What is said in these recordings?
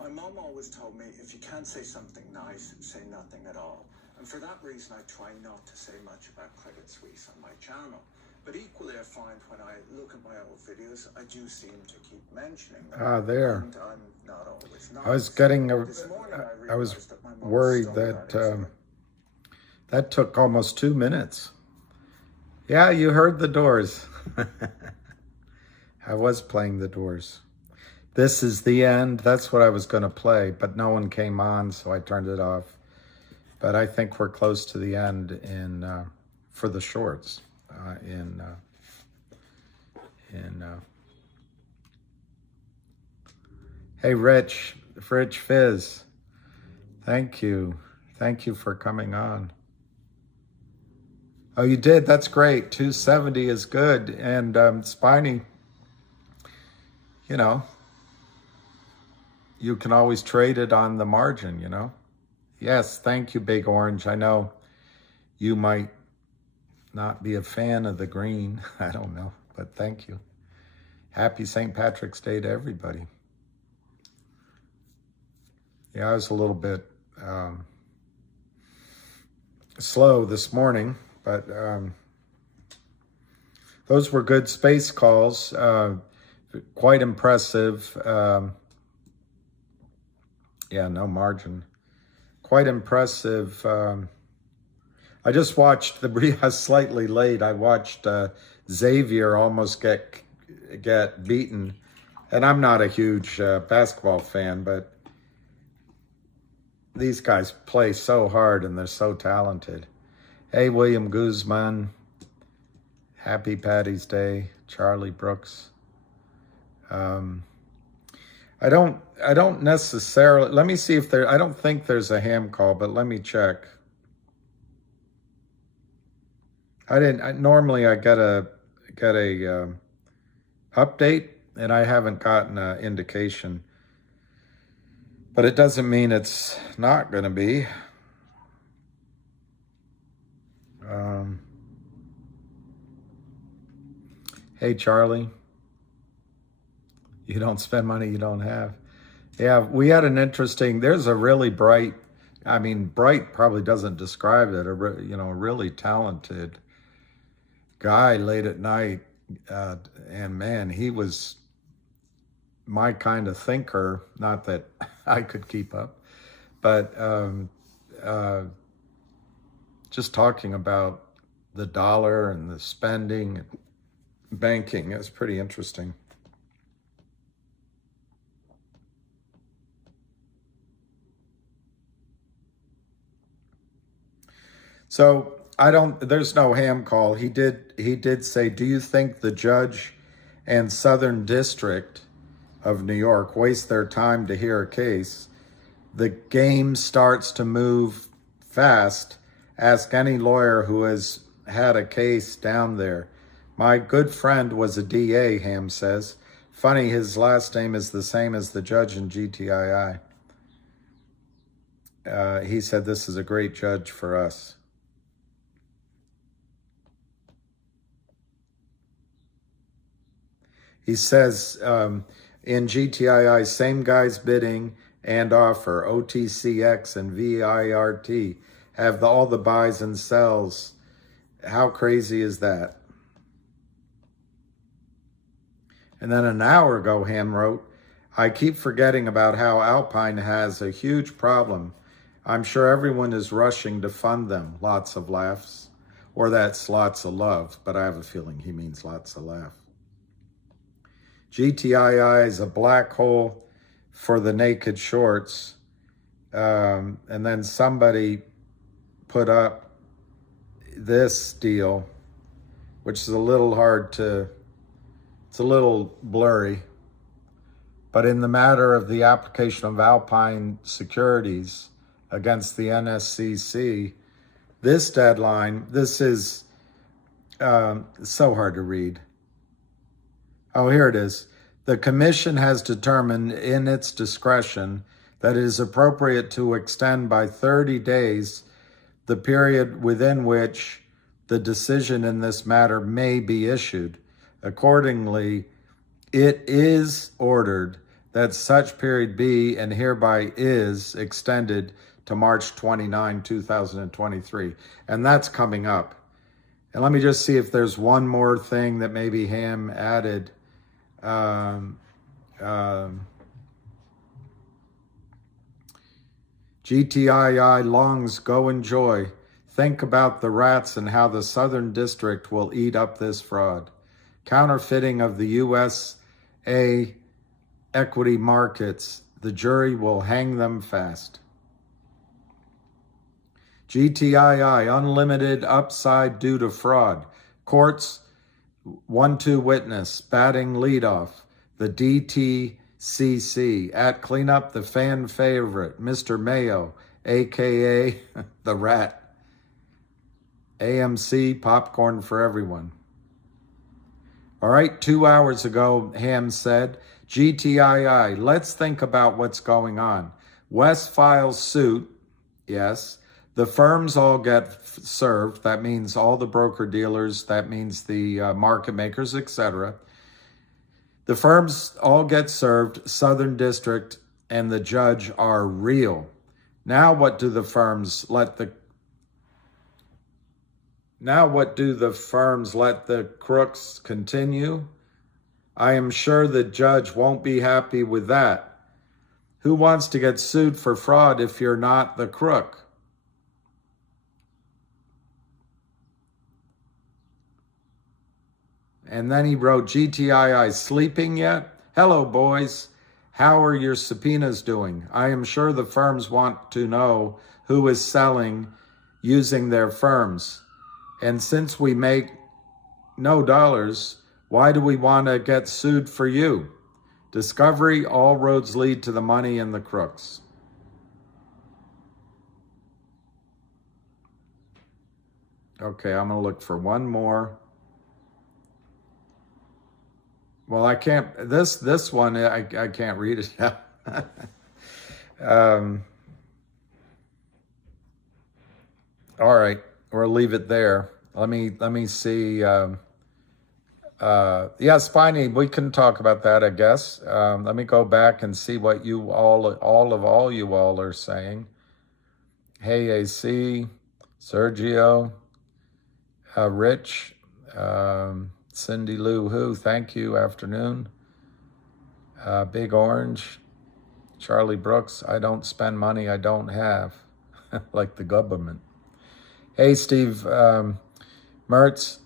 My mom always told me, if you can't say something nice, say nothing at all. And for that reason, I try not to say much about Credit Suisse on my channel. But equally, I find when I look at my old videos, I do seem to keep mentioning them. Ah, there. And I'm not always nice. I was getting I was worried that that took almost 2 minutes. Yeah, you heard the Doors. I was playing the Doors. This is the end. That's what I was going to play, but no one came on, so I turned it off. But I think we're close to the end for the shorts. Hey, Rich Fizz, thank you for coming on. Oh, you did? That's great. 270 is good. And Spiny, you know, you can always trade it on the margin, you know. Yes, thank you, Big Orange. I know you might not be a fan of the green. I don't know, but thank you. Happy St. Patrick's Day to everybody. Yeah, I was a little bit slow this morning, but those were good space calls. Quite impressive. Yeah, no margin. Quite impressive. I just watched slightly late. I watched Xavier almost get beaten, and I'm not a huge basketball fan, but these guys play so hard and they're so talented. Hey, William Guzman. Happy Patty's Day, Charlie Brooks. I don't necessarily, let me see if I don't think there's a ham call, but let me check. Normally I get a update, and I haven't gotten an indication, but it doesn't mean it's not going to be. Hey, Charlie. You don't spend money you don't have. Yeah, we had an interesting, there's a really bright, I mean, bright probably doesn't describe it, a really talented guy late at night. And man, he was my kind of thinker, not that I could keep up, but just talking about the dollar and the spending and banking is pretty interesting. So there's no ham call. He did say, do you think the judge and Southern District of New York waste their time to hear a case? The game starts to move fast. Ask any lawyer who has had a case down there. My good friend was a DA, Ham says. Funny, his last name is the same as the judge in GTII. He said, this is a great judge for us. He says, in GTII, same guys bidding and offer, OTCX and VIRT, have all the buys and sells. How crazy is that? And then an hour ago, Ham wrote, I keep forgetting about how Alpine has a huge problem. I'm sure everyone is rushing to fund them. Lots of laughs. Or that's lots of love, but I have a feeling he means lots of laugh. GTII is a black hole for the naked shorts. And then somebody put up this deal, which is a little hard to, it's a little blurry. But in the matter of the application of Alpine securities against the NSCC, this deadline, this is so hard to read. Oh, here it is. The commission has determined in its discretion that it is appropriate to extend by 30 days the period within which the decision in this matter may be issued. Accordingly, it is ordered that such period be and hereby is extended to March 29, 2023. And that's coming up. And let me just see if there's one more thing that maybe Ham added. GTII longs, go enjoy. Think about the rats and how the Southern District will eat up this fraud. Counterfeiting of the USA equity markets. The jury will hang them fast. GTII, unlimited upside due to fraud. Courts, 1-2 witness, batting leadoff. The DTCC, at cleanup, the fan favorite, Mr. Mayo, AKA the rat. AMC, popcorn for everyone. All right, 2 hours ago, Ham said, GTII, let's think about what's going on. West files suit, yes. The firms all get served. That means all the broker-dealers. That means the market makers, etc. The firms all get served. Southern District and the judge are real. Now what do the firms let the crooks continue? I am sure the judge won't be happy with that. Who wants to get sued for fraud if you're not the crook? And then he wrote, GTII sleeping yet? Hello, boys. How are your subpoenas doing? I am sure the firms want to know who is selling using their firms. And since we make no dollars, why do we want to get sued for you? Discovery, all roads lead to the money and the crooks. Okay, I'm going to look for one more. Well, I can't, this one, I can't read it now. All right, we'll leave it there. Let me see. Yeah, Spiny, we can talk about that, I guess. Let me go back and see what you all you all are saying. Hey, AC, Sergio, Rich, Cindy Lou Who, thank you, afternoon. Big Orange, Charlie Brooks, I don't spend money I don't have, like the government. Hey, Steve Mertz,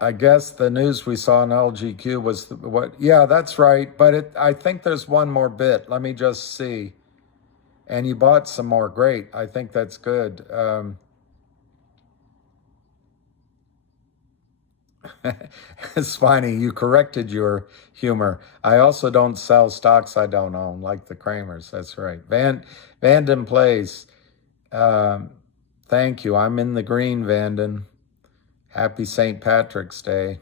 I guess the news we saw in LGQ was what? Yeah, that's right, but I think there's one more bit. Let me just see. And you bought some more. Great. I think that's good. It's funny, you corrected your humor. I also don't sell stocks I don't own, like the Kramers. That's right. Vanden plays. Thank you. I'm in the green, Vanden. Happy St. Patrick's Day.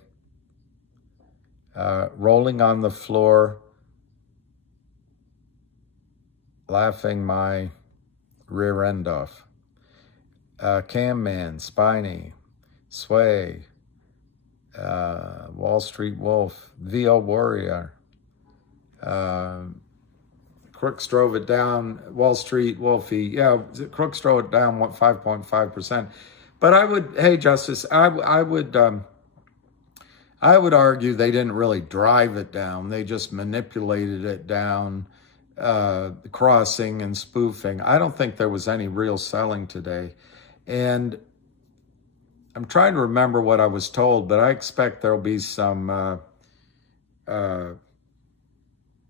Rolling on the floor, laughing my rear end off. Cam Man, Spiny, Sway, Wall Street Wolf, VO Warrior, Crooks drove it down, Wall Street Wolfie, yeah, Crooks drove it down 5.5%. But I would, hey, Justice, I would argue they didn't really drive it down. They just manipulated it down, crossing and spoofing. I don't think there was any real selling today. And I'm trying to remember what I was told, but I expect there'll be some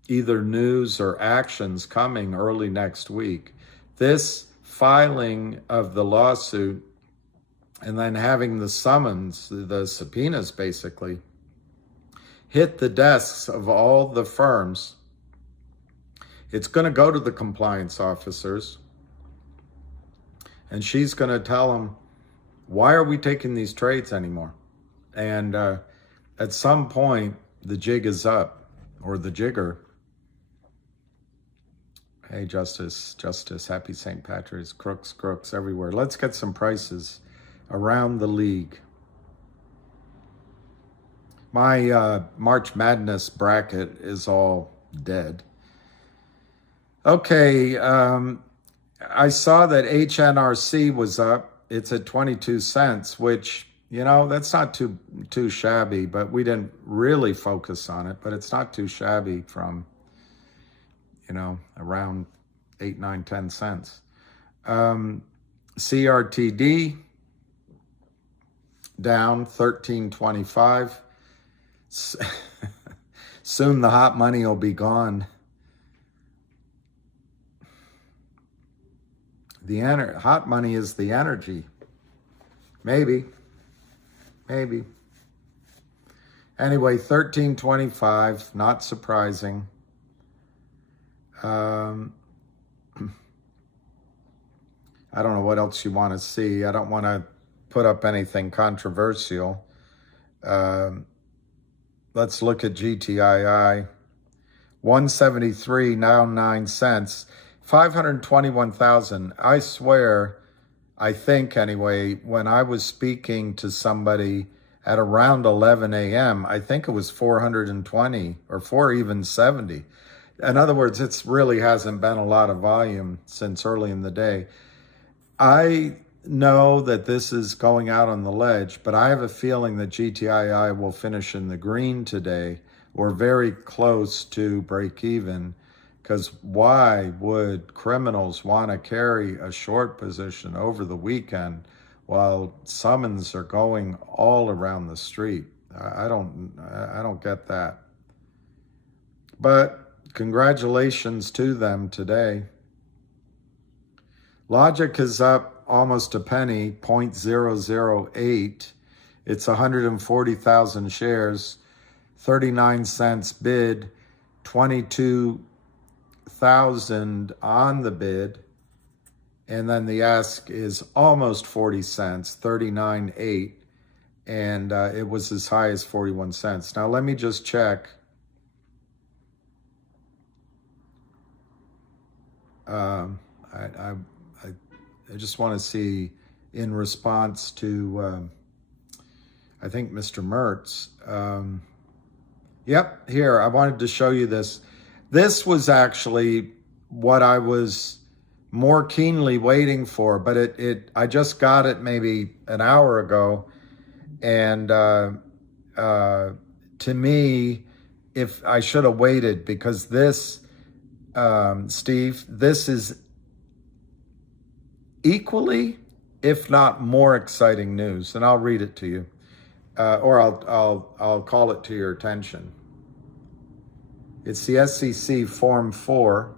either news or actions coming early next week. This filing of the lawsuit and then having the summons, the subpoenas basically, hit the desks of all the firms. It's going to go to the compliance officers, and she's going to tell them, why are we taking these trades anymore? And at some point, the jig is up, or the jigger. Hey, Justice, happy St. Patrick's, crooks everywhere. Let's get some prices around the league. My March Madness bracket is all dead. Okay, I saw that HNRC was up. It's at 22 cents, which, you know, that's not too shabby, but we didn't really focus on it, but it's not too shabby from, you know, around 8, 9, 10 cents. CRTD down 13.25. Soon the hot money will be gone. The hot money is the energy. Maybe. Anyway, 13.25, not surprising. I don't know what else you want to see. I don't want to put up anything controversial. Let's look at GTII. 173, now 9 cents. 521,000. I swear, I think anyway, when I was speaking to somebody at around 11 a.m., I think it was 420 or 470. In other words, it really hasn't been a lot of volume since early in the day. I know that this is going out on the ledge, but I have a feeling that GTII will finish in the green today or very close to break even. Because why would criminals want to carry a short position over the weekend while summons are going all around the street? I don't get that. But congratulations to them today. Logic is up almost a penny, 0.008. It's 140,000 shares, 39 cents bid, 22,000 on the bid, and then the ask is almost 40 cents, 39.8, and it was as high as 41 cents. Now let me just check. I just want to see in response to I think Mr. Mertz. Yep, here, I wanted to show you this. This was actually what I was more keenly waiting for, but I just got it maybe an hour ago. And to me, if I should have waited, because this, Steve, this is equally, if not more exciting news. And I'll read it to you, or I'll call it to your attention. It's the SEC Form 4,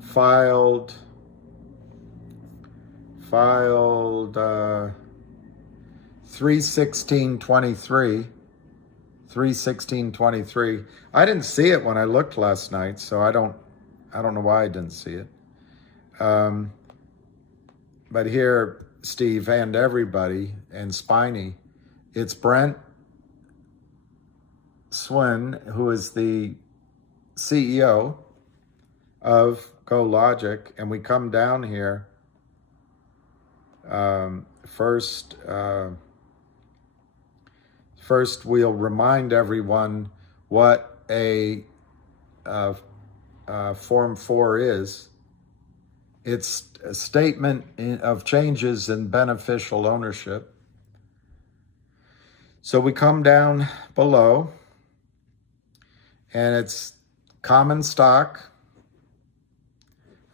filed 3/16/23. I didn't see it when I looked last night, so I don't know why I didn't see it. But here, Steve and everybody, and Spiny, it's Brent Swin, who is the CEO of GoLogic, and we come down here. First, we'll remind everyone what a Form 4 is. It's a statement of changes in beneficial ownership. So we come down below, and it's common stock.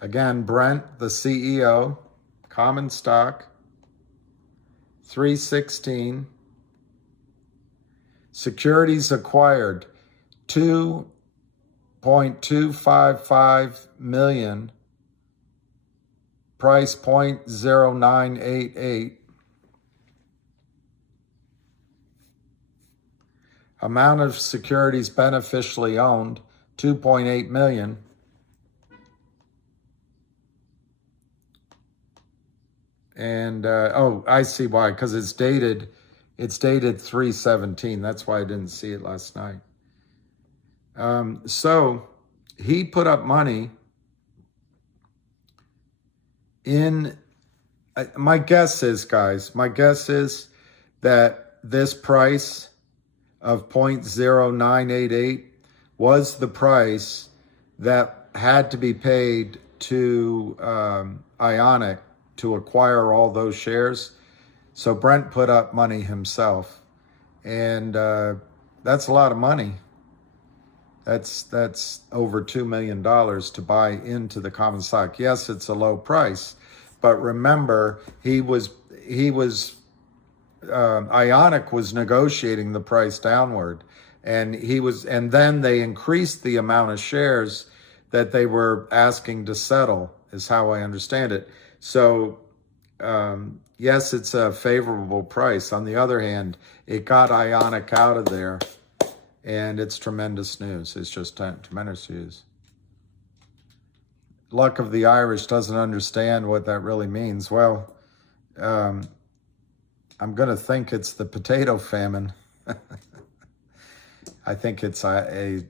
Again, Brent, the CEO, common stock, 316. Securities acquired, 2.255 million. Price 0.0988. Amount of securities beneficially owned, 2.8 million. And, oh, I see why, because it's dated 3/17. That's why I didn't see it last night. So he put up money in, my guess is, guys, that this price of 0.0988 was the price that had to be paid to Ionic to acquire all those shares. So Brent put up money himself, and that's a lot of money. That's over $2 million to buy into the common stock. Yes, it's a low price, but remember, Ionic was negotiating the price downward, and then they increased the amount of shares that they were asking to settle, is how I understand it. So yes, it's a favorable price. On the other hand, it got Ionic out of there, and it's tremendous news. It's just tremendous news. Luck of the Irish doesn't understand what that really means. Well, I'm going to think it's the potato famine. I think it's I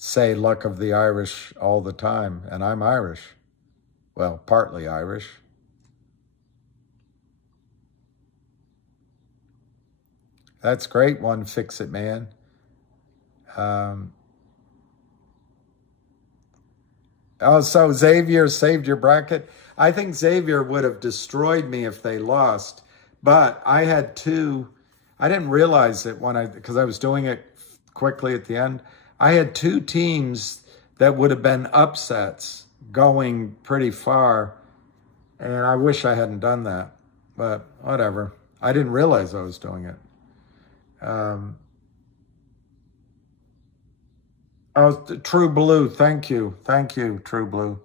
say luck of the Irish all the time, and I'm Irish. Well, partly Irish. That's great, one Fix-It Man. Oh, so Xavier saved your bracket? I think Xavier would have destroyed me if they lost, but I had two. I didn't realize it because I was doing it quickly at the end. I had two teams that would have been upsets going pretty far, and I wish I hadn't done that, but whatever. I didn't realize I was doing it. Oh, True Blue, thank you, True Blue.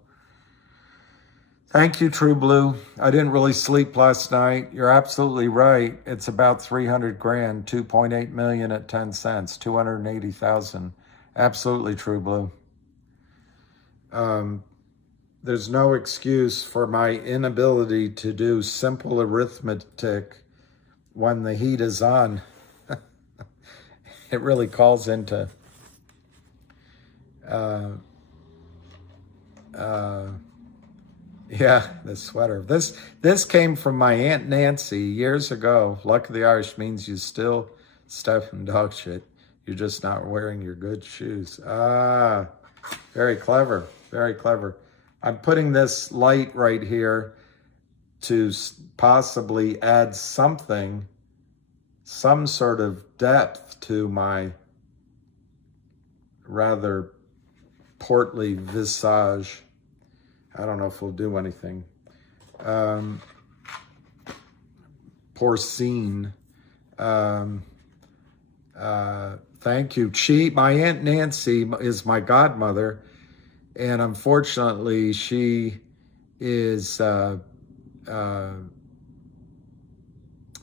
Thank you, True Blue. I didn't really sleep last night. You're absolutely right. It's about 300 grand, 2.8 million at 10 cents, 280,000. Absolutely, True Blue. There's no excuse for my inability to do simple arithmetic when the heat is on. It really calls into yeah, the sweater. This came from my Aunt Nancy years ago. Luck of the Irish means you still step in dog shit. You're just not wearing your good shoes. Ah, very clever, very clever. I'm putting this light right here to possibly add something, some sort of depth to my rather portly visage. I don't know if we'll do anything. Porcine. Thank you. My Aunt Nancy is my godmother, and unfortunately she is,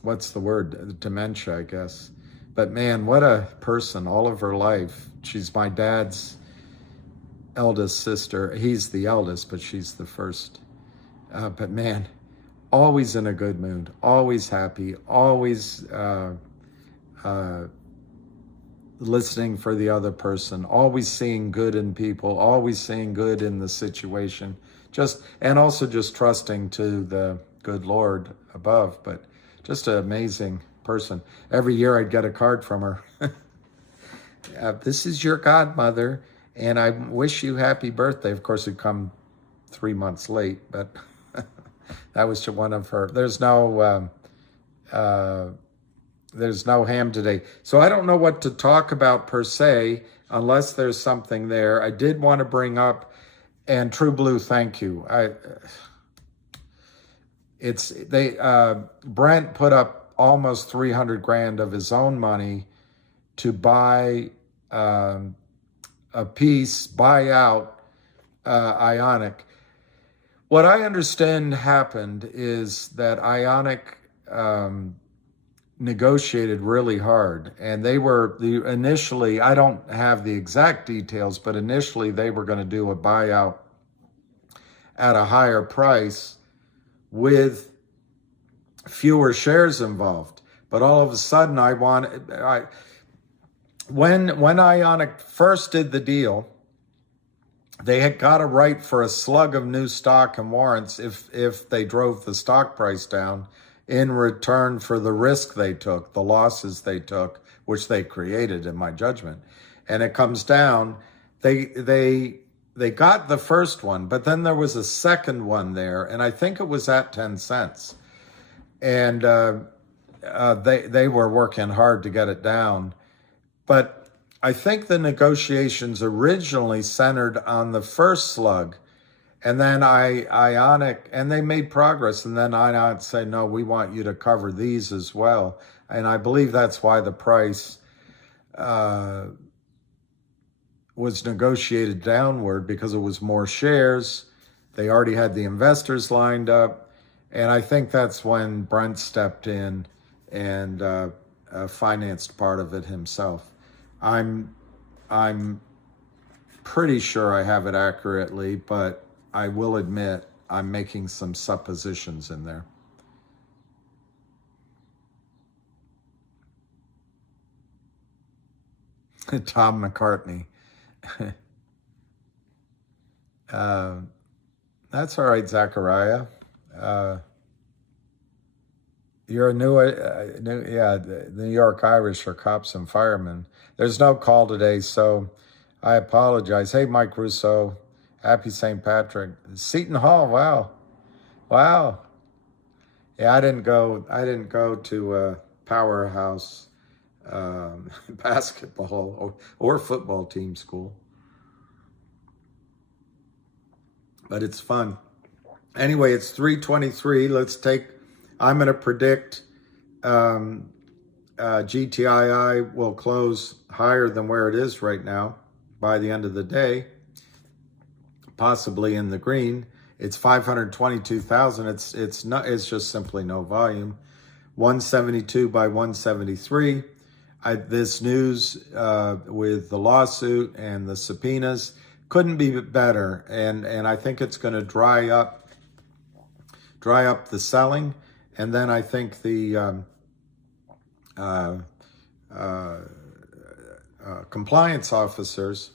what's the word? Dementia, I guess. But man, what a person all of her life. She's my dad's eldest sister. He's the eldest, but she's the first. But man, always in a good mood, always happy, always listening for the other person, always seeing good in people, always seeing good in the situation, and also just trusting to the good Lord above. But just an amazing person. Every year I'd get a card from her. This is your godmother, and I wish you happy birthday. Of course, it'd come 3 months late, but that was to one of her. There's no ham today. So I don't know what to talk about per se, unless there's something there. I did want to bring up, and True Blue, thank you. Brent put up almost 300 grand of his own money to buy buy out Ionic. What I understand happened is that Ionic negotiated really hard, and initially, I don't have the exact details, but initially they were going to do a buyout at a higher price with fewer shares involved. But all of a sudden when Ionic first did the deal, they had got a right for a slug of new stock and warrants if they drove the stock price down. in return for the risk they took, the losses they took, which they created in my judgment. And it comes down, they got the first one, but then there was a second one there, and I think it was at 10 cents. And they were working hard to get it down. But I think the negotiations originally centered on the first slug, and then Ionic, and they made progress, and then Ionic said, no, we want you to cover these as well. And I believe that's why the price was negotiated downward, because it was more shares. They already had the investors lined up. And I think that's when Brent stepped in and financed part of it himself. I'm pretty sure I have it accurately, but I will admit I'm making some suppositions in there. Tom McCartney. That's all right, Zachariah. You're a the New York Irish are cops and firemen. There's no call today, so I apologize. Hey, Mike Russo, happy St. Patrick. Seton Hall, wow. Yeah, I didn't go to Powerhouse basketball or football team school, but it's fun. Anyway, it's 3:23. I'm going to predict GTII will close higher than where it is right now by the end of the day, possibly in the green. It's 522,000. It's just simply no volume. 172 by 173. This news with the lawsuit and the subpoenas couldn't be better, and I think it's going to dry up the selling, and then I think the compliance officers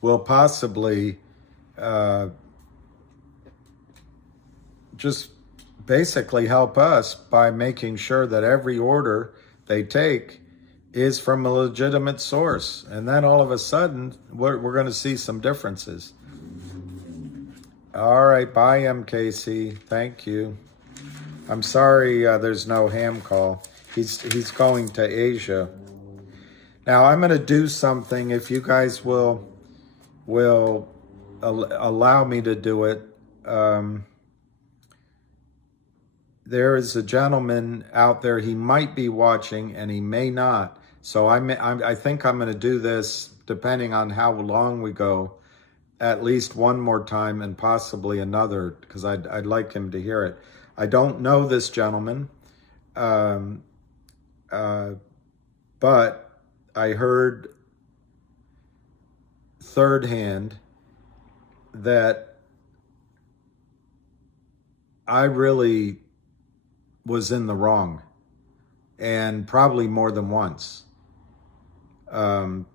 will possibly just basically help us by making sure that every order they take is from a legitimate source. And then all of a sudden, we're going to see some differences. All right, bye, MKC. Thank you. I'm sorry there's no ham call. He's going to Asia. Now, I'm going to do something, if you guys will allow me to do it. There is a gentleman out there, he might be watching and he may not. So I think I'm going to do this, depending on how long we go, at least one more time and possibly another, because I'd like him to hear it. I don't know this gentleman, but I heard third hand that I really was in the wrong, and probably more than once. So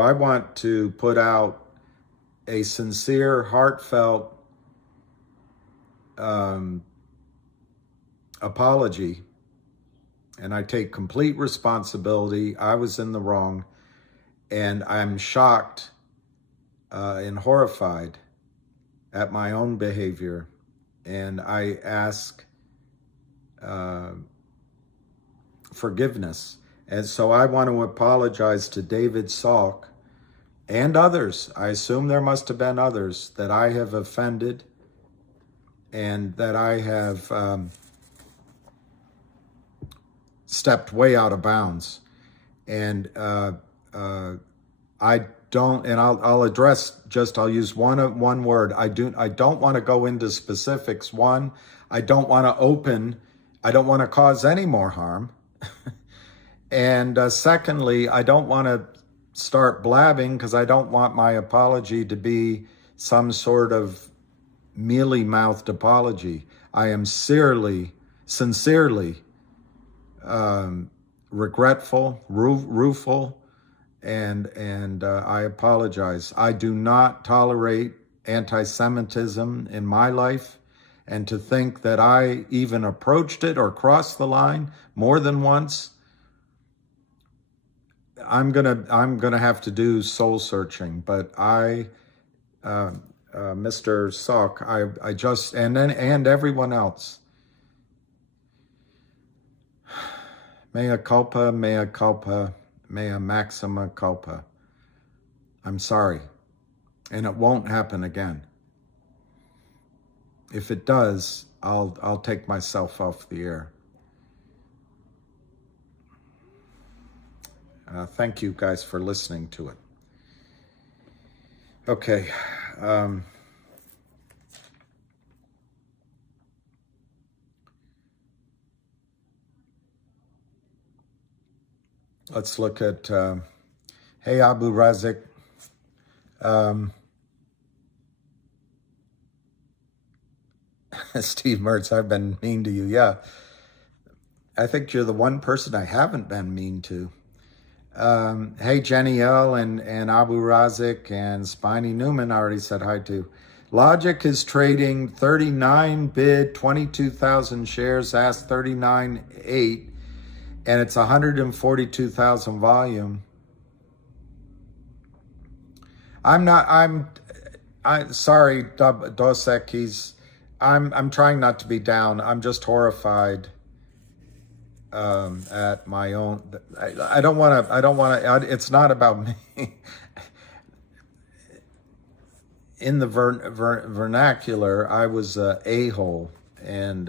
I want to put out a sincere, heartfelt apology, and I take complete responsibility. I was in the wrong, and I'm shocked and horrified at my own behavior, and I ask forgiveness. And so I want to apologize to David Salk and others. I assume there must have been others that I have offended and that I have stepped way out of bounds. And I don't, and I'll address, I'll use one word. I don't want to go into specifics. One, I don't want to cause any more harm. And secondly, I don't want to start blabbing, because I don't want my apology to be some sort of mealy-mouthed apology. I am sincerely regretful, rueful, and I apologize. I do not tolerate anti-Semitism in my life, And to think that I even approached it or crossed the line more than once, I'm gonna have to do soul searching. But Mr. Salk, I just, and everyone else, mea culpa, mea maxima culpa. I'm sorry, and it won't happen again. If it does, I'll take myself off the air. Thank you guys for listening to it. Okay. Let's look at, hey, Abu Razik. Steve Mertz, I've been mean to you. Yeah. I think you're the one person I haven't been mean to. Hey, Jenny L. and Abu Razik and Spiny Newman, I already said hi to. Logic is trading 39 bid, 22,000 shares, asked 39.8, and it's 142,000 volume. I'm sorry, Dosek, I'm trying not to be down. I'm just horrified at my own. I don't want to, it's not about me. In the vernacular, I was a a-hole, and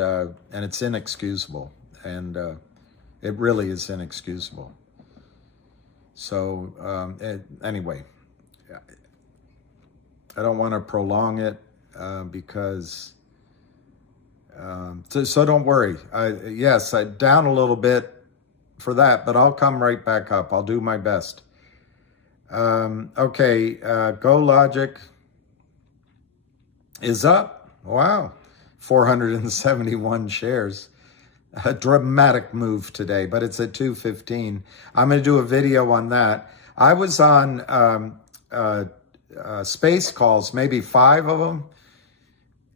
it's inexcusable, and it really is inexcusable. So anyway, I don't want to prolong it because. So don't worry. Yes, I down a little bit for that, but I'll come right back up. I'll do my best. Okay, Go Logic is up. Wow, 471 shares. A dramatic move today, but it's at 215. I'm going to do a video on that. I was on space calls, maybe 5 of them,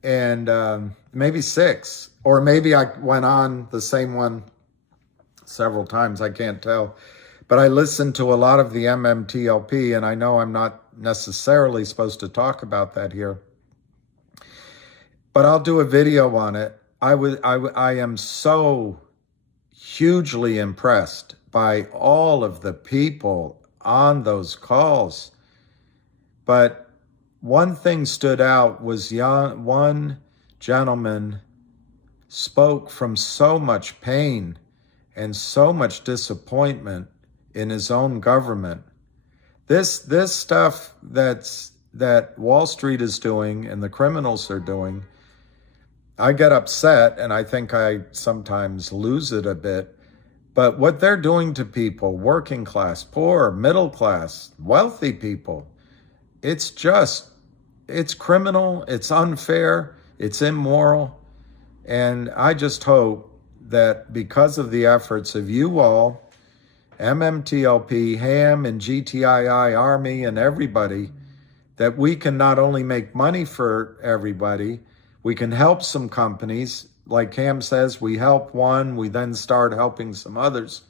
and maybe 6, or maybe I went on the same one several times. I can't tell, but I listened to a lot of the Mmtlp, and I know I'm not necessarily supposed to talk about that here, but I'll do a video on it. I am so hugely impressed by all of the people on those calls, but one thing stood out was one gentleman spoke from so much pain and so much disappointment in his own government. This stuff that Wall Street is doing and the criminals are doing, I get upset, and I think I sometimes lose it a bit. But what they're doing to people, working class, poor, middle class, wealthy people, it's criminal, it's unfair, it's immoral. And I just hope that because of the efforts of you all, Mmtlp, HAM, and Gtii Army, and everybody, that we can not only make money for everybody, we can help some companies. Like HAM says, we help one, we then start helping some others.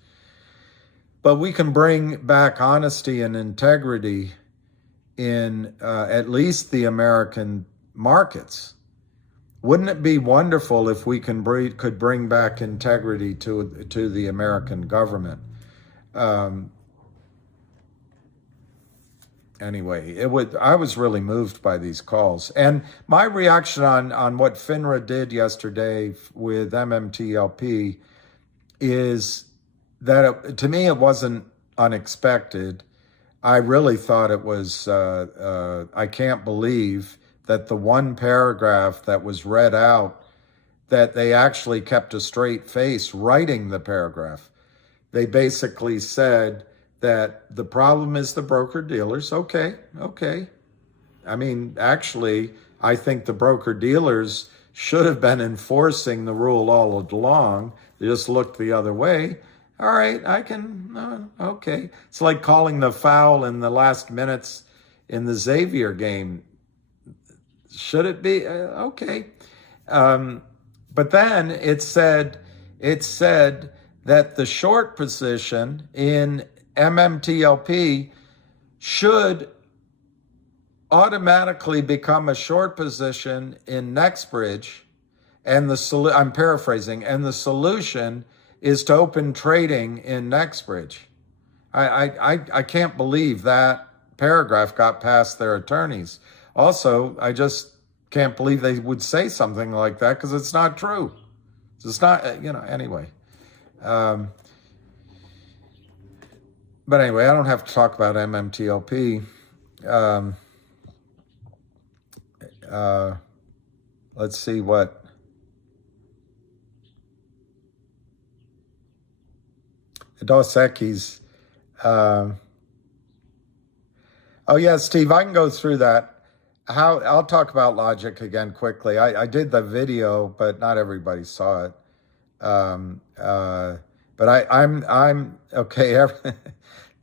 But we can bring back honesty and integrity in at least the American markets. Wouldn't it be wonderful if we could bring back integrity to the American government? Anyway, I was really moved by these calls. And my reaction on what FINRA did yesterday with Mmtlp is that to me it wasn't unexpected. I really thought it was, I can't believe that the one paragraph that was read out, that they actually kept a straight face writing the paragraph. They basically said that the problem is the broker-dealers. Okay. I mean, actually, I think the broker-dealers should have been enforcing the rule all along. They just looked the other way. All right, okay. It's like calling the foul in the last minutes in the Xavier game. Should it be? Okay. But then it said that the short position in MMTLP should automatically become a short position in NextBridge, and I'm paraphrasing, and the solution is to open trading in NextBridge. I can't believe that paragraph got past their attorneys. Also, I just can't believe they would say something like that, because it's not true. It's not, anyway. But anyway, I don't have to talk about MMTLP. Let's see what. Dos Equis. Oh yeah, Steve, I can go through that. I'll talk about logic again quickly. I did the video, but not everybody saw it. But I'm okay.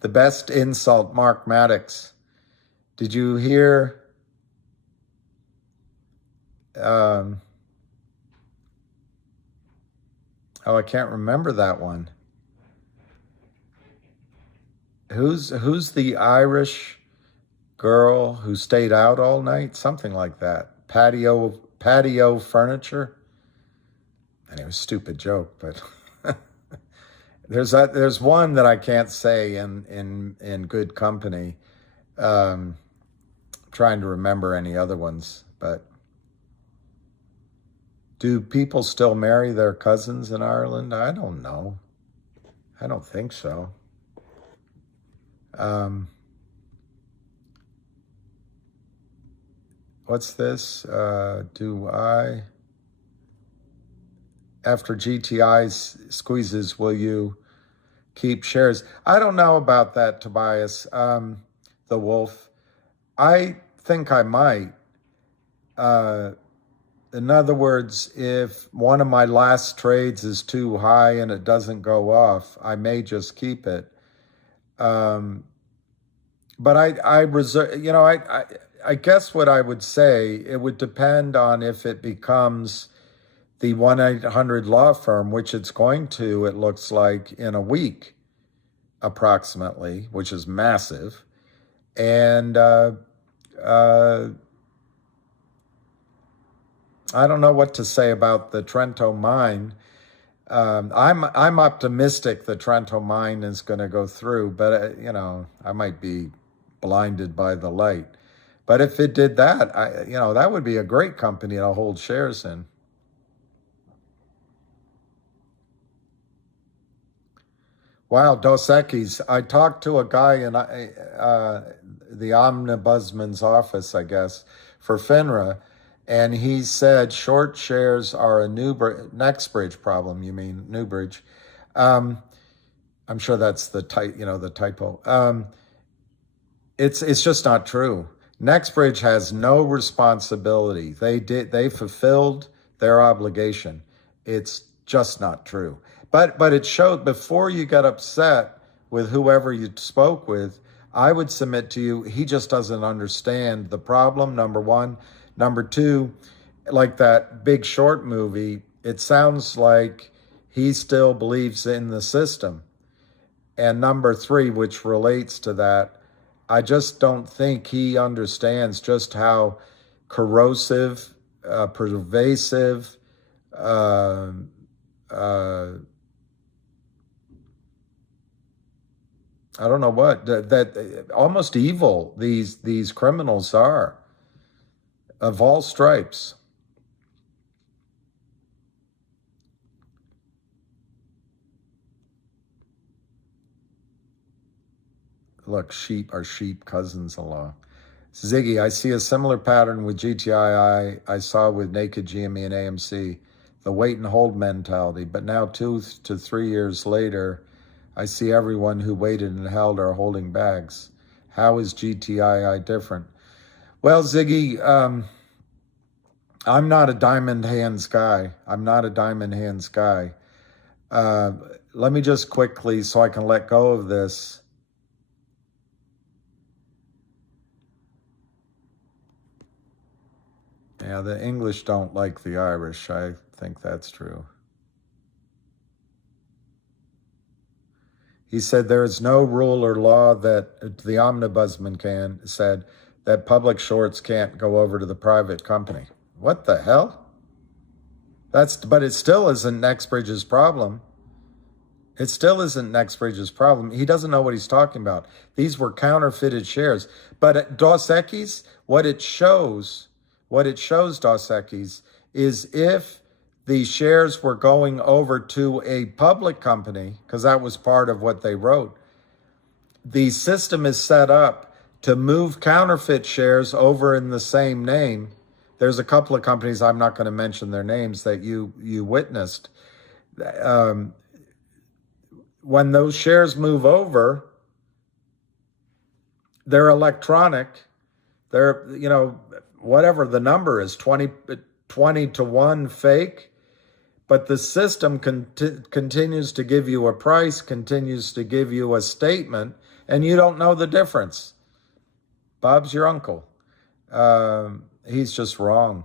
The best insult, Mark Maddox. Did you hear? Oh, I can't remember that one. Who's the Irish girl who stayed out all night? Something like that. Patio furniture. Anyway, stupid joke, but there's one that I can't say in good company. Trying to remember any other ones, but do people still marry their cousins in Ireland? I don't know. I don't think so. What's this? After GTI squeezes, will you keep shares? I don't know about that, Tobias, the Wolf. I think I might. In other words, if one of my last trades is too high and it doesn't go off, I may just keep it. But I reserve, I guess what I would say, it would depend on if it becomes the 1-800 law firm, which it's going to, it looks like, in a week, approximately, which is massive. And I don't know what to say about the Trento mine. I'm optimistic the Trento mine is going to go through, but I might be blinded by the light. But if it did that, that would be a great company to hold shares in. Wow, Dos Equis. I talked to a guy in the ombudsman's office, I guess, for FINRA, and he said short shares are a NextBridge problem. You mean Newbridge? I'm sure that's the typo. It's just not true. NextBridge has no responsibility. They fulfilled their obligation. It's just not true. But it showed, before you got upset with whoever you spoke with, I would submit to you, he just doesn't understand the problem, number one. Number two, like that Big Short movie, it sounds like he still believes in the system. And number three, which relates to that, I just don't think he understands just how corrosive, pervasive, I don't know what, that almost evil these criminals are, of all stripes. Look, sheep are sheep cousins-in-law. Ziggy, I see a similar pattern with GTI I saw with Naked GME and AMC, the wait and hold mentality. But now 2 to 3 years later, I see everyone who waited and held are holding bags. How is GTI different? Well, Ziggy, I'm not a diamond hands guy. Let me just quickly, so I can let go of this. Yeah, the English don't like the Irish. I think that's true. He said there is no rule or law that the ombudsman said that public shorts can't go over to the private company. What the hell? But it still isn't Nextbridge's problem. It still isn't Nextbridge's problem. He doesn't know what he's talking about. These were counterfeited shares. But at Dos Equis, what it shows, Dos Equis, is if the shares were going over to a public company, because that was part of what they wrote, the system is set up to move counterfeit shares over in the same name. There's a couple of companies, I'm not going to mention their names, that you witnessed. When those shares move over, they're electronic. They're, whatever the number is, 20 to 1 fake. But the system continues to give you a price, continues to give you a statement, and you don't know the difference. Bob's your uncle. He's just wrong.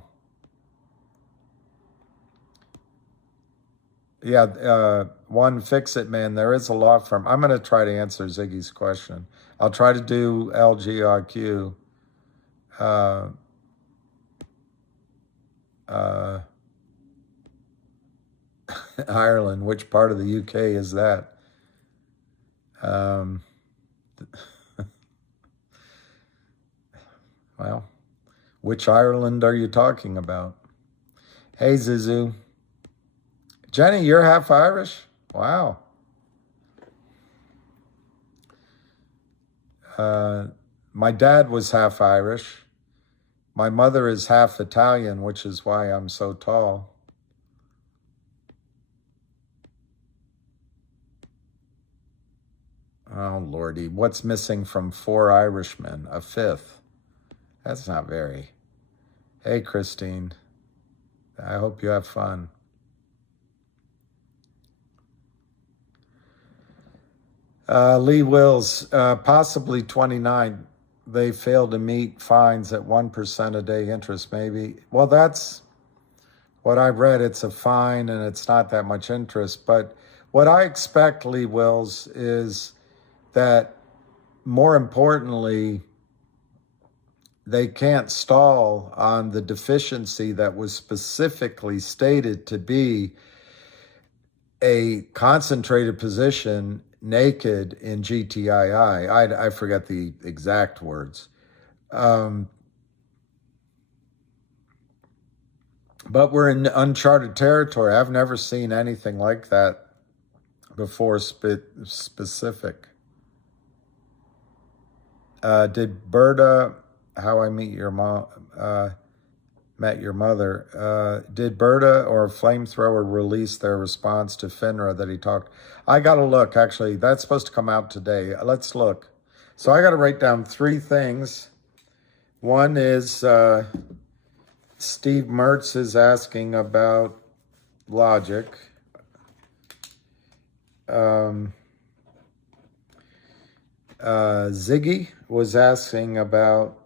Yeah, one Fix-It Man, there is a law firm. I'm going to try to answer Ziggy's question. I'll try to do LGRQ. Ireland, which part of the UK is that? Well, which Ireland are you talking about? Hey, Zizu. Jenny, you're half Irish? Wow. My dad was half Irish. My mother is half Italian, which is why I'm so tall. Oh, Lordy. What's missing from 4 Irishmen? A 5th. That's not very. Hey, Christine. I hope you have fun. Lee Wills, possibly 29. They failed to meet fines at 1% a day interest, maybe. Well, that's what I read. It's a fine and it's not that much interest. But what I expect, Lee Wills, is that more importantly, they can't stall on the deficiency that was specifically stated to be a concentrated position naked in Gtii. I forget the exact words. But we're in uncharted territory. I've never seen anything like that before specific. Did Berta, How I Met Your Mother, did Berta or Flamethrower release their response to FINRA that he talked? I got to look, actually. That's supposed to come out today. Let's look. So I got to write down 3 things. One is Steve Mertz is asking about logic. Ziggy was asking about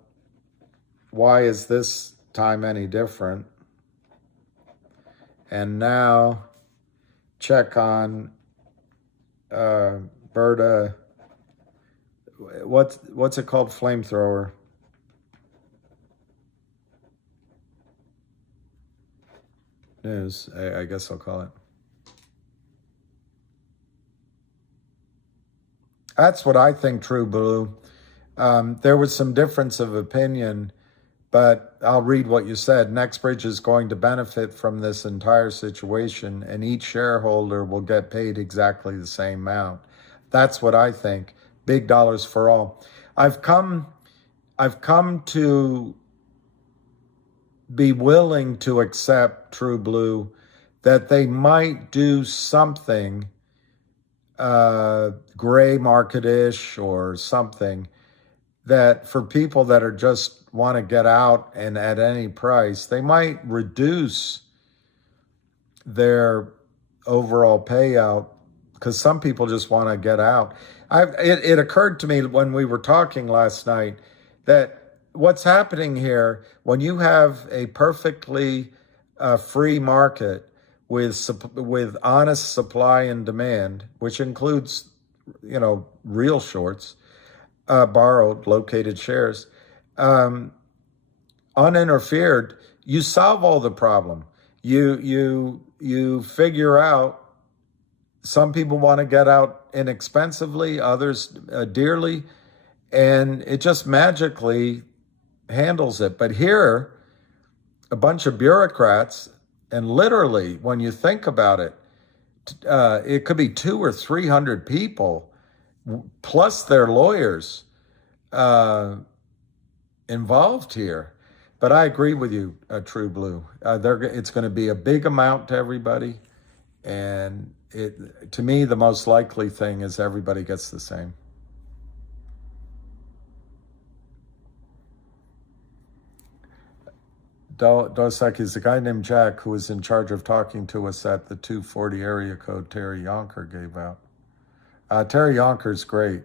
why is this time any different? And now check on Berta. What's it called? Flamethrower. News, I guess I'll call it. That's what I think, True Blue. There was some difference of opinion, but I'll read what you said. Nextbridge is going to benefit from this entire situation, and each shareholder will get paid exactly the same amount. That's what I think. Big dollars for all. I've come to be willing to accept, True Blue, that they might do something gray market-ish or something that for people that are just want to get out and at any price, they might reduce their overall payout because some people just want to get out. It occurred to me when we were talking last night that what's happening here, when you have a perfectly free market with honest supply and demand, which includes, real shorts, borrowed, located shares, uninterfered, you solve all the problem. You figure out, some people want to get out inexpensively, others dearly, and it just magically handles it. But here, a bunch of bureaucrats, and literally, when you think about it, it could be 200 or 300 people, plus their lawyers, involved here. But I agree with you, True Blue. It's going to be a big amount to everybody, and to me, the most likely thing is everybody gets the same. Dos Equis, the guy named Jack who was in charge of talking to us at the 240 area code Terry Yonker gave out. Terry Yonker's great.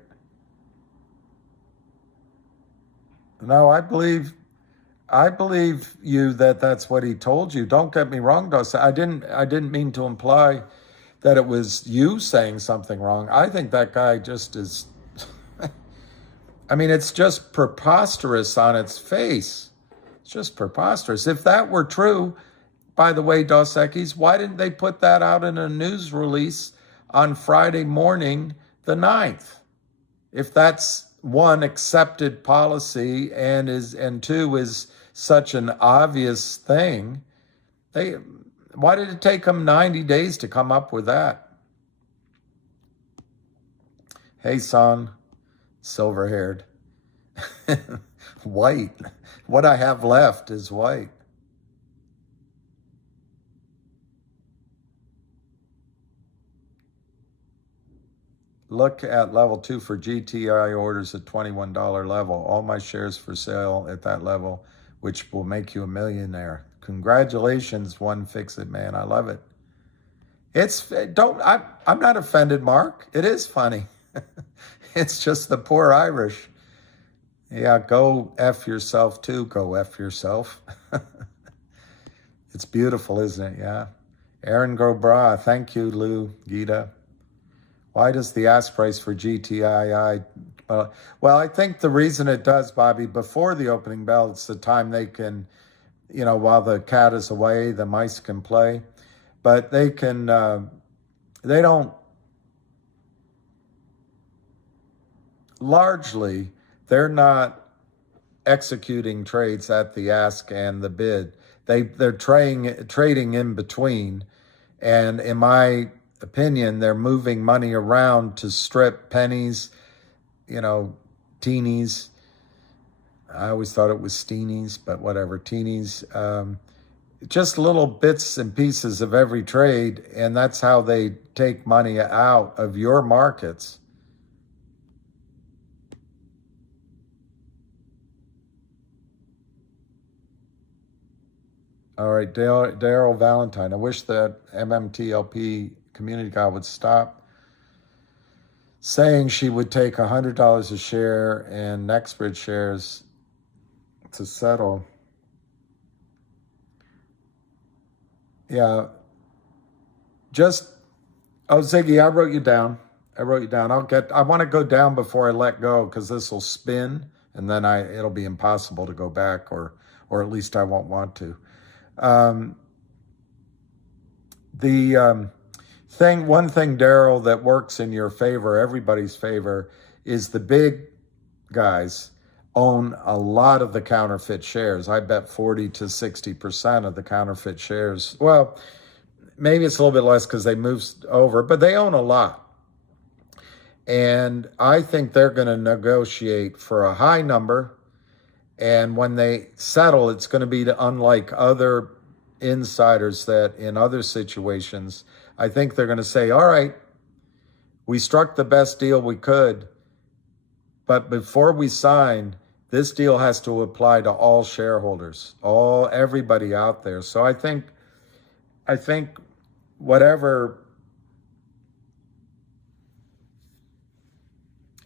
No, I believe you that that's what he told you. Don't get me wrong, Dos. I didn't mean to imply that it was you saying something wrong. I think that guy just is. I mean, it's just preposterous on its face. It's just preposterous. If that were true, by the way, Dos Equis, why didn't they put that out in a news release on Friday morning, the 9th? If that's one, accepted policy, and two, is such an obvious thing, why did it take them 90 days to come up with that? Hey, son, silver-haired. White. What I have left is white. Look at level 2 for GTI orders at $21 level. All my shares for sale at that level, which will make you a millionaire. Congratulations, One Fix It Man. I love it. I'm not offended, Mark. It is funny. It's just the poor Irish. Yeah, go F yourself too. Go F yourself. It's beautiful, isn't it? Yeah. Aaron Grobra, thank you, Lou, Gita. Why does the ask price for GTII? Well, I think the reason it does, Bobby, before the opening bell, it's the time they can, while the cat is away, the mice can play. But they can, they don't, largely, they're not executing trades at the ask and the bid. They're trading in between. And in my opinion, they're moving money around to strip pennies, teenies. I always thought it was steenies, but whatever, teenies. Just little bits and pieces of every trade, and that's how they take money out of your markets. All right, Daryl Valentine. I wish that Mmtlp community guy would stop saying she would take $100 a share and NextBridge shares to settle. Yeah. Ziggy, I wrote you down. I want to go down before I let go, because this will spin, and then it'll be impossible to go back, or at least I won't want to. One thing, Daryl, that works in your favor, everybody's favor, is the big guys own a lot of the counterfeit shares. I bet 40 to 60% of the counterfeit shares. Well, maybe it's a little bit less because they moved over, but they own a lot. And I think they're going to negotiate for a high number. And when they settle, it's going to be unlike other insiders that in other situations, I think they're going to say, all right, we struck the best deal we could, but before we sign, this deal has to apply to all shareholders, everybody out there. So I think whatever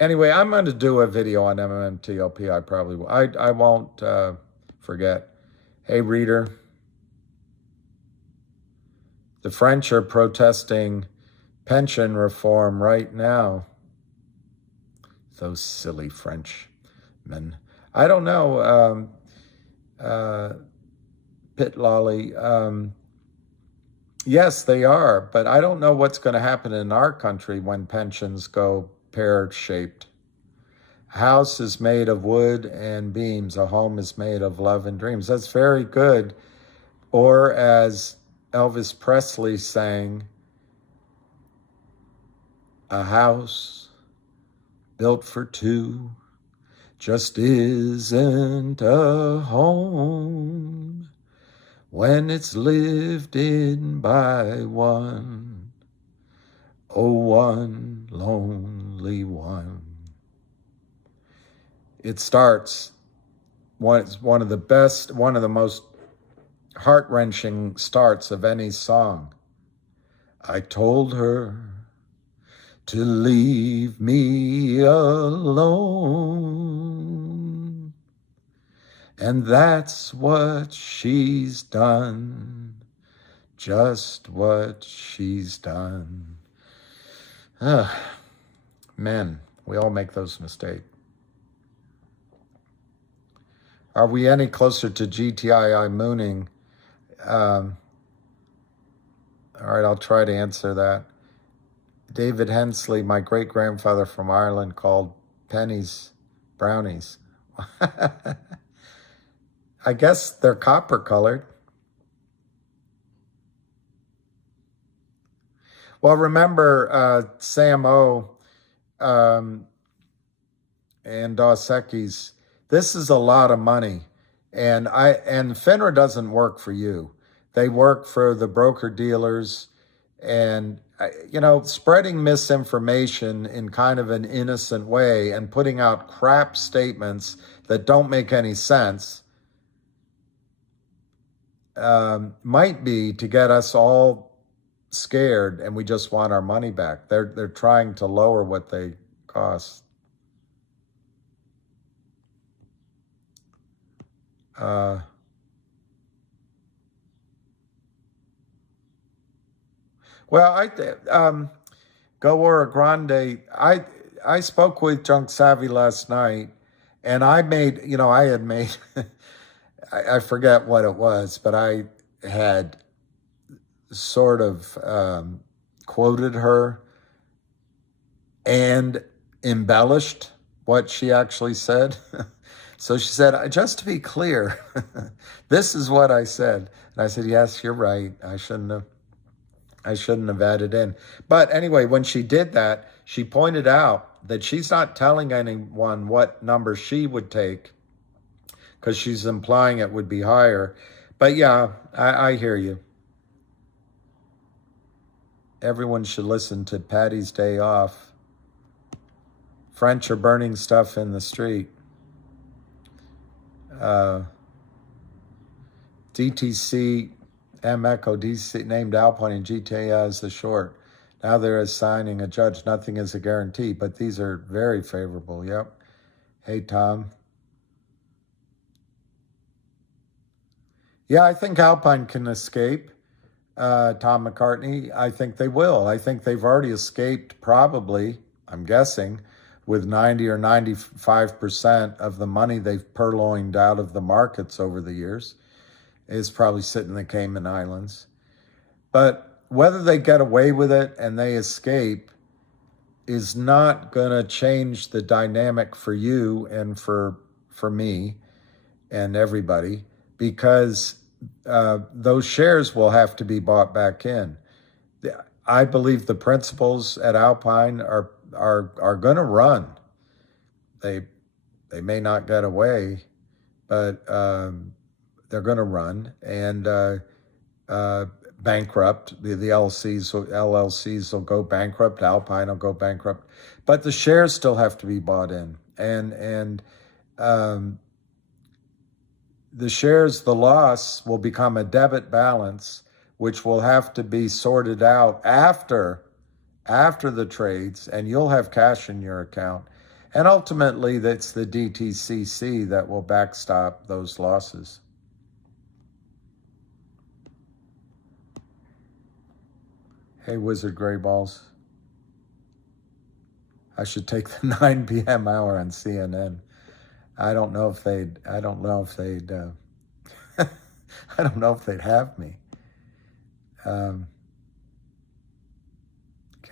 Anyway, I'm going to do a video on MMTLP. I probably will. I won't forget. Hey, reader. The French are protesting pension reform right now. Those silly Frenchmen. I don't know, Pit Lolly. Yes, they are, but I don't know what's going to happen in our country when pensions go pear-shaped. A house is made of wood and beams. A home is made of love and dreams. That's very good. Or as Elvis Presley sang, a house built for two just isn't a home when it's lived in by one, oh, one lonely one. It starts, it's one of the most heart-wrenching starts of any song. I told her to leave me alone, and that's what she's done, just what she's done. Men, we all make those mistakes. Are we any closer to GTII mooning? All right, I'll try to answer that. David Hensley, my great-grandfather from Ireland, called pennies brownies. I guess they're copper-colored. Well, remember Sam O and Dos Equis, this is a lot of money. And FINRA doesn't work for you. They work for the broker-dealers, and spreading misinformation in kind of an innocent way and putting out crap statements that don't make any sense might be to get us all scared and we just want our money back. They're trying to lower what they cost. Well, Go Ora Grande, I spoke with Junk Savvy last night, and I made, I had made, I forget what it was, but I had sort of quoted her and embellished what she actually said. So she said, just to be clear, this is what I said. And I said, yes, you're right. I shouldn't have added in. But anyway, when she did that, she pointed out that she's not telling anyone what number she would take because she's implying it would be higher. But yeah, I hear you. Everyone should listen to Patty's Day Off. French are burning stuff in the street. DTC, M-Echo, DC named Alpine and GTA as the short. Now they're assigning a judge. Nothing is a guarantee, but these are very favorable. Yep. Hey, Tom. Yeah, I think Alpine can escape. Tom McCartney, I think they will. I think they've already escaped probably, I'm guessing, with 90 or 95% of the money they've purloined out of the markets over the years is probably sitting in the Cayman Islands. But whether they get away with it and they escape is not going to change the dynamic for you and for me and everybody, because those shares will have to be bought back in. I believe the principals at Alpine are going to run. They may not get away, but they're going to run and bankrupt. The LLCs will go bankrupt. Alpine will go bankrupt, but the shares still have to be bought in. And the shares, the loss will become a debit balance, which will have to be sorted out after the trades, and you'll have cash in your account. And ultimately, that's the DTCC that will backstop those losses. Hey, Wizard Gray Balls. I should take the 9 p.m. hour on CNN. I don't know if they'd I don't know if they'd have me. Can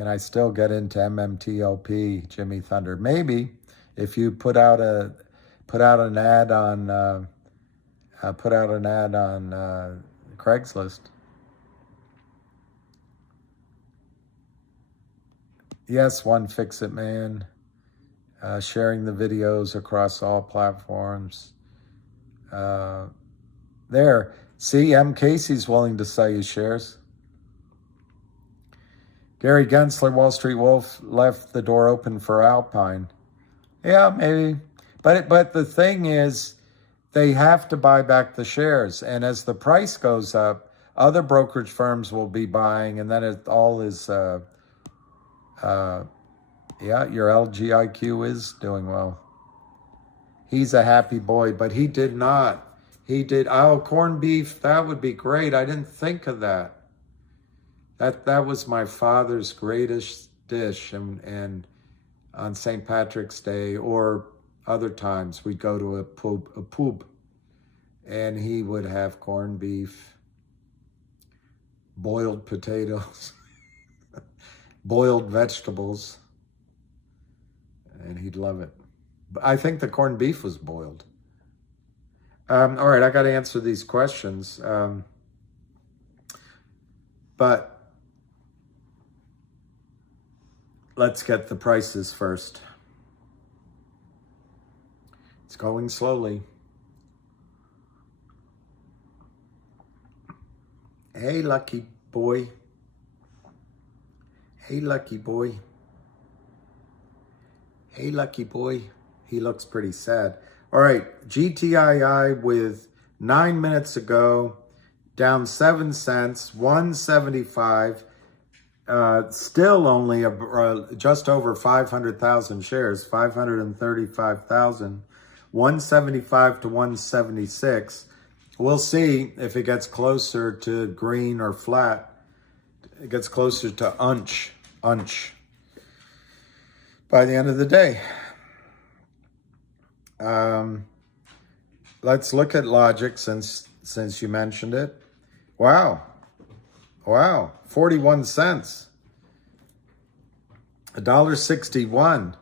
I still get into Mmtlp, Jimmy Thunder? Maybe, if you put out an ad on Craigslist. Yes, one Fix-It Man. Sharing the videos across all platforms. There. See, M. Casey's willing to sell you shares. Gary Gensler, Wall Street Wolf, left the door open for Alpine. Yeah, maybe. But the thing is, they have to buy back the shares. And as the price goes up, other brokerage firms will be buying, and then it all is... yeah, your LGIQ is doing well. He's a happy boy, but he did not. He did, oh, corned beef, that would be great. I didn't think of that. That was my father's greatest dish, and on St. Patrick's Day or other times, we'd go to a pub, and he would have corned beef, boiled potatoes, boiled vegetables, and he'd love it. I think the corned beef was boiled. All right, I got to answer these questions. But let's get the prices first. It's going slowly. Hey, lucky boy. Hey, lucky boy. Hey, lucky boy. He looks pretty sad. All right, GTII with 9 minutes ago, down 7 cents, 175. Still only just over 500,000 shares, 535,000, 175 to 176. We'll see if it gets closer to green or flat. It gets closer to unch by the end of the day. Let's look at logic since you mentioned it. Wow, 41 cents, $1.61,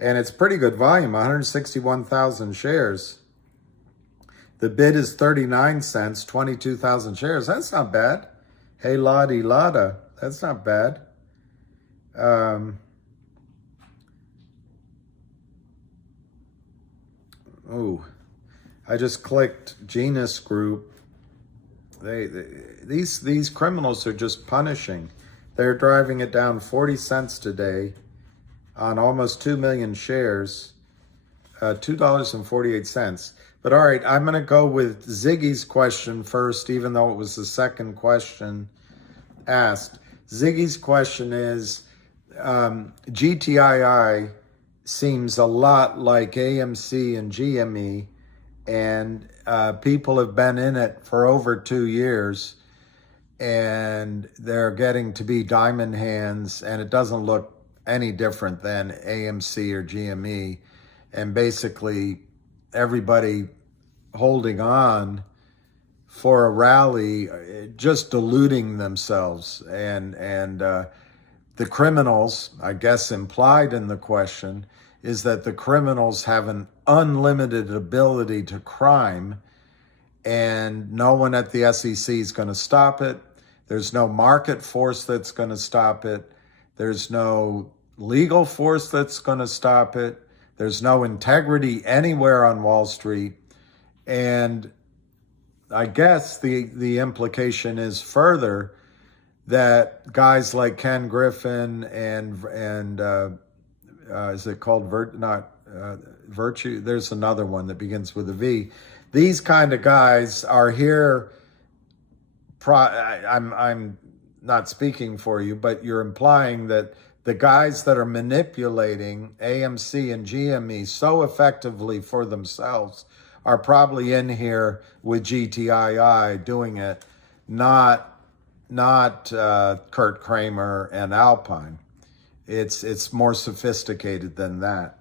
and it's pretty good volume, 161,000 shares. The bid is 39 cents, 22,000 shares. That's not bad. Hey, Lottie Lotta, that's not bad. I just clicked Genus Group. These criminals are just punishing. They're driving it down 40 cents today on almost 2 million shares, $2.48. But all right, I'm going to go with Ziggy's question first, even though it was the second question asked. Ziggy's question is, GTII seems a lot like AMC and GME, and people have been in it for over 2 years, and they're getting to be diamond hands, and it doesn't look any different than AMC or GME, and basically everybody holding on for a rally, just deluding themselves, and the criminals, I guess implied in the question, is that the criminals have an unlimited ability to crime, and no one at the SEC is going to stop it. There's no market force that's going to stop it. There's no legal force that's going to stop it. There's no integrity anywhere on Wall Street. And I guess the implication is further that guys like Ken Griffin and is it called Virtue? There's another one that begins with a V. These kind of guys are here. I'm not speaking for you, but you're implying that the guys that are manipulating AMC and GME so effectively for themselves are probably in here with GTII doing it, not Kurt Kramer and Alpine. It's more sophisticated than that,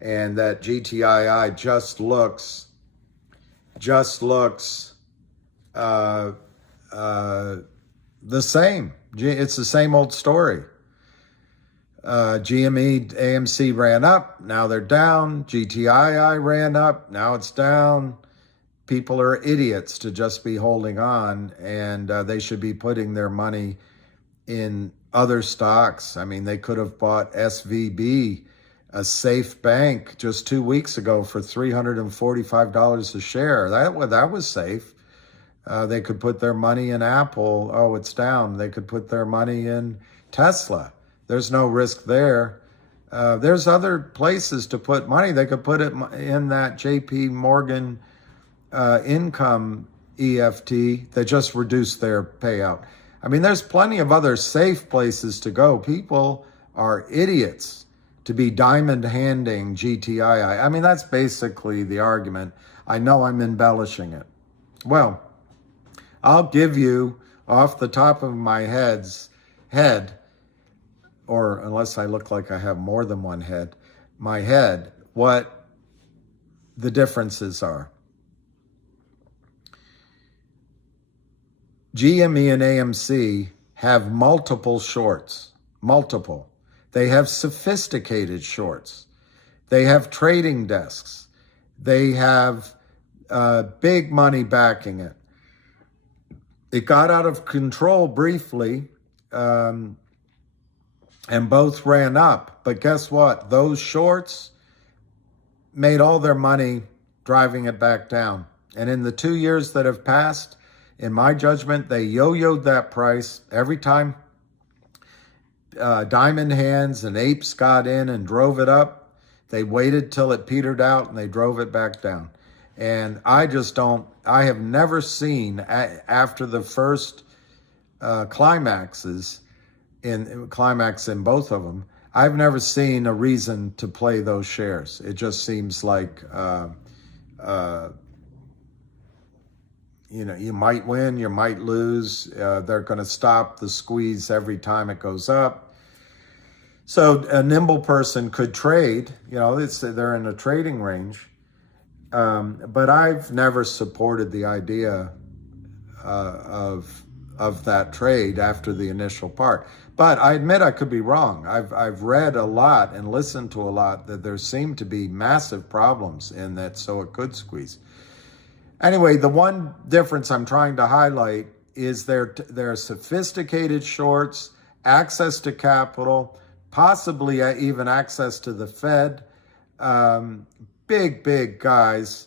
and that GTII just looks the same. It's the same old story. GME, AMC ran up, now they're down. GTII ran up, now it's down. People are idiots to just be holding on, and they should be putting their money in other stocks. I mean, they could have bought SVB, a safe bank, just 2 weeks ago for $345 a share. That was safe. They could put their money in Apple. Oh, it's down. They could put their money in Tesla. There's no risk there. There's other places to put money. They could put it in that JP Morgan income EFT that just reduced their payout. I mean, there's plenty of other safe places to go. People are idiots to be diamond handing GTII. I mean, that's basically the argument. I know I'm embellishing it. Well, I'll give you off the top of my head, or unless I look like I have more than one head, my head, what the differences are. GME and AMC have multiple shorts, multiple. They have sophisticated shorts. They have trading desks. They have big money backing it. It got out of control briefly, and both ran up. But guess what? Those shorts made all their money driving it back down. And in the 2 years that have passed, in my judgment, they yo-yoed that price every time diamond hands and apes got in and drove it up. They waited till it petered out and they drove it back down. And I have never seen, after the first climax in both of them, I've never seen a reason to play those shares. It just seems like, you might win, you might lose. They're going to stop the squeeze every time it goes up. So a nimble person could trade, they're in a trading range. But I've never supported the idea of that trade after the initial part. But I admit I could be wrong. I've read a lot and listened to a lot that there seem to be massive problems in that, so it could squeeze. Anyway, the one difference I'm trying to highlight is there are sophisticated shorts, access to capital, possibly even access to the Fed, big guys,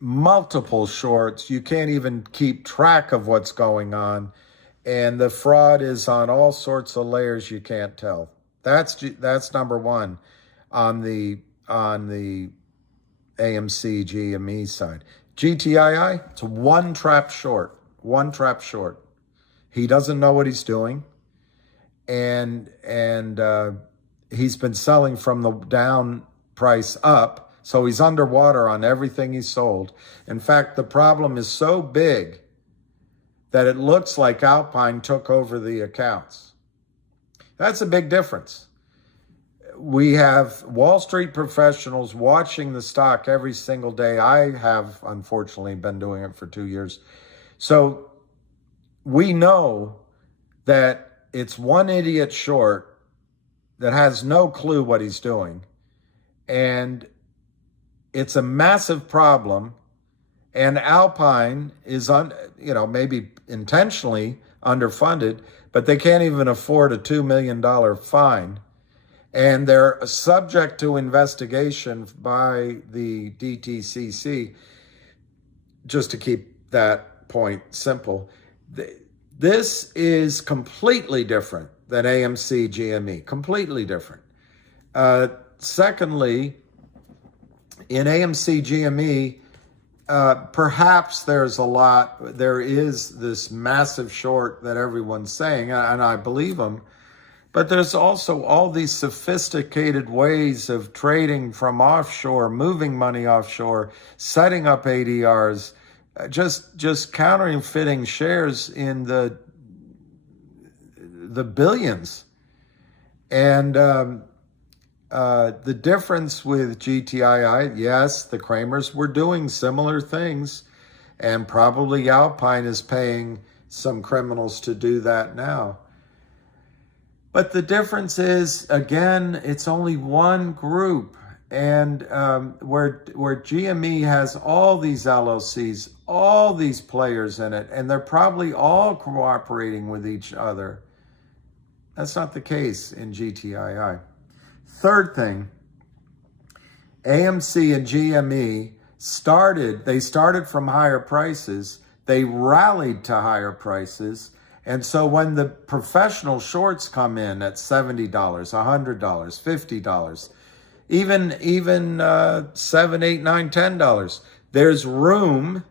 multiple shorts. You can't even keep track of what's going on. And the fraud is on all sorts of layers you can't tell. That's number one on the AMC GME side. GTII, it's one trap short. He doesn't know what he's doing. And he's been selling from the down price up, so he's underwater on everything he sold. In fact, the problem is so big that it looks like Alpine took over the accounts. That's a big difference. We have Wall Street professionals watching the stock every single day. I have, unfortunately, been doing it for 2 years. So we know that it's one idiot short that has no clue what he's doing. And it's a massive problem. And Alpine is, maybe intentionally underfunded, but they can't even afford a $2 million fine. And they're subject to investigation by the DTCC, just to keep that point simple. This is completely different than AMC GME, completely different. Secondly, in AMC GME, perhaps there is this massive short that everyone's saying, and I believe them, But there's also all these sophisticated ways of trading from offshore, moving money offshore, setting up ADRs, just counterfeiting shares in the billions. And the difference with Gtii, yes, the Kramers were doing similar things, and probably Alpine is paying some criminals to do that now. But the difference is, again, it's only one group. And where GME has all these LLCs, all these players in it, and they're probably all cooperating with each other. That's not the case in Gtii. Third thing, AMC and GME started from higher prices. They rallied to higher prices. And so when the professional shorts come in at $70, $100, $50, even $7, $8, $9, $10, there's room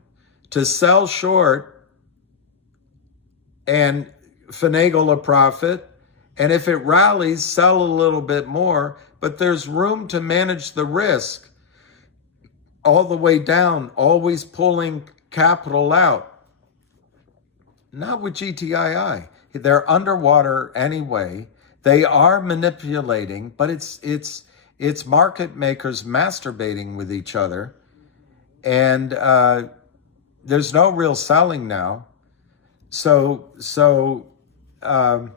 to sell short and finagle a profit. And if it rallies, sell a little bit more, but there's room to manage the risk all the way down, always pulling capital out. Not with Gtii. They're underwater anyway. They are manipulating, but it's market makers masturbating with each other. And there's no real selling now. So I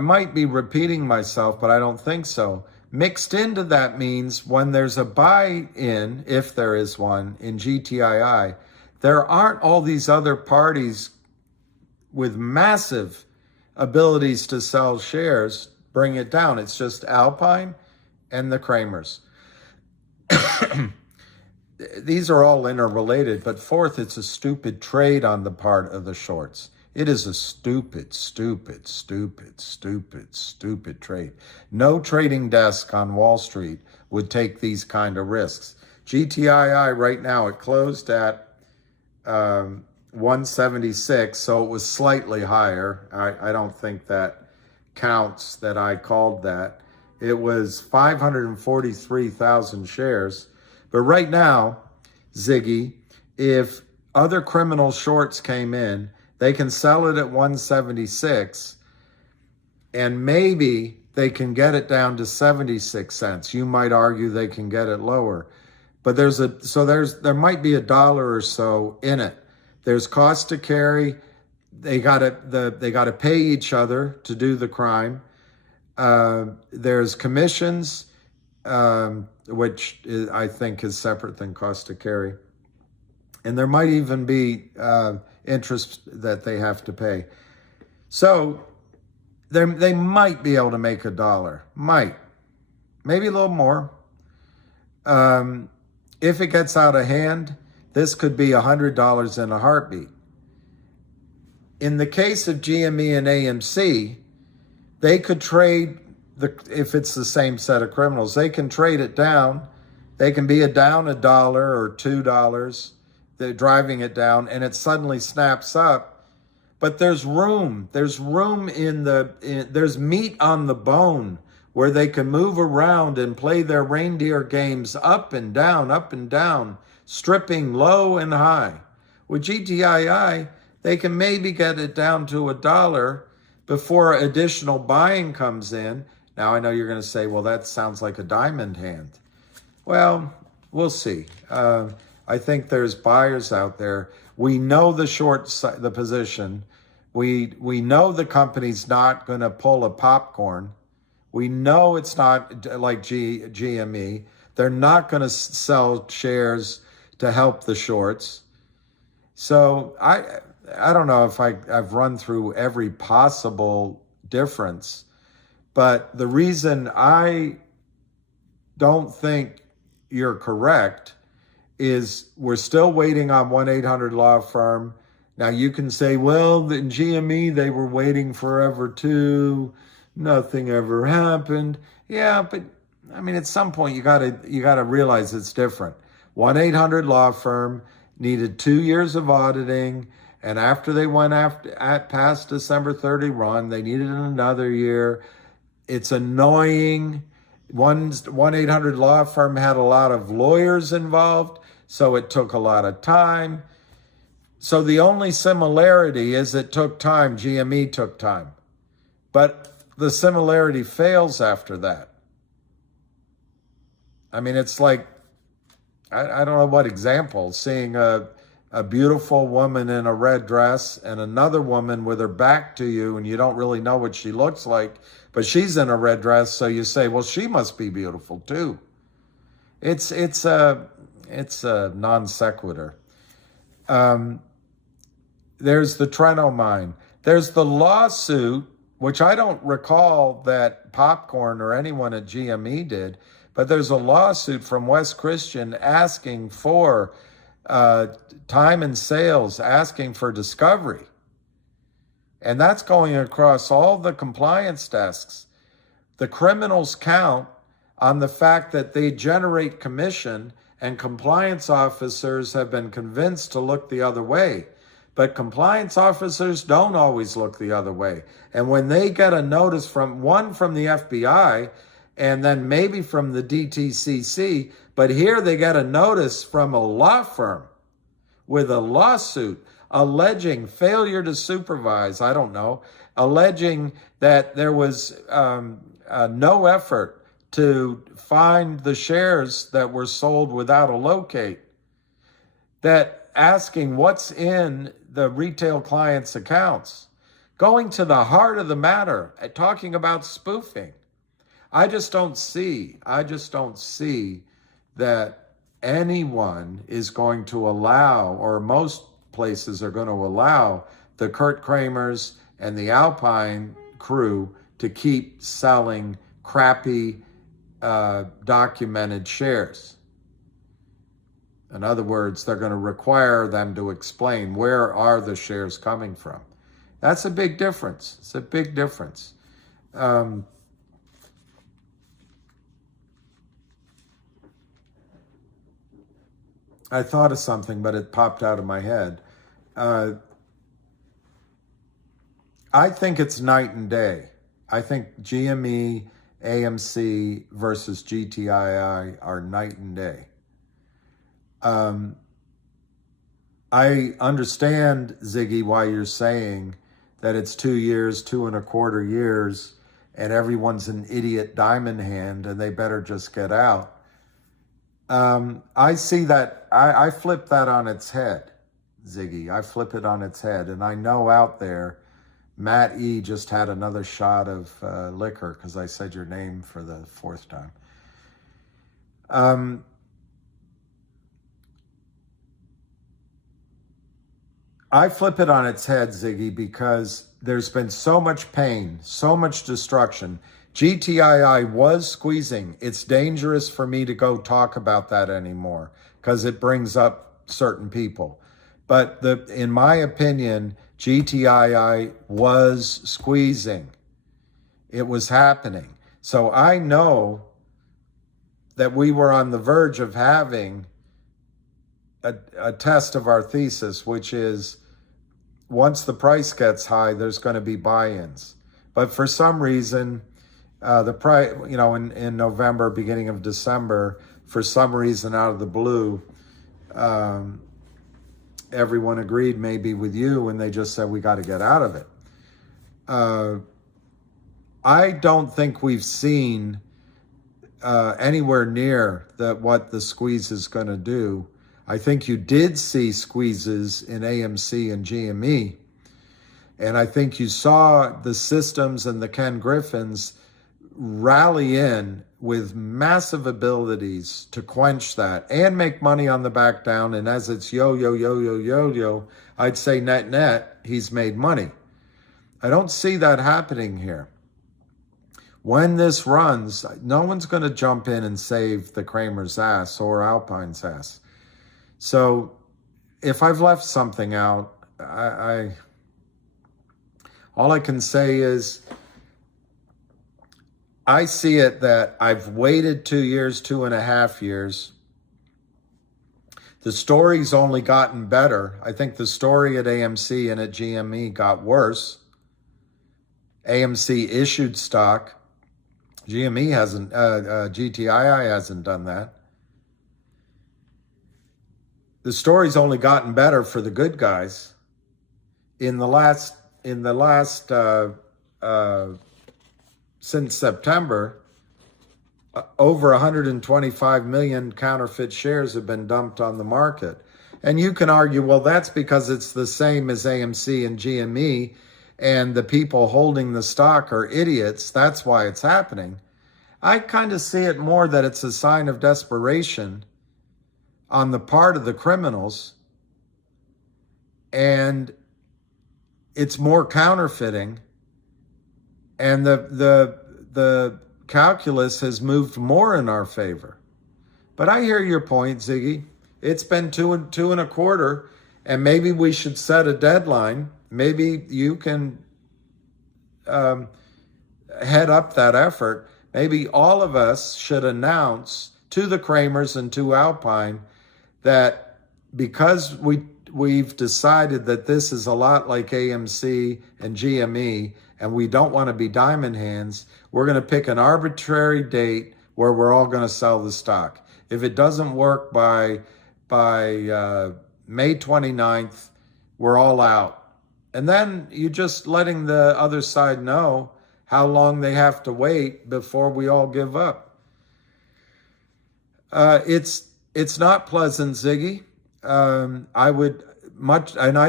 might be repeating myself, but I don't think so. Mixed into that means when there's a buy-in, if there is one, in Gtii, there aren't all these other parties with massive abilities to sell shares, bring it down. It's just Alpine and the Kramers. These are all interrelated, but fourth, it's a stupid trade on the part of the shorts. It is a stupid trade. No trading desk on Wall Street would take these kind of risks. Gtii right now, it closed at 176, so it was slightly higher. I don't think that counts that I called that. It was 543,000 shares. But right now, Ziggy, if other criminal shorts came in, they can sell it at 176, and maybe they can get it down to 76 cents. You might argue they can get it lower. But there might be $1 or so in it. There's cost to carry. They gotta pay each other to do the crime. There's commissions, which I think is separate than cost to carry. And there might even be interest that they have to pay. So they might be able to make $1. Might. Maybe a little more. If it gets out of hand, this could be $100 in a heartbeat. In the case of GME and AMC, they could trade, if it's the same set of criminals, they can trade it down. They can be down $1 or $2. They're driving it down, and it suddenly snaps up. But there's room. There's room there's meat on the bone where they can move around and play their reindeer games up and down, stripping low and high. With Gtii, they can maybe get it down to $1 before additional buying comes in. Now, I know you're going to say, well, that sounds like a diamond hand. Well, we'll see. I think there's buyers out there. We know the position. We know the company's not going to pull a popcorn. We know it's not like GME. They're not going to sell shares to help the shorts. So I don't know if I've run through every possible difference, but the reason I don't think you're correct is we're still waiting on 1-800 law firm. Now you can say, well, in GME, they were waiting forever too. Nothing ever happened. Yeah, but I mean, at some point you gotta realize it's different. 1-800 law firm needed 2 years of auditing And after they went past December 31, they needed another year. It's annoying. One 1-800 law firm had a lot of lawyers involved, so it took a lot of time. So the only similarity is it took time. GME took time. But the similarity fails after that. I mean, it's like, I don't know what example, seeing a beautiful woman in a red dress and another woman with her back to you and you don't really know what she looks like, but she's in a red dress, so you say, well, she must be beautiful too. It's a non sequitur. There's the Treno mine. There's the lawsuit, which I don't recall that Popcorn or anyone at GME did, but there's a lawsuit from West Christian asking for time and sales, asking for discovery. And that's going across all the compliance desks. The criminals count on the fact that they generate commission, and compliance officers have been convinced to look the other way. But compliance officers don't always look the other way. And when they get a notice from the FBI, and then maybe from the DTCC, but here they get a notice from a law firm with a lawsuit alleging failure to supervise, I don't know, alleging that there was no effort to find the shares that were sold without a locate, that asking what's in the retail clients' accounts, going to the heart of the matter, talking about spoofing. I just don't see that anyone is going to allow, or most places are going to allow, the Kurt Kramers and the Alpine crew to keep selling crappy documented shares. In other words, they're going to require them to explain where are the shares coming from. That's a big difference. It's a big difference. I thought of something, but it popped out of my head. I think it's night and day. I think GME, AMC versus GTII are night and day. I understand, Ziggy, why you're saying that it's 2 years, 2.25 years, and everyone's an idiot diamond hand and they better just get out. I see that, I flip that on its head, Ziggy. I flip it on its head. And I know out there, Matt E. just had another shot of liquor because I said your name for the 4th time. I flip it on its head, Ziggy, because there's been so much pain, so much destruction. GTII was squeezing. It's dangerous for me to go talk about that anymore because it brings up certain people. But in my opinion, GTII was squeezing. It was happening. So I know that we were on the verge of having a test of our thesis, which is once the price gets high, there's going to be buy-ins. But for some reason, the price, in November, beginning of December, for some reason out of the blue, everyone agreed maybe with you, and they just said we got to get out of it. I don't think we've seen anywhere near what the squeeze is going to do. I think you did see squeezes in AMC and GME, and I think you saw the systems and the Ken Griffins rally in with massive abilities to quench that and make money on the back down. And as it's yo, I'd say net, he's made money. I don't see that happening here. When this runs, no one's going to jump in and save the Kramer's ass or Alpine's ass. So if I've left something out, all I can say is I see it that I've waited 2 years, 2.5 years. The story's only gotten better. I think the story at AMC and at GME got worse. AMC issued stock. GME hasn't, GTII hasn't done that. The story's only gotten better for the good guys. In the last, since September, over 125 million counterfeit shares have been dumped on the market. And you can argue, well, that's because it's the same as AMC and GME, and the people holding the stock are idiots. That's why it's happening. I kind of see it more that it's a sign of desperation on the part of the criminals, and it's more counterfeiting, and the calculus has moved more in our favor. But I hear your point, Ziggy. It's been two and a quarter, and maybe we should set a deadline. Maybe you can head up that effort. Maybe all of us should announce to the Kramers and to Alpine that because we've decided that this is a lot like AMC and GME, and we don't want to be diamond hands, we're going to pick an arbitrary date where we're all going to sell the stock. If it doesn't work by May 29th, we're all out. And then you're just letting the other side know how long they have to wait before we all give up. It's not pleasant, Ziggy. And I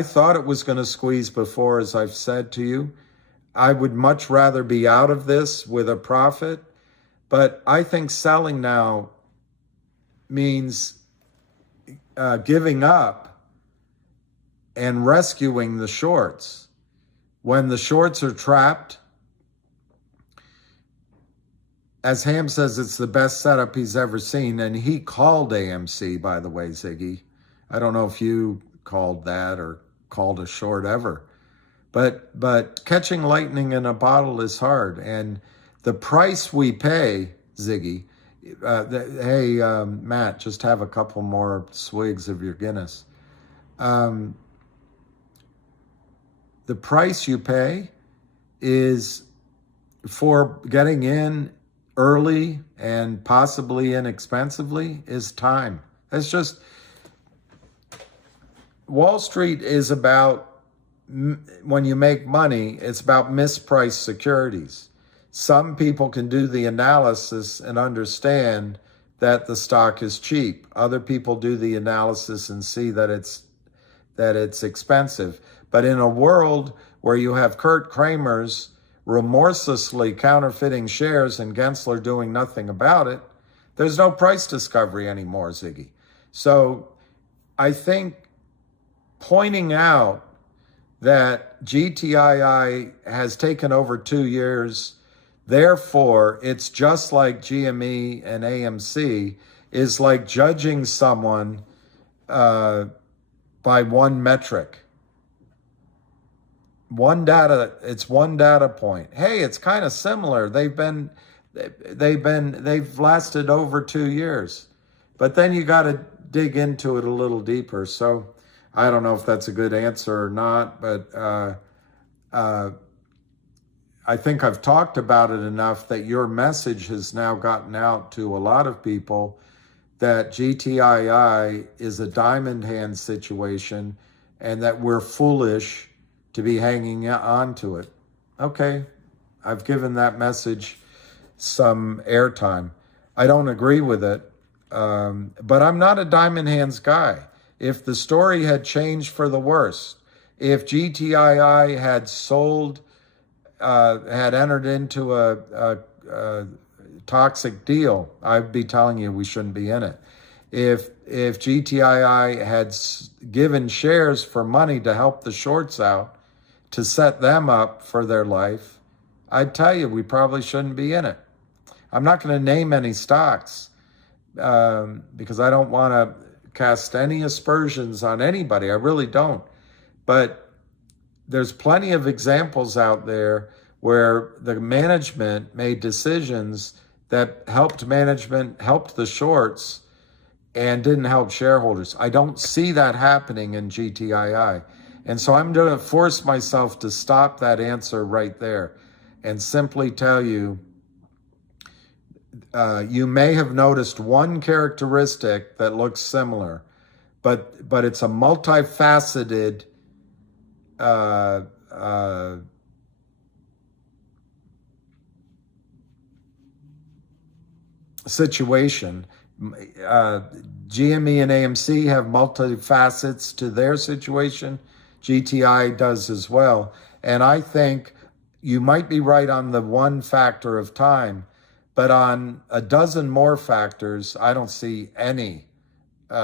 thought it was going to squeeze before, as I've said to you. I would much rather be out of this with a profit, but I think selling now means giving up and rescuing the shorts. When the shorts are trapped, as Ham says, it's the best setup he's ever seen, and he called AMC, by the way, Ziggy. I don't know if you called that or called a short ever. But catching lightning in a bottle is hard, and the price we pay, Ziggy. Hey, Matt, just have a couple more swigs of your Guinness. The price you pay is for getting in early and possibly inexpensively is time. It's just, Wall Street is about, when you make money, it's about mispriced securities. Some people can do the analysis and understand that the stock is cheap. Other people do the analysis and see that it's expensive. But in a world where you have Kurt Kramers remorselessly counterfeiting shares and Gensler doing nothing about it, there's no price discovery anymore, Ziggy. So I think pointing out that GTII has taken over 2 years, therefore it's just like GME and AMC, is like judging someone by one metric. It's one data point. Hey, it's kind of similar. They've lasted over 2 years. But then you got to dig into it a little deeper. So I don't know if that's a good answer or not, but I think I've talked about it enough that your message has now gotten out to a lot of people that GTII is a diamond hand situation and that we're foolish to be hanging on to it. Okay, I've given that message some airtime. I don't agree with it, but I'm not a diamond hands guy. If the story had changed for the worse, if GTII had sold, had entered into a toxic deal, I'd be telling you we shouldn't be in it. If GTII had given shares for money to help the shorts out, to set them up for their life, I'd tell you we probably shouldn't be in it. I'm not going to name any stocks because I don't want to cast any aspersions on anybody. I really don't. But there's plenty of examples out there where the management made decisions that helped the shorts, and didn't help shareholders. I don't see that happening in GTII. And so I'm going to force myself to stop that answer right there and simply tell you, you may have noticed one characteristic that looks similar, but it's a multifaceted situation. GME and AMC have multifacets to their situation. GTI does as well. And I think you might be right on the one factor of time, but on a dozen more factors, I don't see any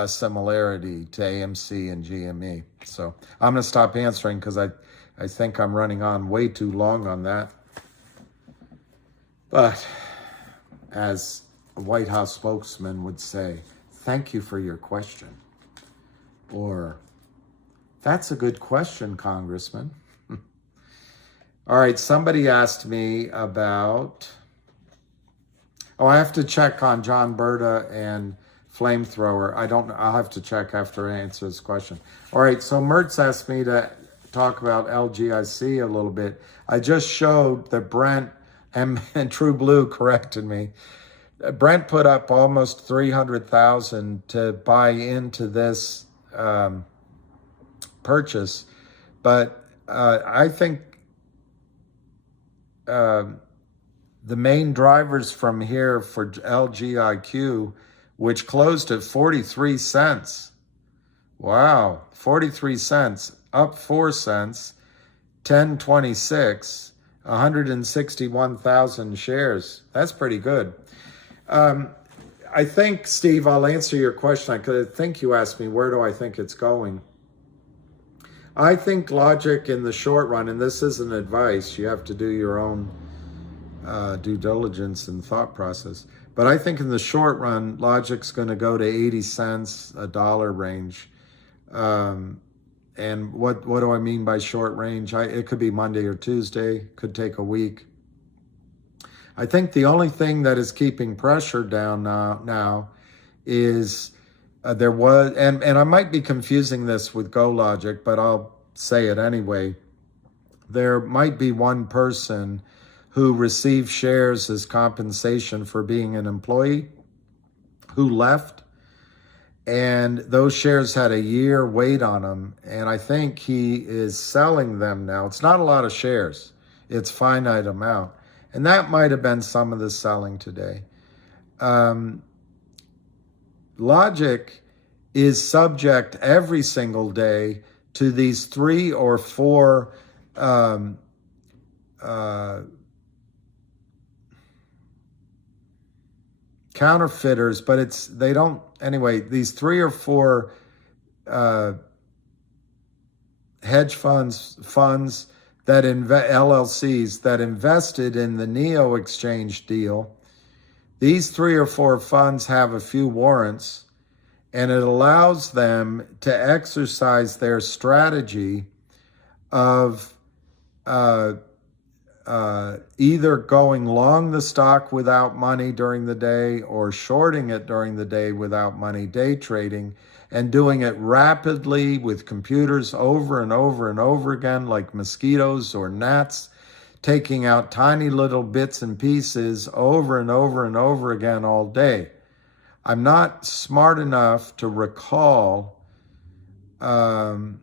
similarity to AMC and GME. So I'm going to stop answering because I think I'm running on way too long on that. But as a White House spokesman would say, thank you for your question. Or, that's a good question, Congressman. All right, somebody asked me about, I have to check on John Berta and Flamethrower. I'll have to check after I answer this question. All right, so Mertz asked me to talk about LGIC a little bit. I just showed that Brent and True Blue corrected me. Brent put up almost 300,000 to buy into this purchase, but I think the main drivers from here for LGIQ, which closed at 43 cents. Wow, 43 cents, up 4 cents, 10.26, 161,000 shares. That's pretty good. I think, Steve, I'll answer your question. I think you asked me, where do I think it's going? I think Logic in the short run, and this isn't advice, you have to do your own due diligence and thought process. But I think in the short run, Logic's going to go to 80 cents, $1 range. And what do I mean by short range? It could be Monday or Tuesday, could take a week. I think the only thing that is keeping pressure down now is there was, and I might be confusing this with GoLogic, but I'll say it anyway. There might be one person who received shares as compensation for being an employee who left, and those shares had a year wait on them, and I think he is selling them now. It's not a lot of shares. It's finite amount. And that might have been some of the selling today. Logic is subject every single day to these 3 or 4 counterfeiters, but these 3 or 4 hedge funds that LLCs that invested in the Neo exchange deal. These 3 or 4 funds have a few warrants, and it allows them to exercise their strategy of either going long the stock without money during the day or shorting it during the day without money, day trading, and doing it rapidly with computers over and over and over again, like mosquitoes or gnats, taking out tiny little bits and pieces over and over and over again all day. I'm not smart enough to recall the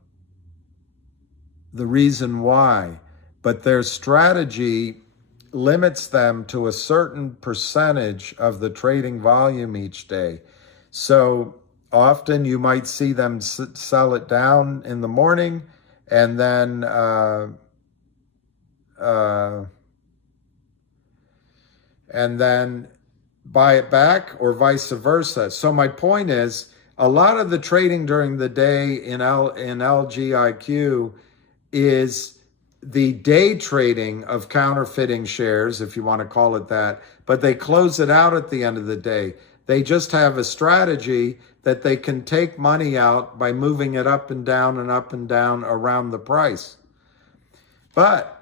reason why, but their strategy limits them to a certain percentage of the trading volume each day. So often you might see them sell it down in the morning and then buy it back, or vice versa. So my point is, a lot of the trading during the day in LGIQ is the day trading of counterfeiting shares, if you want to call it that, but they close it out at the end of the day. They just have a strategy that they can take money out by moving it up and down around the price. But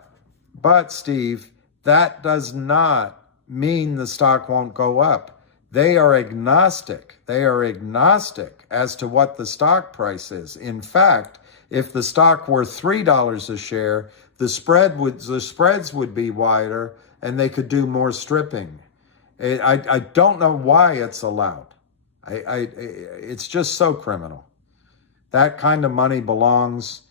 Steve, that does not mean the stock won't go up. they are agnostic. They are agnostic as to what the stock price is. In fact, if the stock were $3 a share, the spreads would be wider and they could do more stripping. I don't know why it's allowed. It's just so criminal. That kind of money belongs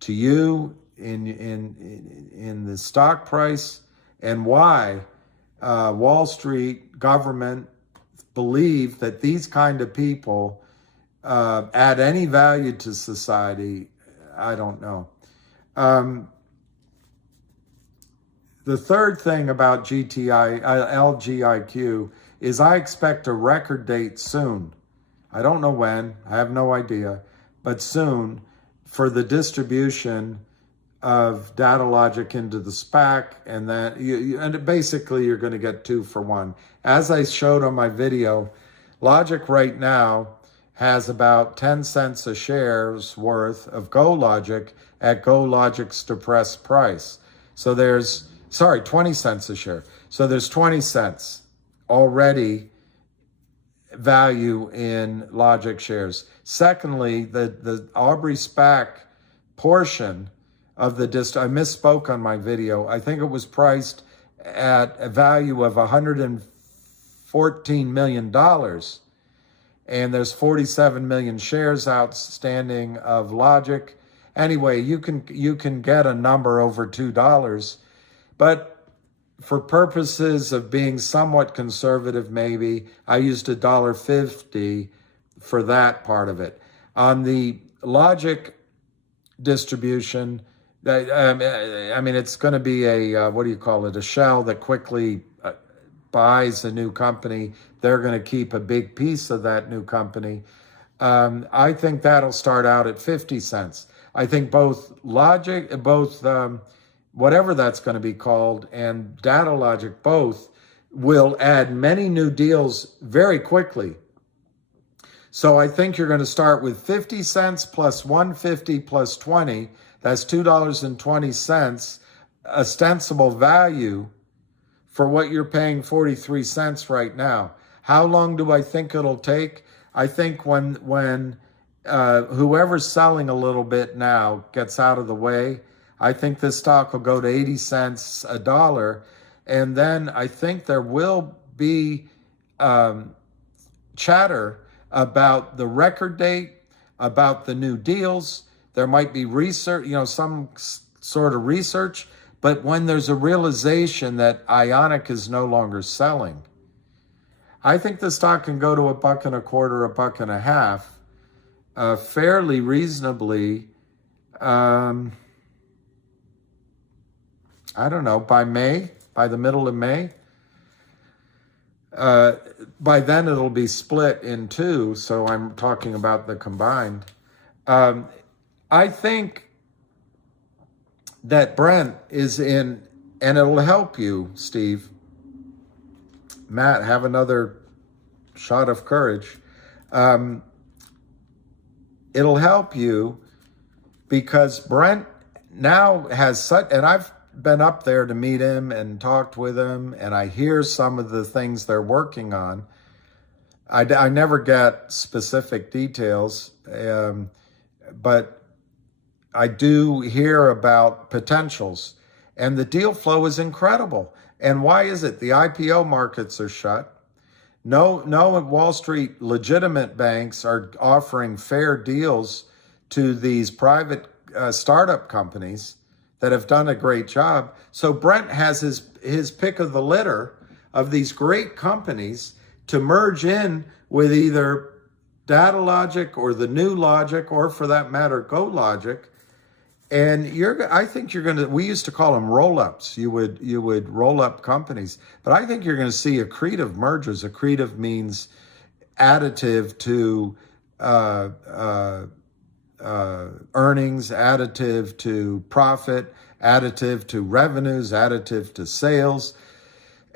to you in the stock price, and why Wall Street, government believe that these kind of people add any value to society, I don't know. The third thing about LGIQ is I expect a record date soon. I don't know when, I have no idea, but soon, for the distribution of data logic into the SPAC, and then basically you're going to get 2 for 1. As I showed on my video, Logic right now has about 10 cents a share's worth of GoLogic at GoLogic's depressed price. So there's, 20 cents a share. So there's 20 cents already value in Logic shares. Secondly, the Aubrey SPAC portion of the I misspoke on my video. I think it was priced at a value of $114 million. And there's 47 million shares outstanding of Logic. Anyway, you can get a number over $2. But for purposes of being somewhat conservative, maybe, I used $1.50 for that part of it. On the Logic distribution, I mean, it's going to be a, a shell that quickly buys a new company. They're going to keep a big piece of that new company. I think that'll start out at 50 cents. I think both Logic, whatever that's going to be called, and Data Logic both will add many new deals very quickly. So I think you're going to start with 50 cents plus 150 plus 20. That's $2.20 ostensible value for what you're paying 43 cents right now. How long do I think it'll take? I think when whoever's selling a little bit now gets out of the way, I think this stock will go to 80 cents a dollar. And then I think there will be chatter about the record date, about the new deals. There might be research, some sort of research. But when there's a realization that Ionic is no longer selling, I think the stock can go to $1.25, $1.50, fairly reasonably. I don't know, by the middle of May. By then it'll be split in 2, so I'm talking about the combined. I think that Brent is in, and it'll help you, Steve. Matt, have another shot of courage. It'll help you because Brent now has such, and I've been up there to meet him and talked with him, and I hear some of the things they're working on. I never get specific details, but I do hear about potentials, and the deal flow is incredible. And why is it? The IPO markets are shut. No Wall Street legitimate banks are offering fair deals to these private startup companies that have done a great job. So Brent has his pick of the litter of these great companies to merge in with either Data Logic or the new Logic, or for that matter, GoLogic. And I think you're going to, we used to call them roll-ups. You would roll up companies, but I think you're going to see accretive mergers. Accretive means additive to earnings, additive to profit, additive to revenues, additive to sales.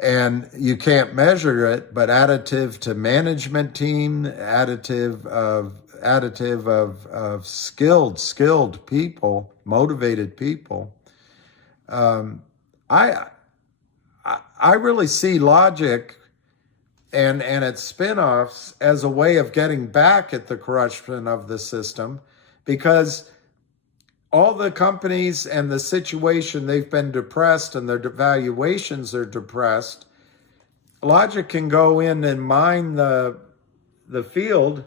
And you can't measure it, but additive to management team, additive of skilled people, motivated people. I really see Logic and its spin-offs as a way of getting back at the corruption of the system, because all the companies and the situation, they've been depressed and their valuations are depressed. Logic can go in and mine the field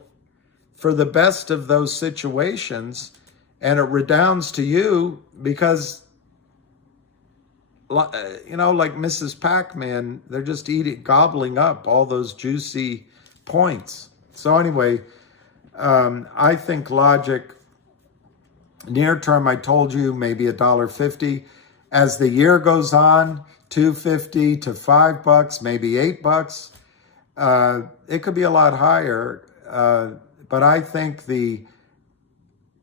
for the best of those situations, and it redounds to you because, you know, like Mrs. Pac-Man, they're just gobbling up all those juicy points. So anyway, I think Logic, near term, I told you maybe $1.50. As the year goes on, $2.50 to $5, maybe $8. It could be a lot higher, but I think the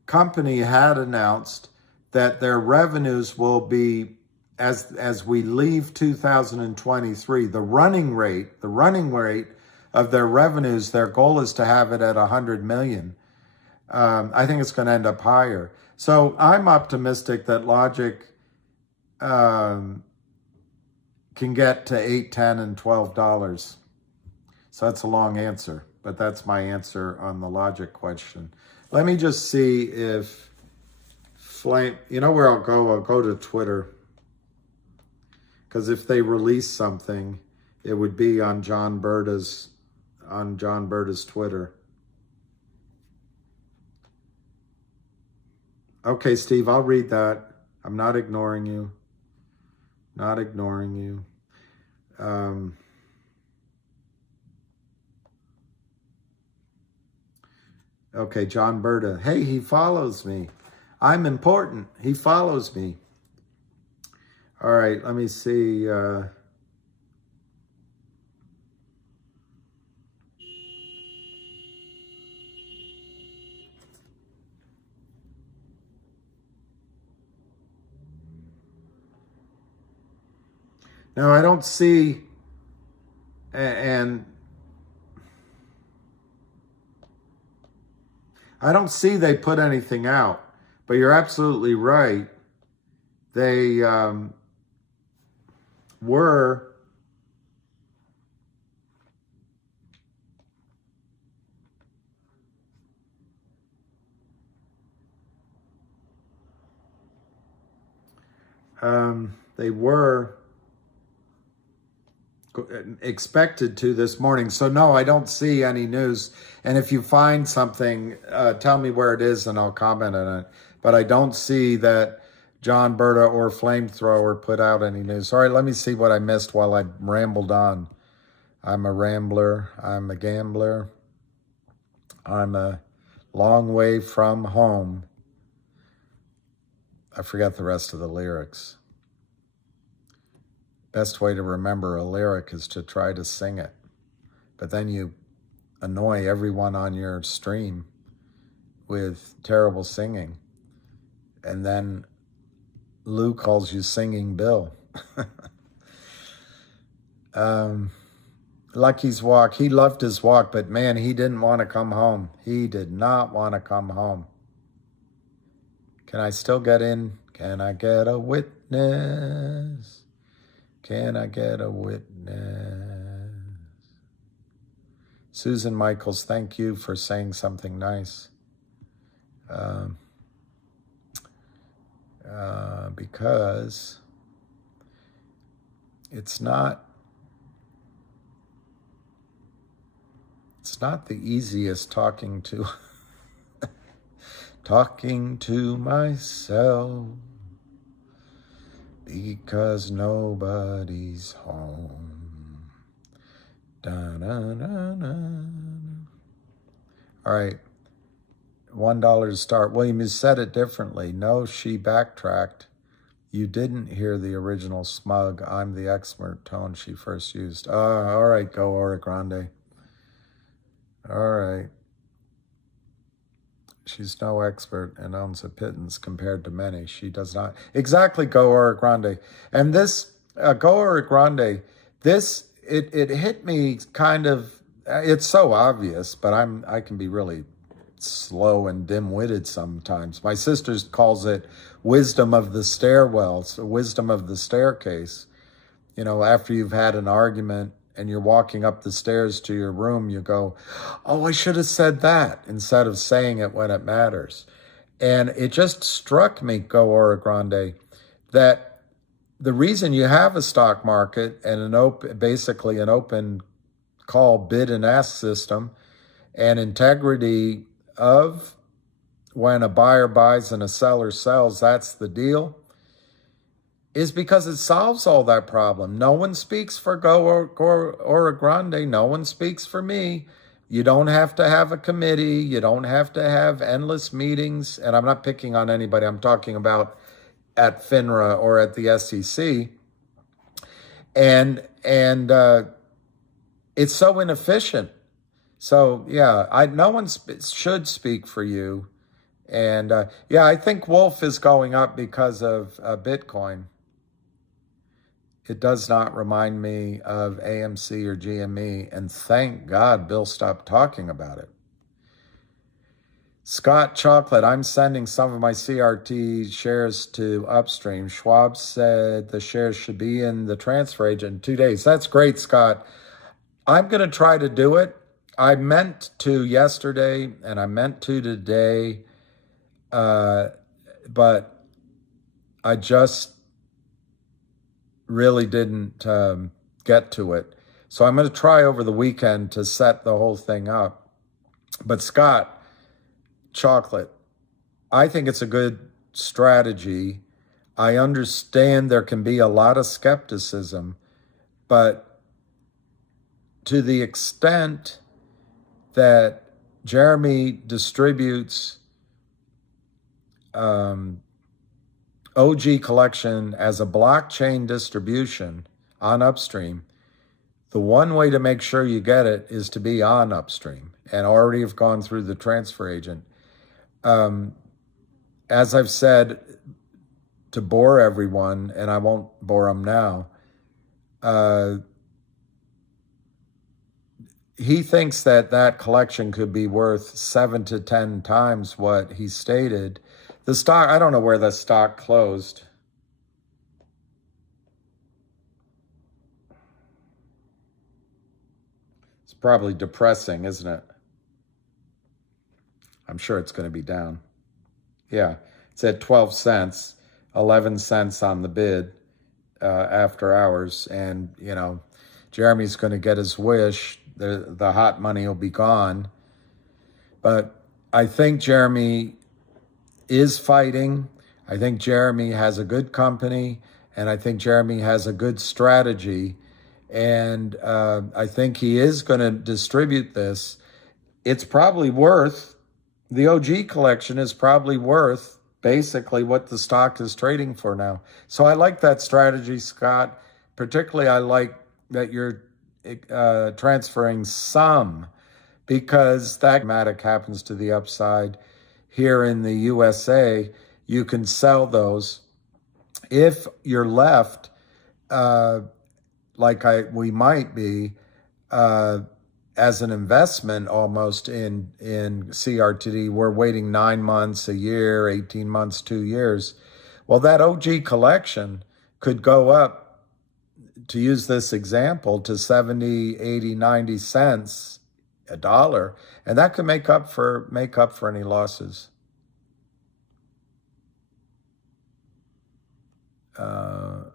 company had announced that their revenues will be, as we leave 2023, the running rate of their revenues, their goal is to have it at 100 million. I think it's going to end up higher. So I'm optimistic that Logic can get to $8, $10, and $12. So that's a long answer, but that's my answer on the Logic question. Let me just see if Flame, you know where I'll go? I'll go to Twitter. Because if they release something, it would be on John Berta's Twitter. Okay, Steve, I'll read that. I'm not ignoring you. Not ignoring you. Okay, John Berta. Hey, he follows me. I'm important. He follows me. All right, let me see. No, I don't see, and I don't see they put anything out, but you're absolutely right. They were expected to this morning. So no, I don't see any news. And if you find something, tell me where it is and I'll comment on it. But I don't see that John Berta or Flamethrower put out any news. All right, let me see what I missed while I rambled on. I'm a rambler. I'm a gambler. I'm a long way from home. I forgot the rest of the lyrics. Best way to remember a lyric is to try to sing it. But then you annoy everyone on your stream with terrible singing. And then Lou calls you Singing Bill. Lucky's walk. He loved his walk, but man, he didn't want to come home. He did not want to come home. Can I still get in? Can I get a witness? Can I get a witness? Susan Michaels, thank you for saying something nice. Because it's not the easiest talking to myself. Because nobody's home. Da-na-na-na. All right. $1 to start. William, you said it differently. No, she backtracked. You didn't hear the original smug, I'm the expert tone she first used. All right, go Ora Grande. All right. She's no expert and owns a pittance compared to many. She does not. Exactly, Go Ora Grande. And this, Go Ora Grande, this, it hit me kind of, it's so obvious, but I can be really slow and dim-witted sometimes. My sister calls it wisdom of the stairwell, so wisdom of the staircase. You know, after you've had an argument and you're walking up the stairs to your room, you go, oh, I should have said that, instead of saying it when it matters. And it just struck me, Go Ora Grande, that the reason you have a stock market and basically an open call bid and ask system and integrity of when a buyer buys and a seller sells, that's the deal, is because it solves all that problem. No one speaks for Go Ora Grande. No one speaks for me. You don't have to have a committee. You don't have to have endless meetings. And I'm not picking on anybody. I'm talking about at FINRA or at the SEC. And it's so inefficient. So yeah, no one should speak for you. And yeah, I think Wolf is going up because of Bitcoin. It does not remind me of AMC or GME, and thank God Bill stopped talking about it. Scott Chocolate, I'm sending some of my CRT shares to Upstream. Schwab said the shares should be in the transfer agent in 2 days. That's great, Scott. I'm going to try to do it. I meant to yesterday, and I meant to today, but I just really didn't get to it. So I'm going to try over the weekend to set the whole thing up. But Scott Chocolate, I think it's a good strategy. I understand there can be a lot of skepticism, but to the extent that Jeremy distributes OG collection as a blockchain distribution on Upstream, the one way to make sure you get it is to be on Upstream and already have gone through the transfer agent. As I've said, to bore everyone, and I won't bore them now, he thinks that collection could be worth 7 to 10 times what he stated. The stock, I don't know where the stock closed. It's probably depressing, isn't it? I'm sure it's going to be down. Yeah, it's at 12 cents, 11 cents on the bid after hours. And, you know, Jeremy's going to get his wish. The hot money will be gone. But I think Jeremy is fighting. I think Jeremy has a good company, and I think Jeremy has a good strategy. And I think he is going to distribute this. It's probably worth, the OG collection is probably worth basically what the stock is trading for now. So I like that strategy, Scott. Particularly, I like that you're transferring some, because that dramatic happens to the upside. Here in the USA, you can sell those. If you're left, like we might be, as an investment almost in CRTD, we're waiting 9 months, a year, 18 months, 2 years. Well, that OG collection could go up, to use this example, to 70, 80, 90 cents, $1, and that could make up for any losses. I'm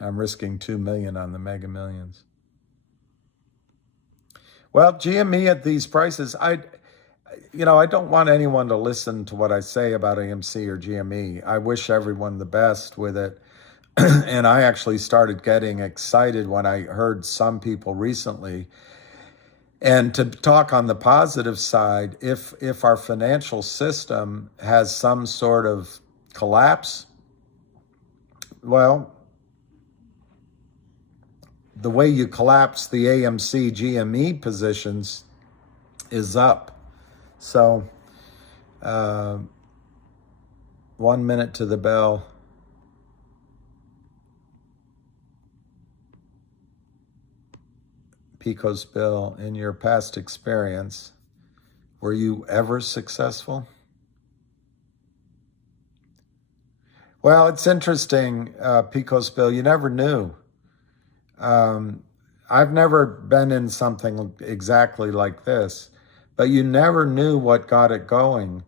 risking $2 million on the Mega Millions. Well, GME at these prices, I don't want anyone to listen to what I say about AMC or GME. I wish everyone the best with it. And I actually started getting excited when I heard some people recently. And to talk on the positive side, if our financial system has some sort of collapse, well, the way you collapse the AMC GME positions is up. So 1 minute to the bell. Pecos Bill, in your past experience, were you ever successful? Well, it's interesting, Pecos Bill, you never knew. I've never been in something exactly like this, but you never knew what got it going.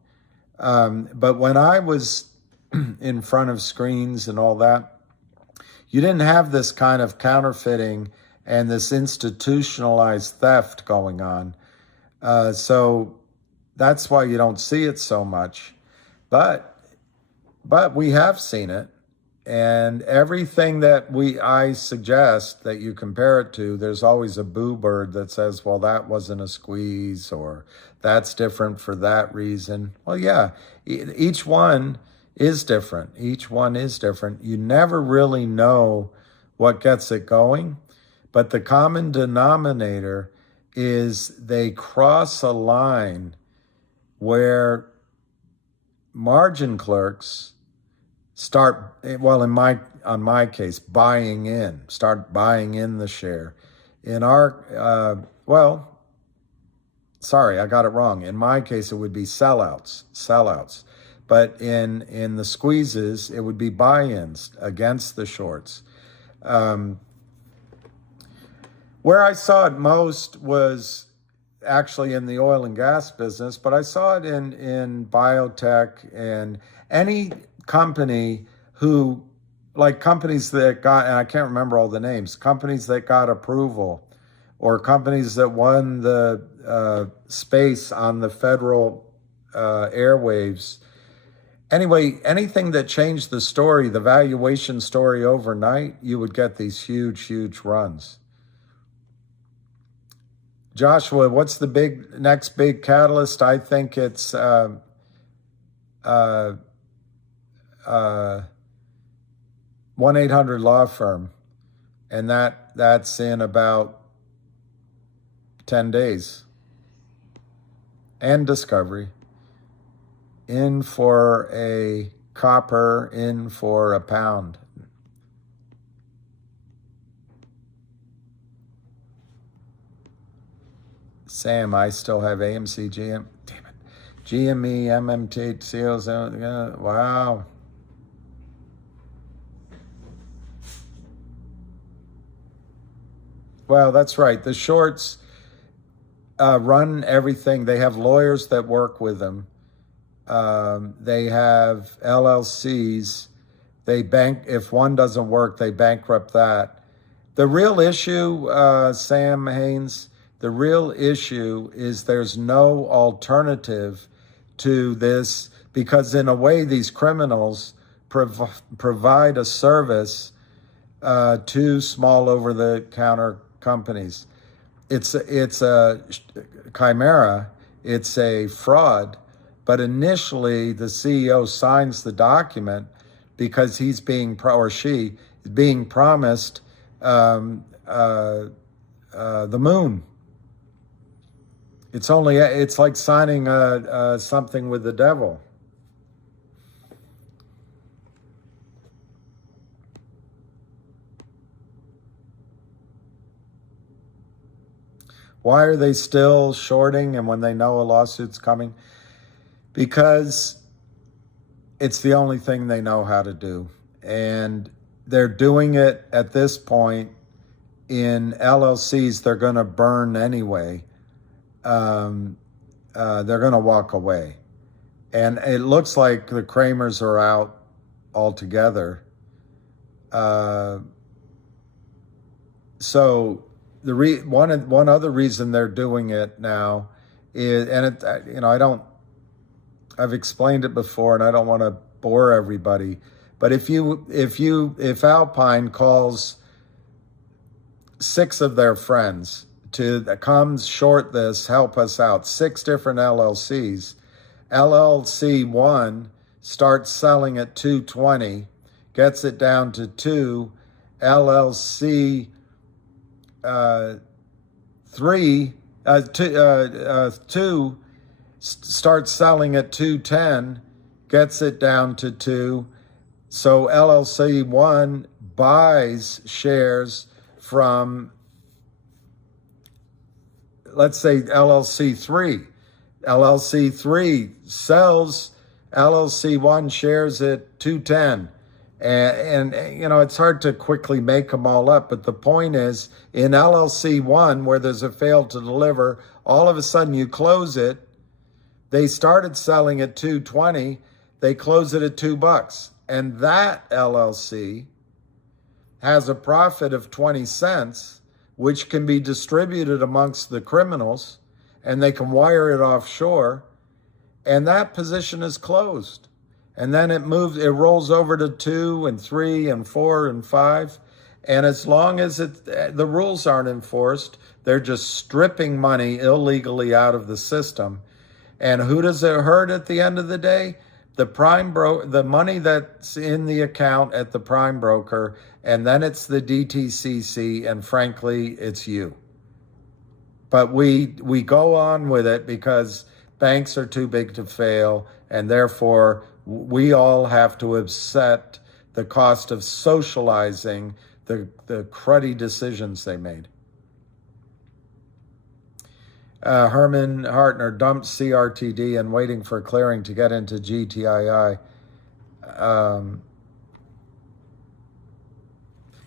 But when I was in front of screens and all that, you didn't have this kind of counterfeiting and this institutionalized theft going on. So that's why you don't see it so much. But we have seen it. And everything that I suggest that you compare it to, there's always a boo bird that says, well, that wasn't a squeeze, or that's different for that reason. Well, yeah, each one is different. Each one is different. You never really know what gets it going, but the common denominator is they cross a line where margin clerks start, well, on my case, start buying in the share. In our, sorry, I got it wrong. In my case, it would be sellouts. But in the squeezes, it would be buy-ins against the shorts. Where I saw it most was actually in the oil and gas business, but I saw it in biotech and any company who, like companies that got, and I can't remember all the names, companies that got approval, or companies that won the space on the federal airwaves. Anyway, anything that changed the story, the valuation story overnight, you would get these huge, huge runs. Joshua, what's the next big catalyst? I think it's 1-800-Law Firm, and that's in about 10 days. And Discovery. In for a copper, in for a pound. Sam, I still have AMC, GM, damn it, GME, MMT, COs, wow. Well, that's right. The shorts run everything. They have lawyers that work with them. They have LLCs. If one doesn't work, they bankrupt that. The real issue, Sam Haynes, the real issue is there's no alternative to this, because in a way these criminals provide a service to small over-the-counter companies. It's a chimera, it's a fraud, but initially the CEO signs the document because he's being, or she is being promised the moon. It's like signing something with the devil. Why are they still shorting, and when they know a lawsuit's coming? Because it's the only thing they know how to do. And they're doing it at this point in LLCs they're going to burn anyway. They're going to walk away. And it looks like the Kramers are out altogether. So one other reason they're doing it now is, and I've explained it before, and I don't want to bore everybody, but if Alpine calls 6 of their friends to come short this, help us out, 6 different LLCs, LLC 1 starts selling at 220, gets it down to 2, LLC 2 starts selling at 210, gets it down to 2. So LLC 1 buys shares from, let's say, LLC 3. LLC 3 sells LLC 1 shares at 210. And you know, it's hard to quickly make them all up, but the point is, in LLC 1, where there's a fail to deliver, all of a sudden you close it. They started selling at $2.20, they close it at $2, and that LLC has a profit of 20 cents, which can be distributed amongst the criminals, and they can wire it offshore, and that position is closed. And then it rolls over to 2 and 3 and 4 and 5. And as long as the rules aren't enforced, they're just stripping money illegally out of the system. And who does it hurt at the end of the day? The money that's in the account at the prime broker, and then it's the DTCC, and frankly, it's you. But we go on with it because banks are too big to fail, and therefore we all have to accept the cost of socializing the cruddy decisions they made. Herman Hartner dumped CRTD and waiting for clearing to get into GTII.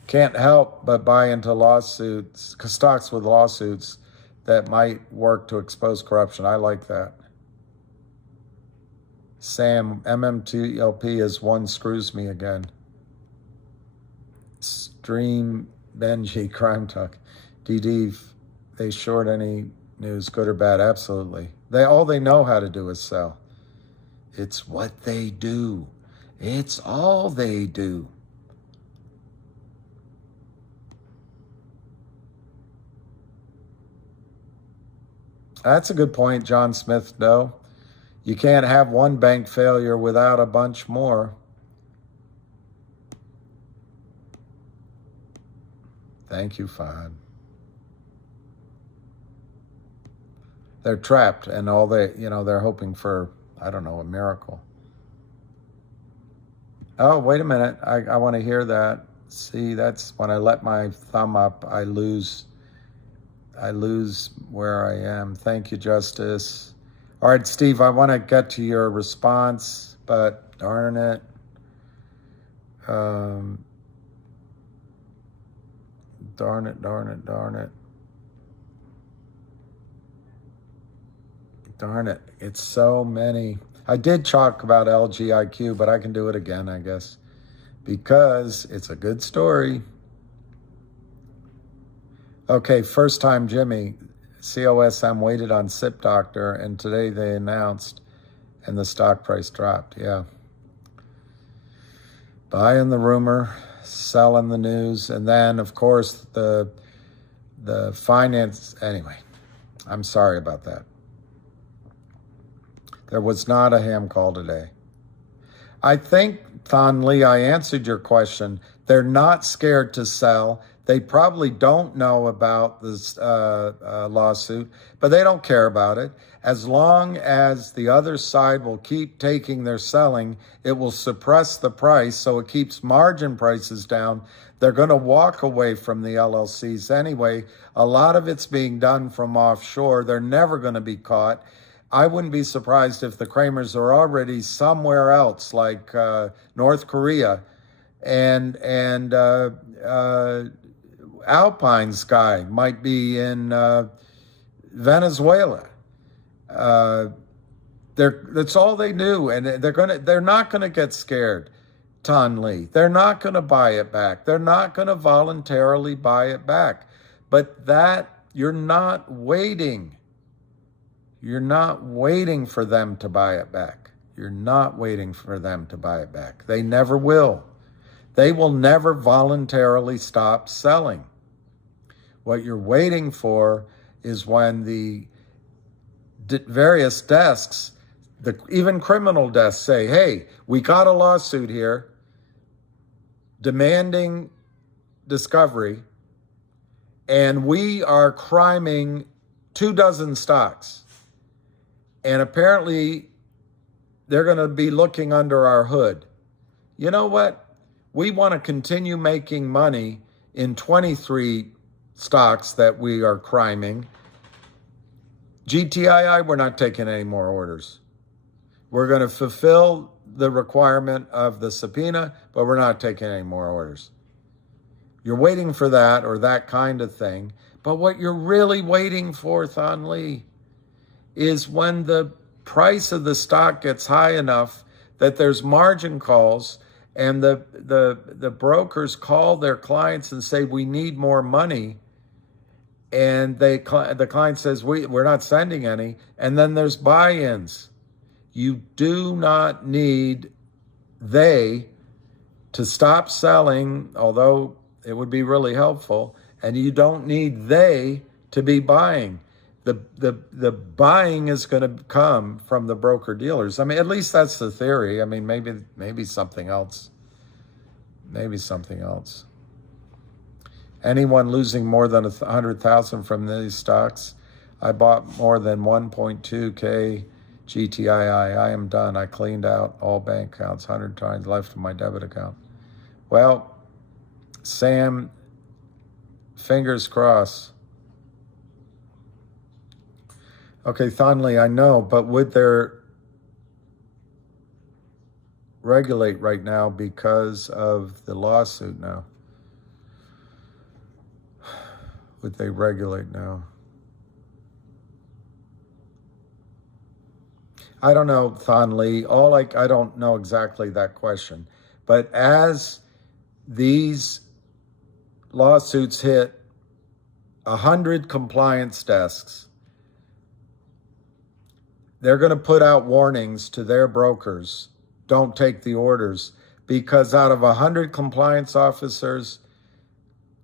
Can't help but buy into lawsuits, stocks with lawsuits that might work to expose corruption. I like that. Sam, Mmtlp is one screws me again. Stream Benji, Crime Talk. DD, they short any news, good or bad? Absolutely. All they know how to do is sell. It's what they do. It's all they do. That's a good point, John Smith, though. You can't have one bank failure without a bunch more. Thank you, Fahad. They're trapped, and they're hoping for, I don't know, a miracle. Oh, wait a minute. I want to hear that. See, that's when I let my thumb up, I lose where I am. Thank you, Justice. All right, Steve, I want to get to your response, but darn it. Darn it. Darn it. It's so many. I did talk about LGIQ, but I can do it again, I guess, because it's a good story. Okay, first time Jimmy. COSM waited on SIP Doctor, and today they announced, and the stock price dropped. Yeah. Buying the rumor, selling the news, and then, of course, the finance. Anyway, I'm sorry about that. There was not a ham call today. I think, Thon Lee, I answered your question. They're not scared to sell. They probably don't know about this lawsuit, but they don't care about it. As long as the other side will keep taking their selling, it will suppress the price, so it keeps margin prices down. They're going to walk away from the LLCs anyway. A lot of it's being done from offshore. They're never going to be caught. I wouldn't be surprised if the Kramers are already somewhere else, like North Korea, and Alpine's guy might be in Venezuela. That's all they do, and they're not gonna get scared. Ton Lee, they're not gonna buy it back. They're not gonna voluntarily buy it back. But that you're not waiting. You're not waiting for them to buy it back. You're not waiting for them to buy it back. They never will. They will never voluntarily stop selling. What you're waiting for is when the various desks, even criminal desks, say, hey, we got a lawsuit here demanding discovery, and we are criming 24 stocks. And apparently they're going to be looking under our hood. You know what? We want to continue making money in 23 stocks that we are criming. GTII, we're not taking any more orders. We're going to fulfill the requirement of the subpoena, but we're not taking any more orders. You're waiting for that or that kind of thing. But what you're really waiting for, Thon Lee, is when the price of the stock gets high enough that there's margin calls and the brokers call their clients and say, we need more money. And the client says, we're not sending any. And then there's buy-ins. You do not need they to stop selling, although it would be really helpful. And you don't need they to be buying. The buying is going to come from the broker dealers. I mean, at least that's the theory. I mean, maybe something else. Maybe something else. Anyone losing more than 100,000 from these stocks? I bought more than 1.2K Gtii. I am done. I cleaned out all bank accounts, 100 times left in my debit account. Well, Sam, fingers crossed. Okay, Thon Lee, I know, but would there regulate right now because of the lawsuit now? Would they regulate now? I don't know, Thon Lee. I don't know exactly that question. But as these lawsuits hit 100 compliance desks, they're going to put out warnings to their brokers, don't take the orders, because out of 100 compliance officers,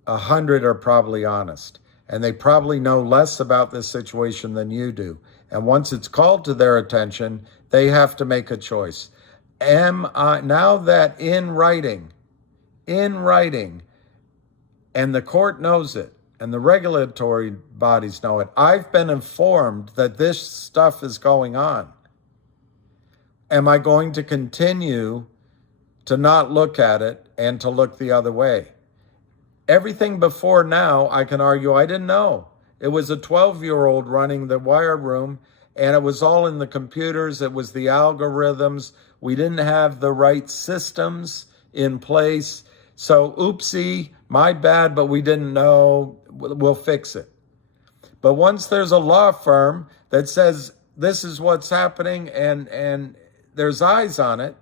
100 are probably honest, and they probably know less about this situation than you do. And once it's called to their attention, they have to make a choice. Now that in writing, and the court knows it, and the regulatory bodies know it, I've been informed that this stuff is going on. Am I going to continue to not look at it and to look the other way? Everything before now, I can argue I didn't know. It was a 12-year-old running the wire room, and it was all in the computers. It was the algorithms. We didn't have the right systems in place. So, oopsie, my bad, but we didn't know. We'll fix it. But once there's a law firm that says this is what's happening and there's eyes on it,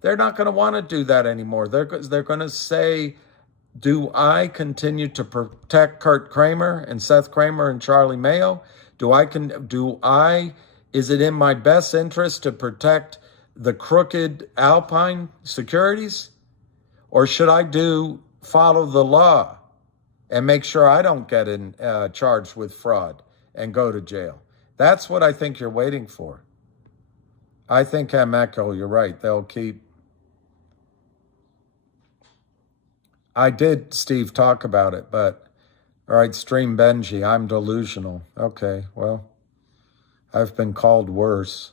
they're not going to want to do that anymore. They're going to say, do I continue to protect Kurt Kramer and Seth Kramer and Charlie Mayo? Is it in my best interest to protect the crooked Alpine securities? Or should I follow the law and make sure I don't get charged with fraud and go to jail? That's what I think you're waiting for. I think Echo, you're right. They'll keep. I did, Steve, talk about it, but all right, Stream Benji, I'm delusional. Okay, well, I've been called worse.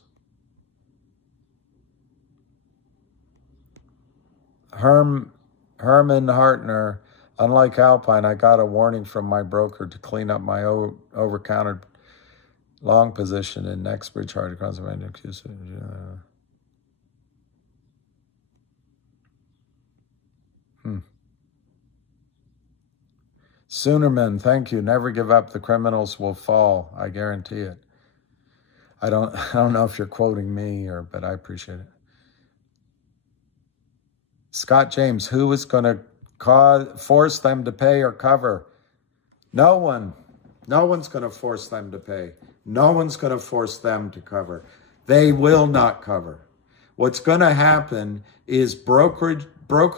Herman Hartner, unlike Alpine, I got a warning from my broker to clean up my over-counted long position in Nextbridge hard across the Soonerman, thank you. Never give up. The criminals will fall. I guarantee it. I don't know if you're quoting me but I appreciate it. Scott James, who is going to force them to pay or cover? No one. No one's going to force them to pay. No one's going to force them to cover. They will not cover. What's going to happen is broker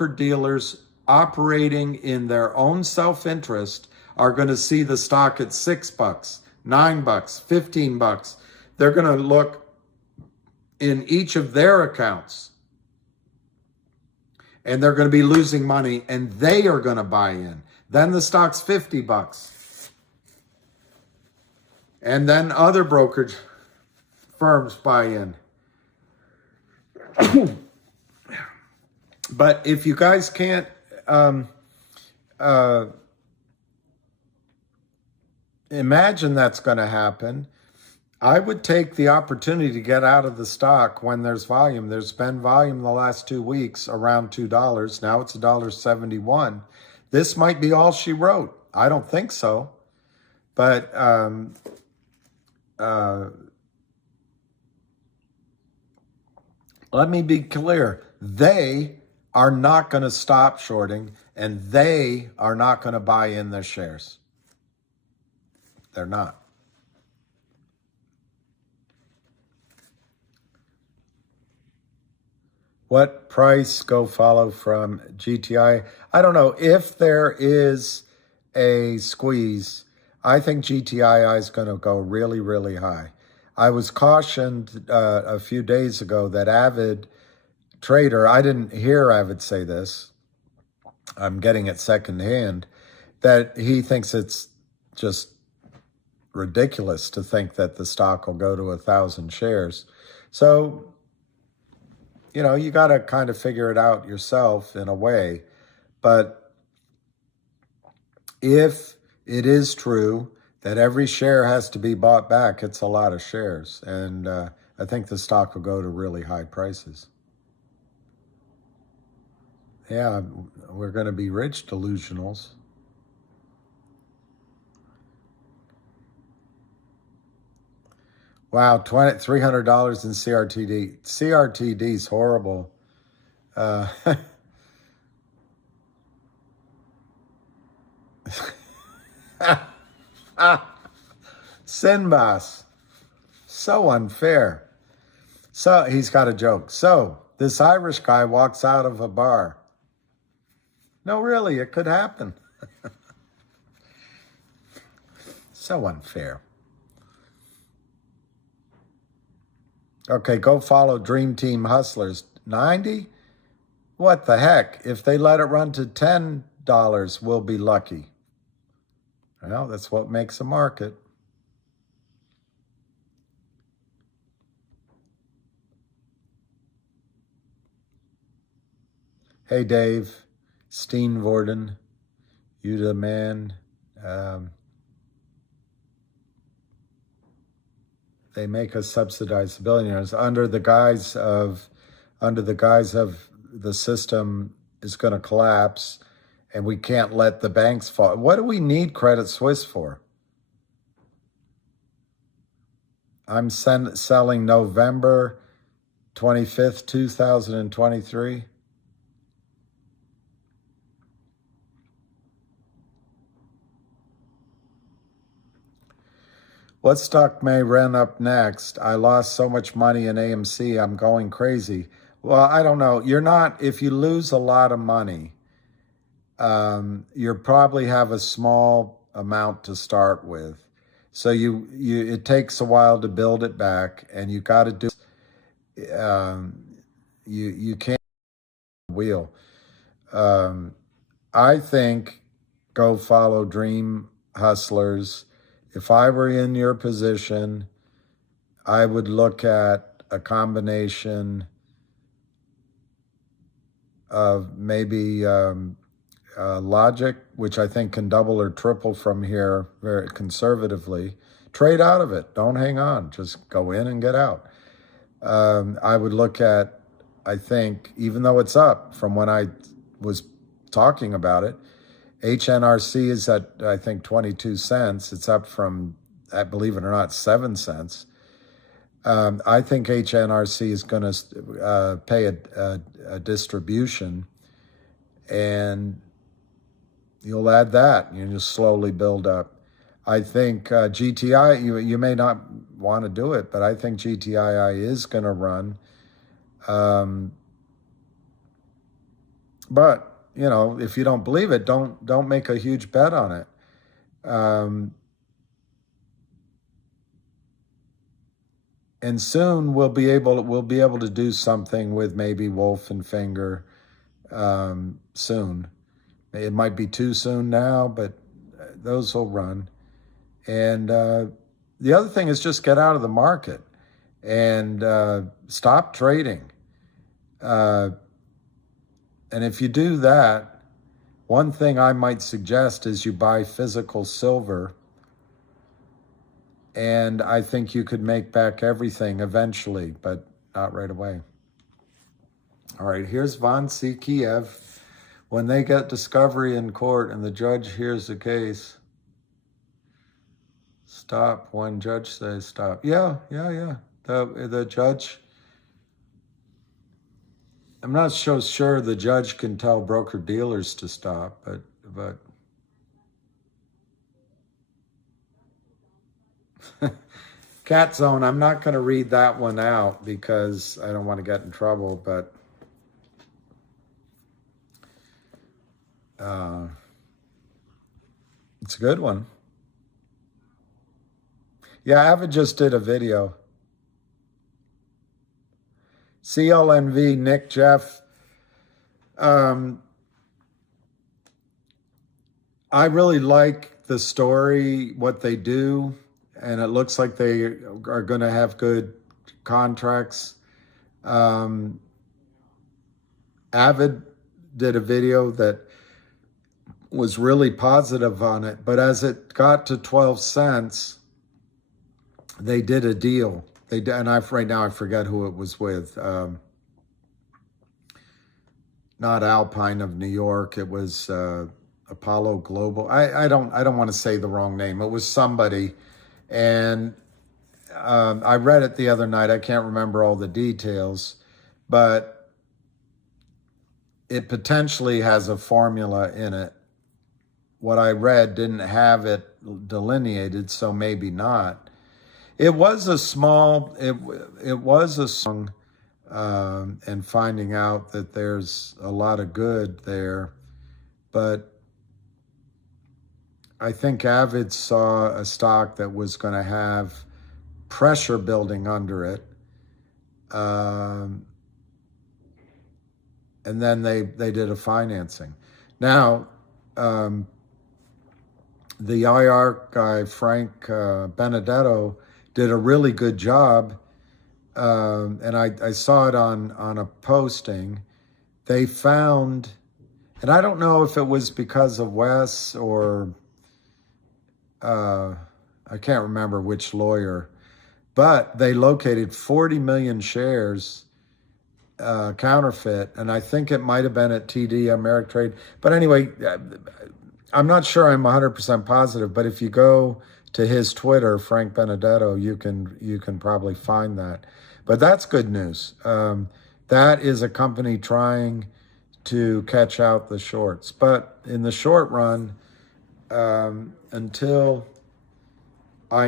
dealers operating in their own self-interest are going to see the stock at $6, $9, $15. They're going to look in each of their accounts and they're going to be losing money and they are going to buy in. Then the stock's $50. And then other brokerage firms buy in. But if you guys can't imagine that's going to happen, I would take the opportunity to get out of the stock when there's volume. There's been volume the last 2 weeks around $2. Now it's $1.71. This might be all she wrote. I don't think so. But let me be clear. They are not going to stop shorting, and they are not going to buy in their shares. They're not. What price go follow from GTI? I don't know. If there is a squeeze, I think GTII is going to go really, really high. I was cautioned a few days ago that Avid Trader, I didn't hear Avid say this, I'm getting it secondhand, that he thinks it's just ridiculous to think that the stock will go to 1,000 shares. So, you know, you got to kind of figure it out yourself in a way. But if it is true that every share has to be bought back, it's a lot of shares. And I think the stock will go to really high prices. Yeah, we're going to be rich delusionals. Wow, $300 in CRTD. CRTD is horrible. Sinbas. So unfair. So he's got a joke. So this Irish guy walks out of a bar. No, really, it could happen. So unfair. Okay, go follow Dream Team Hustlers. 90? What the heck? If they let it run to $10, we'll be lucky. Well, that's what makes a market. Hey, Dave. Steenvoorden. You the man. They make us subsidize the billionaires under the guise of the system is going to collapse and we can't let the banks fall. What do we need Credit Suisse for? I'm selling November 25th, 2023. What stock may run up next? I lost so much money in AMC, I'm going crazy. Well, I don't know. You're not, if you lose a lot of money, you probably have a small amount to start with. So it takes a while to build it back, and you got to do, you can't wheel. I think go follow Dream Hustlers. If I were in your position, I would look at a combination of maybe Logic, which I think can double or triple from here very conservatively. Trade out of it. Don't hang on. Just go in and get out. I would look at, I think, even though it's up from when I was talking about it, HNRC is at, I think, 22 cents. It's up from, believe it or not, 7 cents. I think HNRC is going to pay a distribution, and you'll add that. You just slowly build up. I think GTI, you may not want to do it, but I think GTII is going to run. But you know, if you don't believe it, don't make a huge bet on it. And soon we'll be able to do something with maybe Wolf and Finger soon. It might be too soon now, but those will run. And the other thing is just get out of the market and stop trading. And if you do that, one thing I might suggest is you buy physical silver And I think you could make back everything eventually, but not right away. All right, here's Von C. Kiev. When they get discovery in court and the judge hears the case, stop when judge says stop. Yeah. The judge, I'm not so sure the judge can tell broker-dealers to stop, but Cat Zone, I'm not going to read that one out because I don't want to get in trouble, but it's a good one. Yeah, Ava just did a video. CLNV, Nick, Jeff. I really like the story, what they do, and it looks like they are going to have good contracts. Avid did a video that was really positive on it, but as it got to 12 cents, they did a deal. They did, and right now I forget who it was with. Not Alpine of New York. It was Apollo Global. I don't want to say the wrong name. It was somebody, and I read it the other night. I can't remember all the details, but it potentially has a formula in it. What I read didn't have it delineated, so maybe not. It was a small, it was a song, and finding out that there's a lot of good there. But I think Avid saw a stock that was going to have pressure building under it. And then they did a financing. Now, the IR guy, Frank Benedetto, did a really good job. And I saw it on a posting. They found, and I don't know if it was because of Wes or I can't remember which lawyer, but they located 40 million shares counterfeit, and I think it might have been at TD Ameritrade. But anyway, I'm not sure I'm 100% positive, but if you go to his Twitter, Frank Benedetto, you can probably find that. But that's good news. That is a company trying to catch out the shorts. But in the short run, until I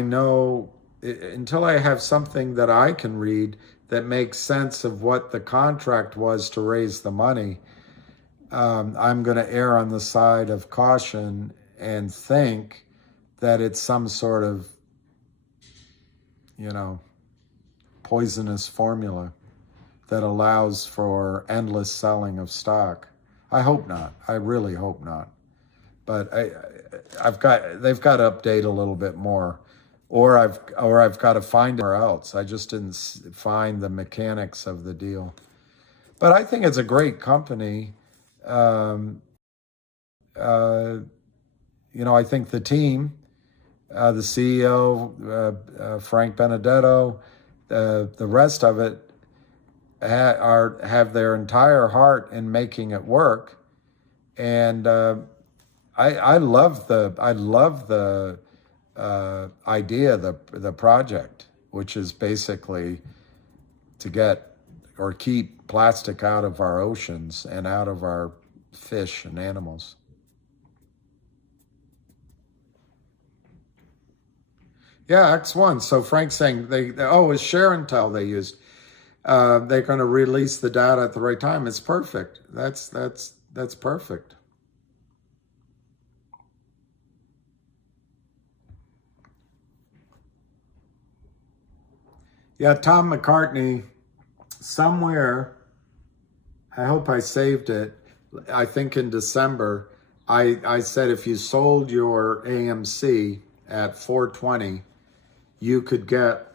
have something that I can read that makes sense of what the contract was to raise the money, I'm going to err on the side of caution and think that it's some sort of, poisonous formula that allows for endless selling of stock. I hope not. I really hope not. But they've got to update a little bit more, or I've got to find it somewhere else. I just didn't find the mechanics of the deal. But I think it's a great company. I think the team, the CEO, Frank Benedetto, the rest of it have their entire heart in making it work, and I love the idea, the project, which is basically to get or keep plastic out of our oceans and out of our fish and animals. Yeah, X1. So Frank's saying it's share and tell they used. They're going to release the data at the right time. It's perfect. That's perfect. Yeah, Tom McCartney, somewhere, I hope I saved it, I think in December, I said if you sold your AMC at 420, you could get,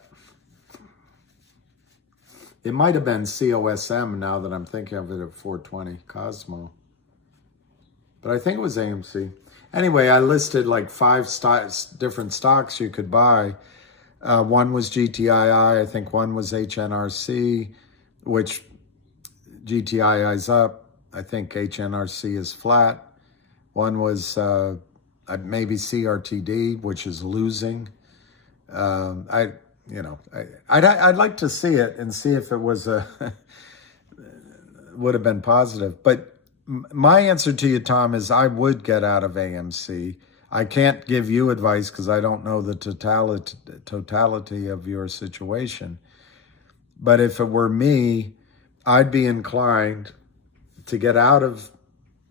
it might have been COSM now that I'm thinking of it at 420, Cosmo. But I think it was AMC. Anyway, I listed like 5 different stocks you could buy. One was GTII, I think one was HNRC, which GTII is up. I think HNRC is flat. One was maybe CRTD, which is losing. I'd like to see it and see if it was would have been positive. But my answer to you, Tom, is I would get out of AMC. I can't give you advice because I don't know the totality of your situation. But if it were me, I'd be inclined to get out of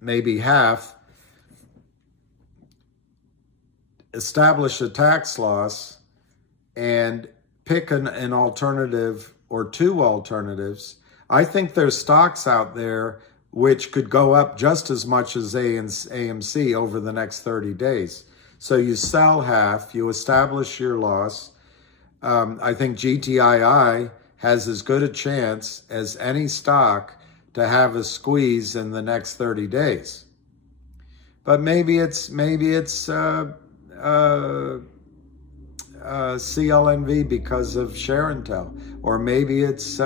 maybe half, establish a tax loss, and pick an alternative or two alternatives. I think there's stocks out there which could go up just as much as AMC over the next 30 days. So you sell half, you establish your loss. I think GTII has as good a chance as any stock to have a squeeze in the next 30 days. But maybe it's CLNV because of share and tell, or maybe it's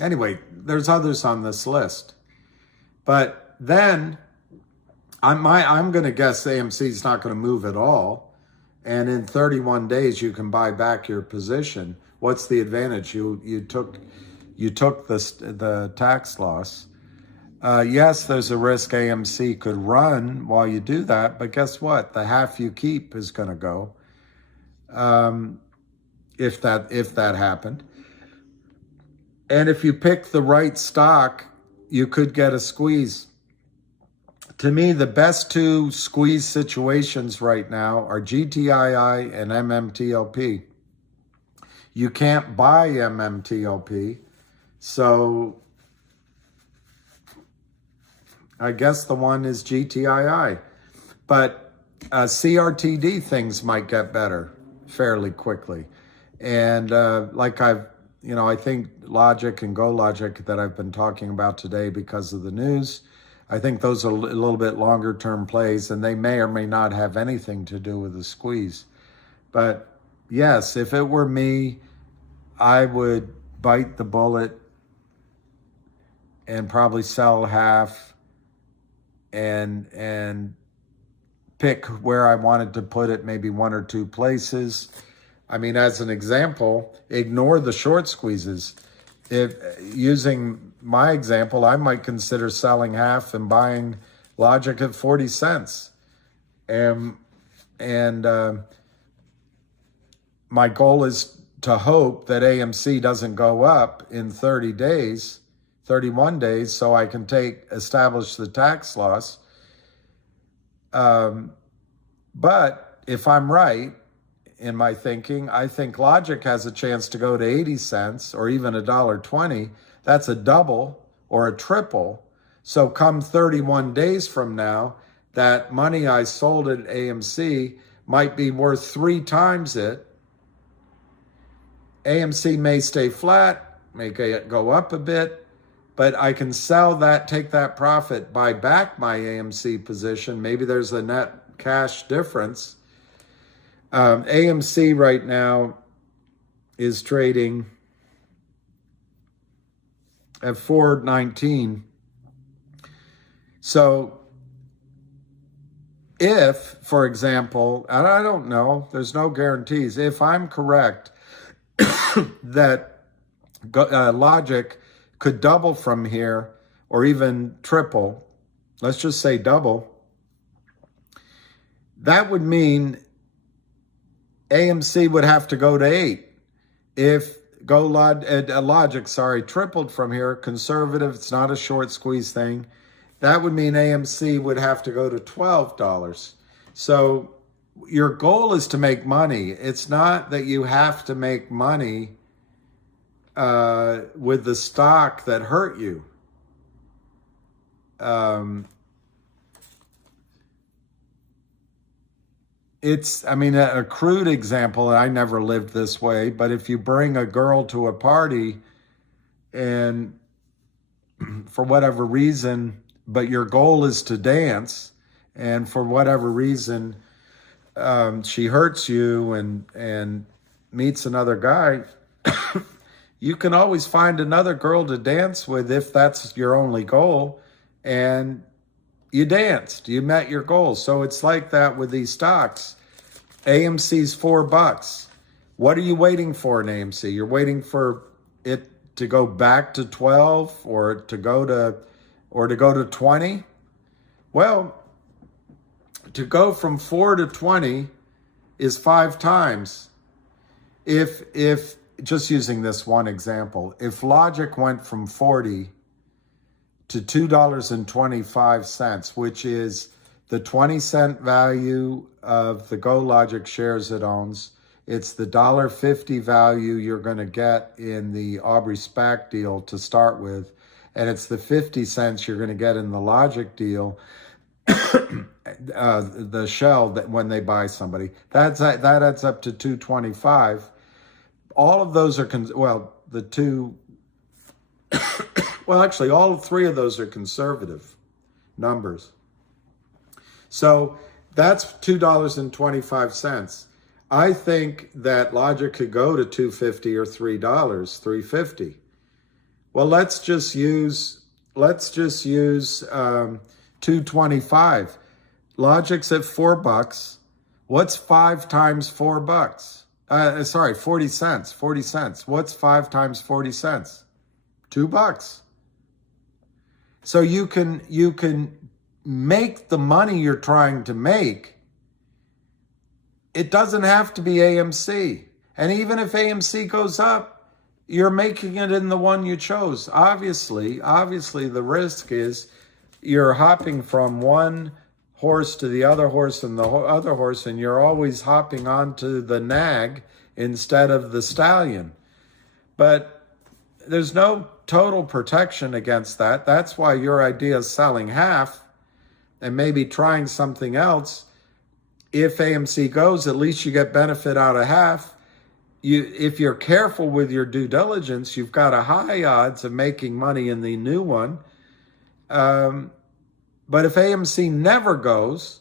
anyway, there's others on this list. But then I'm going to guess AMC is not going to move at all, and in 31 days you can buy back your position. What's the advantage? You took the tax loss. Yes, there's a risk AMC could run while you do that, but guess what? The half you keep is going to go. If that happened. And if you pick the right stock, you could get a squeeze. To me, the best two squeeze situations right now are GTII and Mmtlp. You can't buy Mmtlp, so I guess the one is GTII. But CRTD things might get better fairly quickly. And I think Logic and GoLogic that I've been talking about today because of the news, I think those are a little bit longer term plays, and they may or may not have anything to do with the squeeze. But yes, if it were me, I would bite the bullet and probably sell half and pick where I wanted to put it, maybe one or two places. I mean, as an example, ignore the short squeezes. If using my example, I might consider selling half and buying Logic at 40 cents. And my goal is to hope that AMC doesn't go up in 31 days, so I can establish the tax loss. But if I'm right in my thinking, I think Logic has a chance to go to 80 cents or even $1.20. That's a double or a triple. So come 31 days from now, that money I sold at AMC might be worth 3 times it. AMC may stay flat, may go up a bit, but I can sell that, take that profit, buy back my AMC position. Maybe there's a net cash difference. AMC right now is trading at $4.19. So if, for example, and I don't know, there's no guarantees, if I'm correct that Logic could double from here or even triple, let's just say double, that would mean AMC would have to go to 8. If Logic, tripled from here, conservative, it's not a short squeeze thing, that would mean AMC would have to go to $12. So your goal is to make money. It's not that you have to make money with the stock that hurt you. A crude example, and I never lived this way, but if you bring a girl to a party and for whatever reason, but your goal is to dance, and for whatever reason, she hurts you and meets another guy, you can always find another girl to dance with if that's your only goal, and you danced, you met your goal. So it's like that with these stocks. AMC's $4. What are you waiting for in AMC? You're waiting for it to go back to 12 or to go to 20? Well, to go from 4 to 20 is 5 times. If just using this one example, if Logic went from 40 to $2.25, which is the 20-cent value of the Go Logic shares it owns, it's the $1.50 value you're going to get in the Aubrey SPAC deal to start with, and it's the 50 cents you're going to get in the Logic deal, the shell that when they buy somebody, that adds up to 225. All of those are actually all 3 of those are conservative numbers. So that's $2.25. I think that Logic could go to $2.50 or $3, $3.50. Well, let's just use $2.25. Logic's at $4. What's 5 times $4? 40 cents. 40 cents. What's 5 times 40 cents? $2. So you can make the money you're trying to make. It doesn't have to be AMC. And even if AMC goes up, you're making it in the one you chose. Obviously, the risk is you're hopping from one horse to the other horse and the other horse, and you're always hopping onto the nag instead of the stallion. But there's no total protection against that. That's why your idea is selling half and maybe trying something else. If AMC goes, at least you get benefit out of half. If you're careful with your due diligence, you've got a high odds of making money in the new one. But if AMC never goes,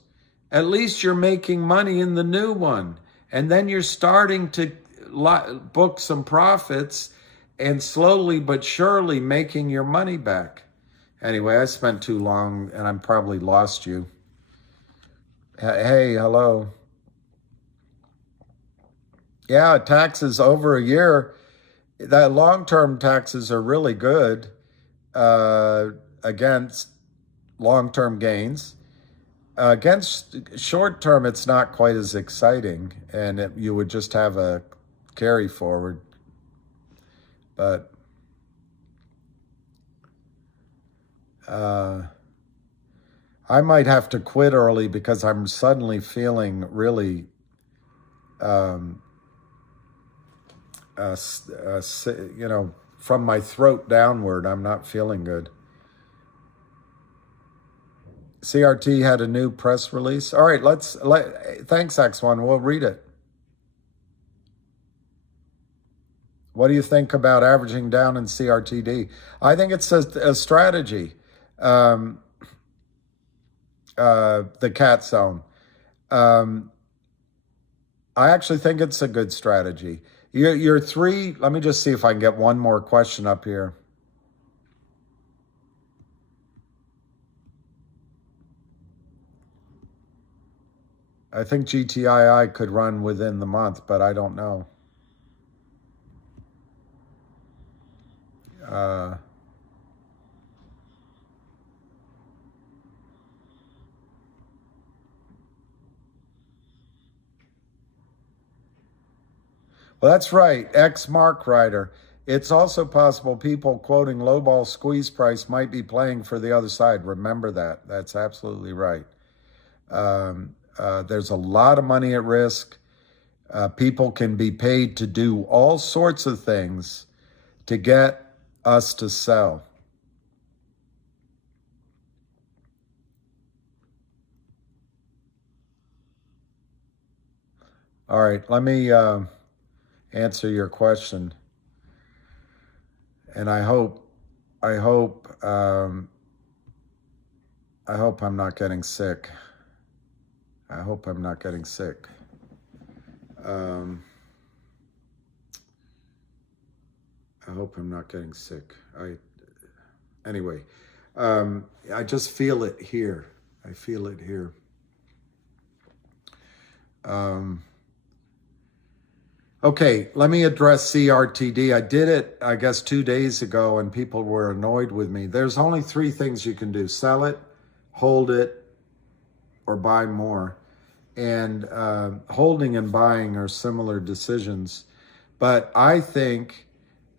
at least you're making money in the new one. And then you're starting to book some profits and slowly but surely making your money back. Anyway, I spent too long and I'm probably lost you. Hey, hello. Yeah, taxes over a year. That long-term taxes are really good against long-term gains. Against short-term, it's not quite as exciting, and you would just have a carry forward. But I might have to quit early because I'm suddenly feeling really from my throat downward, I'm not feeling good. CRT had a new press release. All right, thanks, X1. We'll read it. What do you think about averaging down in CRTD? I think it's a strategy. The cat zone. I actually think it's a good strategy. Your 3, let me just see if I can get one more question up here. I think GTII could run within the month, but I don't know. Well, that's right. Mark Ryder. It's also possible people quoting lowball squeeze price might be playing for the other side. Remember that. That's absolutely right. There's a lot of money at risk. People can be paid to do all sorts of things to get us to sell. All right, let me answer your question. And I hope I'm not getting sick. I hope I'm not getting sick. I hope I'm not getting sick. Anyway, I just feel it here. I feel it here. Okay, let me address CRTD. I did it, I guess, 2 days ago, and people were annoyed with me. There's only 3 things you can do: sell it, hold it, or buy more. And holding and buying are similar decisions. But I think,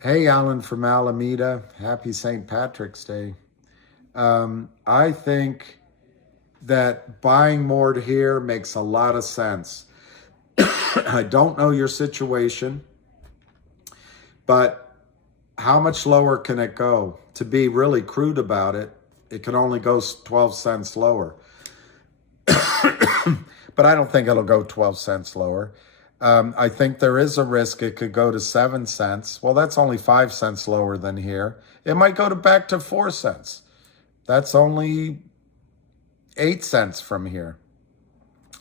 hey, Alan from Alameda, happy St. Patrick's Day. I think that buying more here makes a lot of sense. I don't know your situation, but how much lower can it go? To be really crude about it, it can only go 12 cents lower. But I don't think it'll go 12 cents lower. I think there is a risk it could go to 7 cents. Well, that's only 5 cents lower than here. It might go back to 4 cents. That's only 8 cents from here.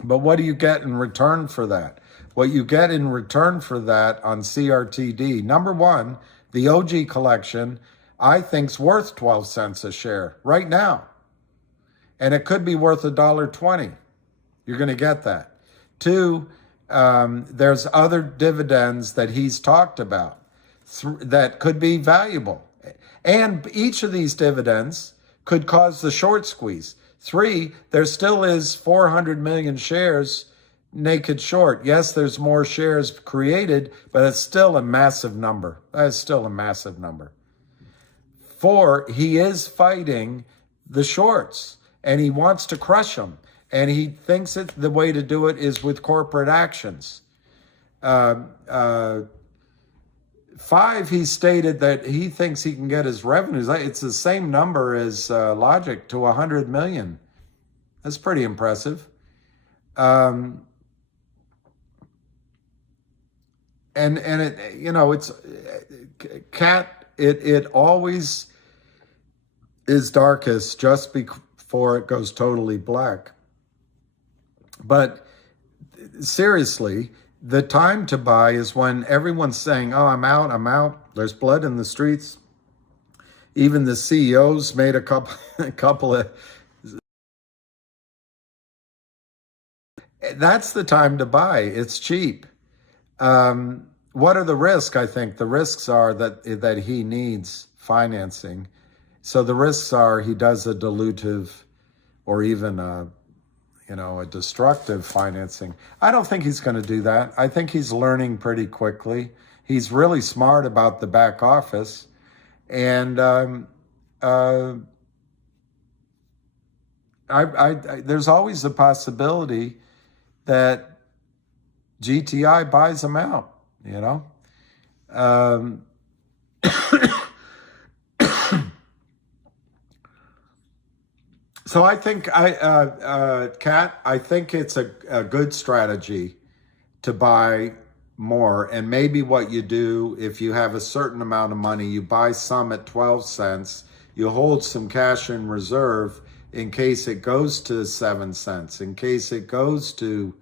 But what do you get in return for that? What you get in return for that on CRTD, number one, the OG collection, I think's worth 12 cents a share right now. And it could be worth $1.20. You're going to get that. 2, there's other dividends that he's talked about that could be valuable. And each of these dividends could cause the short squeeze. 3, there still is 400 million shares naked short. Yes, there's more shares created, but it's still a massive number. That is still a massive number. 4, he is fighting the shorts, and he wants to crush them. And he thinks that the way to do it is with corporate actions. 5, he stated that he thinks he can get his revenues. It's the same number as Logic to 100 million. That's pretty impressive. And it, you know, it's cat. It always is darkest just before it goes totally black. But seriously, the time to buy is when everyone's saying, "Oh, I'm out. I'm out. There's blood in the streets." Even the CEOs made a couple of. That's the time to buy. It's cheap. What are the risks? I think the risks are that he needs financing. So the risks are he does a dilutive or even a destructive financing. I don't think he's going to do that. I think he's learning pretty quickly. He's really smart about the back office. And there's always the possibility that Gtii buys them out, you know? So I think, Kat, I think it's a good strategy to buy more. And maybe what you do, if you have a certain amount of money, you buy some at 12 cents, you hold some cash in reserve in case it goes to 7 cents, in case it goes to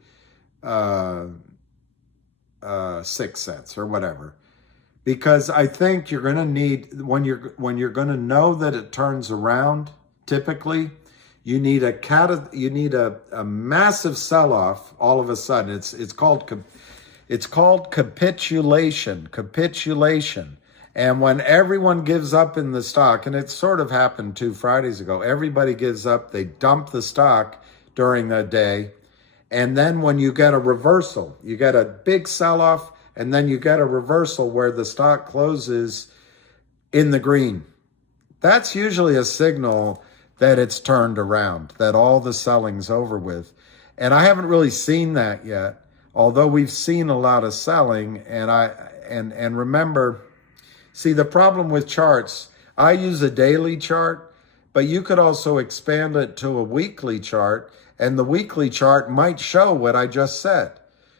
6 cents or whatever. Because I think you're going to need, when you're going to know that it turns around, typically, you need a massive sell-off all of a sudden. It's called capitulation. And when everyone gives up in the stock, and it sort of happened 2 Fridays ago, everybody gives up, they dump the stock during the day. And then when you get a reversal, you get a big sell-off, and then you get a reversal where the stock closes in the green. That's usually a signal that it's turned around, that all the selling's over with. And I haven't really seen that yet, although we've seen a lot of selling. And remember, see, the problem with charts, I use a daily chart, but you could also expand it to a weekly chart, and the weekly chart might show what I just said.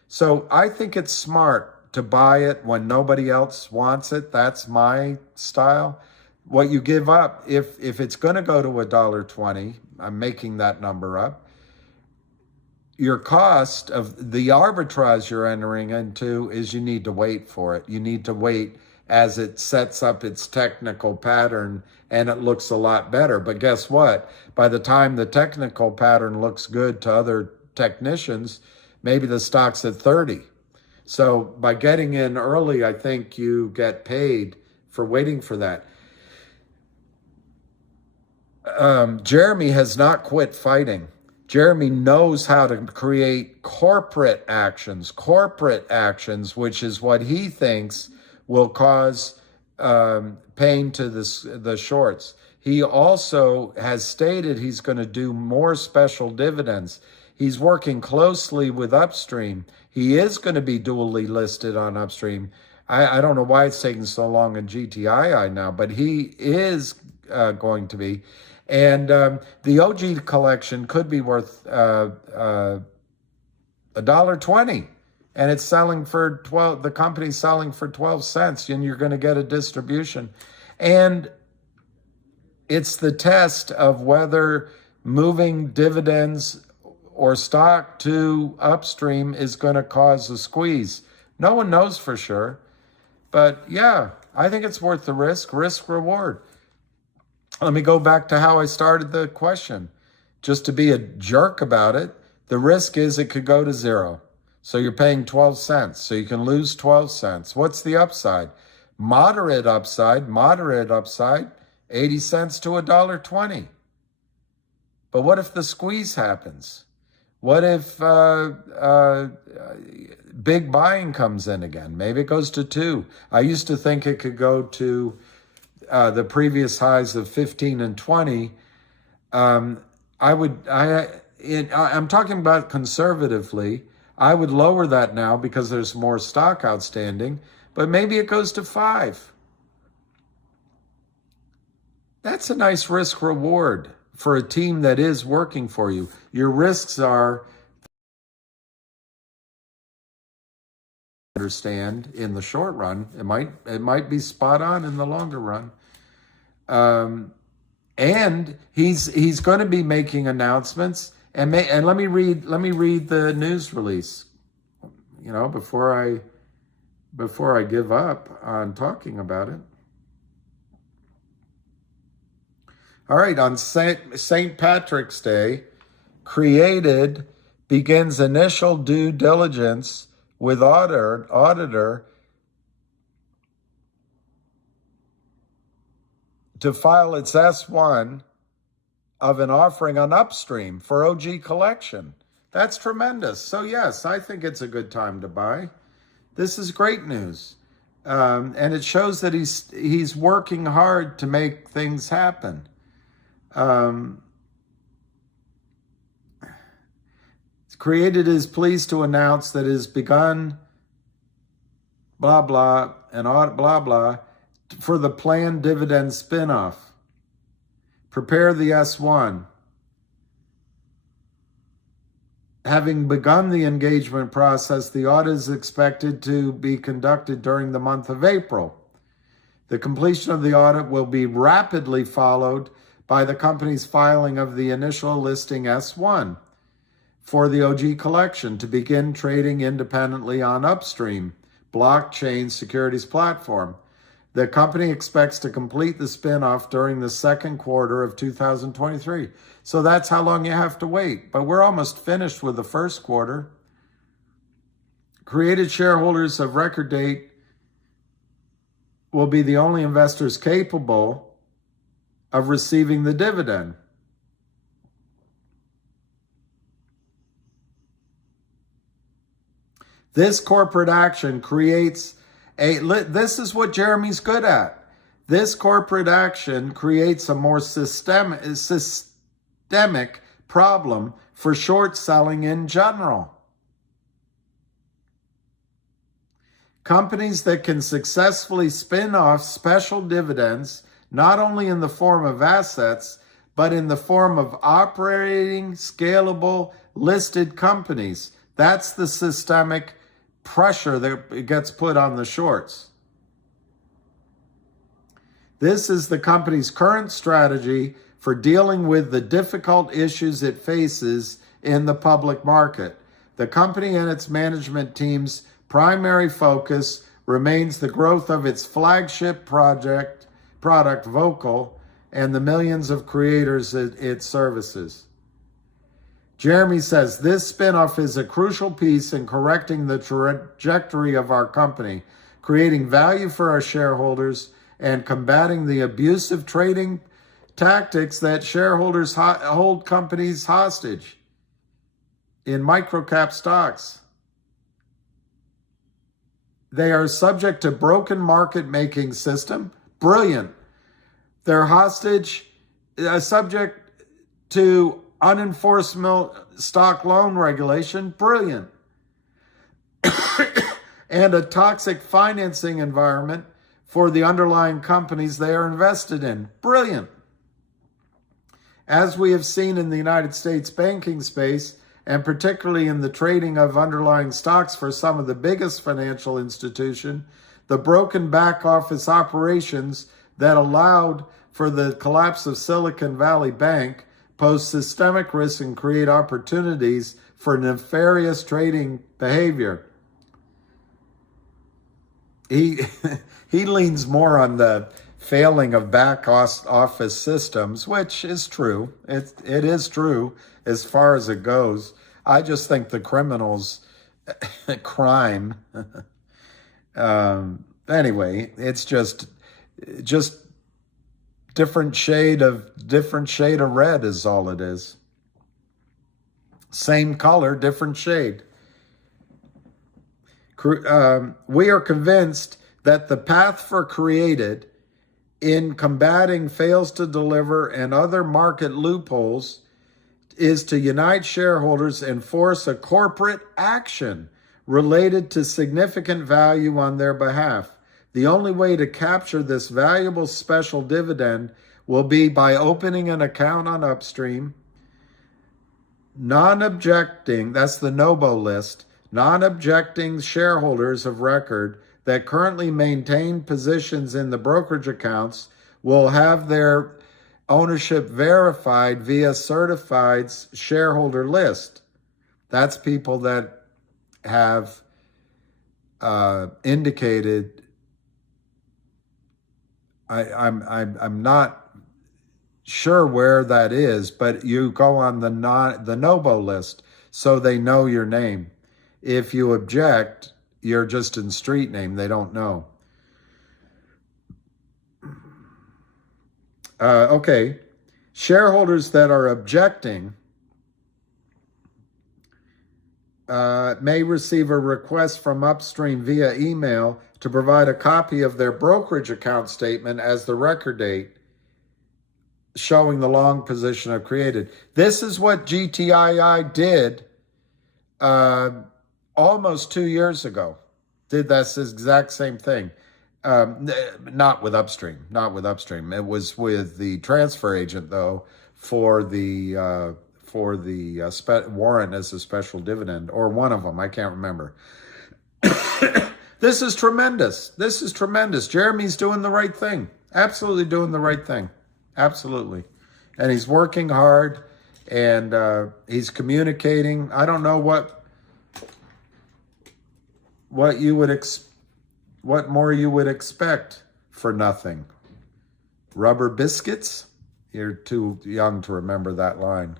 So I think it's smart to buy it when nobody else wants it. That's my style. What you give up, if it's going to go to $1.20, I'm making that number up, your cost of the arbitrage you're entering into is you need to wait for it. You need to wait as it sets up its technical pattern and it looks a lot better. But guess what? By the time the technical pattern looks good to other technicians, maybe the stock's at 30. So by getting in early, I think you get paid for waiting for that. Jeremy has not quit fighting. Jeremy knows how to create corporate actions, which is what he thinks will cause pain to the shorts. He also has stated he's going to do more special dividends. He's working closely with Upstream. He is going to be dually listed on Upstream. I don't know why it's taking so long in GTII now, but he is going to be. And the OG collection could be worth $1.20, and it's selling for 12. The company's selling for 12 cents, and you're going to get a distribution. And it's the test of whether moving dividends or stock to Upstream is going to cause a squeeze. No one knows for sure, but yeah, I think it's worth the risk reward. Let me go back to how I started the question. Just to be a jerk about it, the risk is it could go to zero. So you're paying 12 cents, so you can lose 12 cents. What's the upside? Moderate upside, 80 cents to $1.20. But what if the squeeze happens? What if big buying comes in again? Maybe it goes to 2. I used to think it could go to the previous highs of 15 and 20. I'm talking about conservatively. I would lower that now because there's more stock outstanding, but maybe it goes to 5. That's a nice risk reward for a team that is working for you. Your risks are, understand, in the short run. It might be spot on in the longer run. And he's going to be making announcements. And let me read the news release. You know, before I give up on talking about it. All right, on St. Patrick's Day, Crtd begins initial due diligence with auditor to file its S1 of an offering on Upstream for OG collection. That's tremendous. So yes, I think it's a good time to buy. This is great news. And it shows that he's working hard to make things happen. Crtd is pleased to announce that it has begun blah, blah, and blah, blah, for the planned dividend spinoff. Prepare the S1. Having begun the engagement process, the audit is expected to be conducted during the month of April. The completion of the audit will be rapidly followed by the company's filing of the initial listing S1 for the OG collection to begin trading independently on Upstream blockchain securities platform. The company expects to complete the spinoff during the second quarter of 2023. So that's how long you have to wait. But we're almost finished with the first quarter. Crtd shareholders of record date will be the only investors capable of receiving the dividend. This corporate action creates this is what Jeremy's good at. This corporate action creates a more systemic problem for short selling in general. Companies that can successfully spin off special dividends, not only in the form of assets, but in the form of operating, scalable, listed companies. That's the systemic pressure that gets put on the shorts. This is the company's current strategy for dealing with the difficult issues it faces in the public market. The company and its management team's primary focus remains the growth of its flagship product, Vocal, and the millions of creators it services. Jeremy says, this spinoff is a crucial piece in correcting the trajectory of our company, creating value for our shareholders, and combating the abusive trading tactics that shareholders hold companies hostage in microcap stocks. They are subject to broken market-making system. Brilliant. They're hostage, subject to unenforceable stock loan regulation. Brilliant. And a toxic financing environment for the underlying companies they are invested in. Brilliant. As we have seen in the United States banking space, and particularly in the trading of underlying stocks for some of the biggest financial institutions, the broken back office operations that allowed for the collapse of Silicon Valley Bank pose systemic risks and create opportunities for nefarious trading behavior. He leans more on the failing of back office systems, which is true. It is true as far as it goes. I just think the criminals' crime. Anyway, it's just different shade of red is all it is. Same color, different shade. We are convinced that the path for Crtd in combating fails to deliver and other market loopholes is to unite shareholders and force a corporate action related to significant value on their behalf. The only way to capture this valuable special dividend will be by opening an account on Upstream, non-objecting, that's the NOBO list, non-objecting shareholders of record that currently maintain positions in the brokerage accounts will have their ownership verified via certified shareholder list. That's people that have indicated. I'm not sure where that is, but you go on the NOBO list so they know your name. If you object, you're just in street name. They don't know. Okay. Shareholders that are objecting may receive a request from Upstream via email to provide a copy of their brokerage account statement as the record date, showing the long position I've created. This is what Gtii did almost 2 years ago. Did this exact same thing. Not with Upstream. It was with the transfer agent, though, for the warrant as a special dividend, or one of them. I can't remember. This is tremendous. Jeremy's doing the right thing. Absolutely doing the right thing. Absolutely. And he's working hard, and he's communicating. I don't know what more you would expect for nothing. Rubber biscuits? You're too young to remember that line.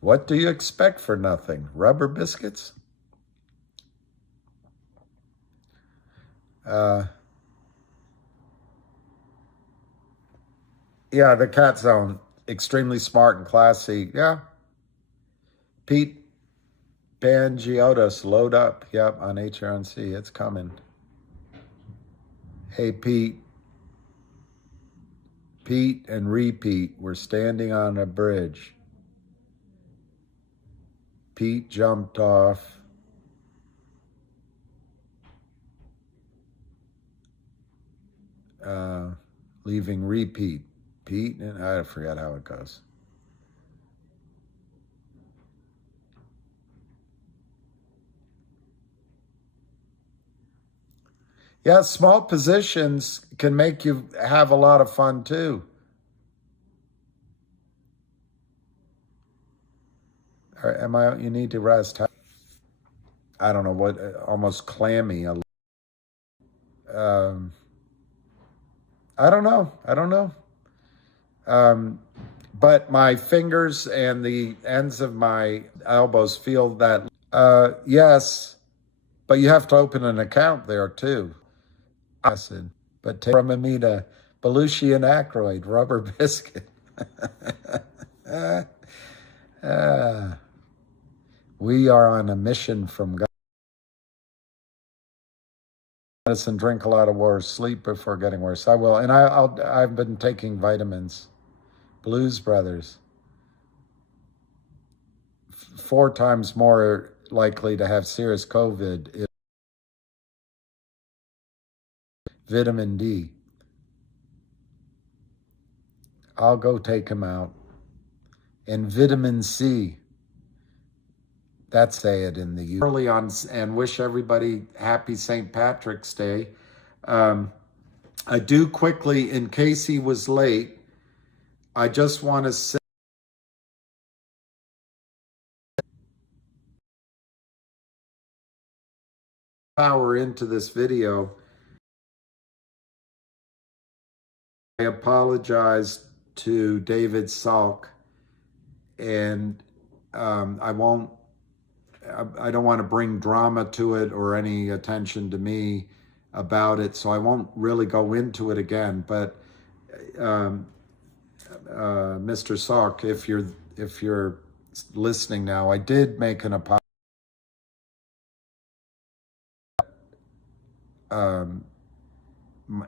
What do you expect for nothing? Rubber biscuits? Yeah, the Cat Zone, extremely smart and classy. Yeah. Pete Bangiotis, load up. Yep, on HRNC, it's coming. Hey, Pete. Pete and repeat. We're standing on a bridge. Pete jumped off. Leaving repeat. Pete, and I forget how it goes. Yeah, small positions can make you have a lot of fun too. Am I? You need to rest. I don't know what. Almost clammy. I don't know. I don't know. But my fingers and the ends of my elbows feel that. Yes, but you have to open an account there too. Acid, but take from Amita, Belushi and Aykroyd, Rubber Biscuit. We are on a mission from God. Medicine, drink a lot of water, sleep before getting worse. I will, and I've been taking vitamins. Blues Brothers. 4 times more likely to have serious COVID is vitamin D. I'll go take them out. And vitamin C. That's say it in the U. Early on, and wish everybody happy St. Patrick's Day. I do quickly, in case he was late, I just want to say hour into this video, I apologize to David Salk, and I don't want to bring drama to it or any attention to me about it, so I won't really go into it again. But Mr. Salk, if you're listening now, I did make an apology.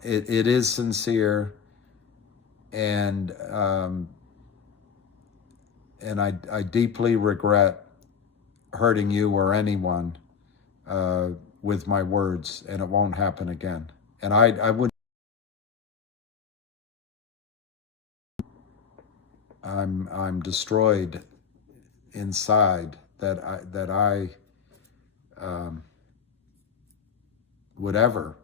It is sincere, and I deeply regret hurting you or anyone with my words, and it won't happen again. And I would. I'm destroyed inside that I would ever.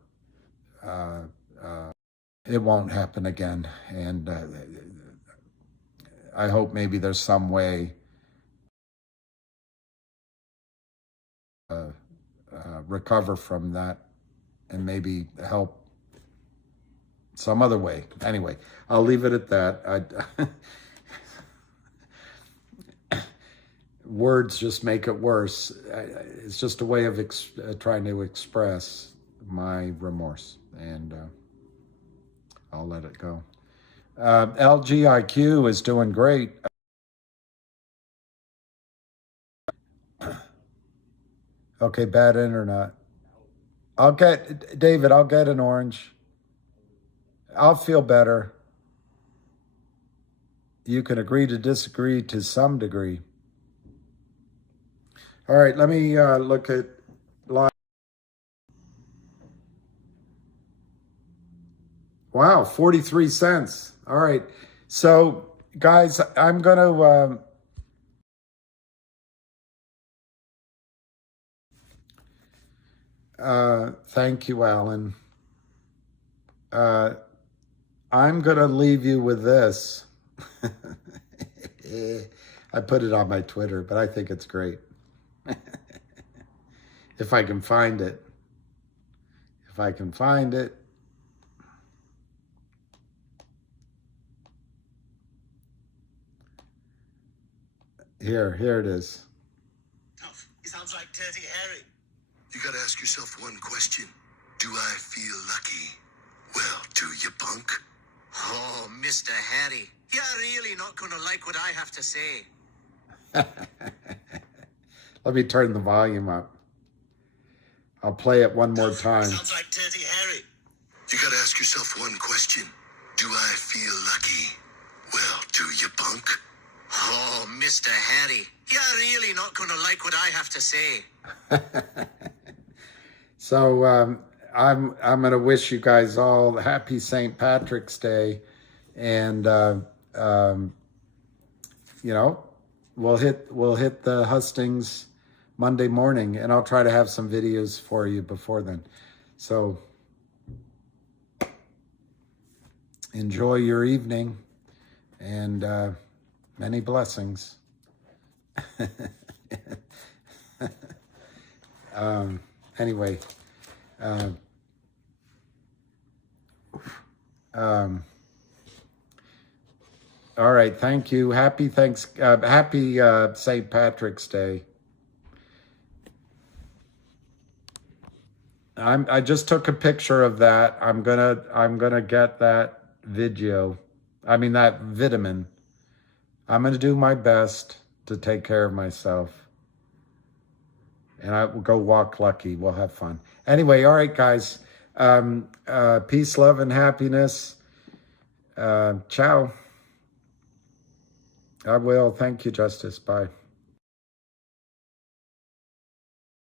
It won't happen again, and I hope maybe there's some way recover from that and maybe help some other way. Anyway, I'll leave it at that. Words just make it worse. It's just a way of trying to express my remorse, and I'll let it go. LGIQ is doing great. Okay, bad internet. David, I'll get an orange. I'll feel better. You can agree to disagree to some degree. All right, let me look at live. Wow, 43 cents. All right. So, guys, I'm going to... thank you, Alan. I'm going to leave you with this. I put it on my Twitter, but I think it's great. If I can find it. If I can find it. Here it is. Tough. He sounds like Dirty Harry. You gotta ask yourself one question. Do I feel lucky? Well, do you, punk? Oh, Mr. Harry. You're really not gonna like what I have to say. Let me turn the volume up. I'll play it one more time. Sounds like Dirty Harry. You gotta ask yourself one question. Do I feel lucky? Well, do you, punk? Oh, Mr. Harry. You're really not gonna like what I have to say. So I'm gonna wish you guys all happy St. Patrick's Day, and you know, we'll hit the hustings Monday morning, and I'll try to have some videos for you before then. So enjoy your evening, and many blessings. Anyway, all right, thank you. Happy St. Patrick's Day. I just took a picture of that. I'm gonna get that video. I mean that vitamin. I'm gonna do my best to take care of myself. And I will go walk lucky. We'll have fun. Anyway, all right, guys. Peace, love, and happiness. Ciao. I will. Thank you, Justice. Bye.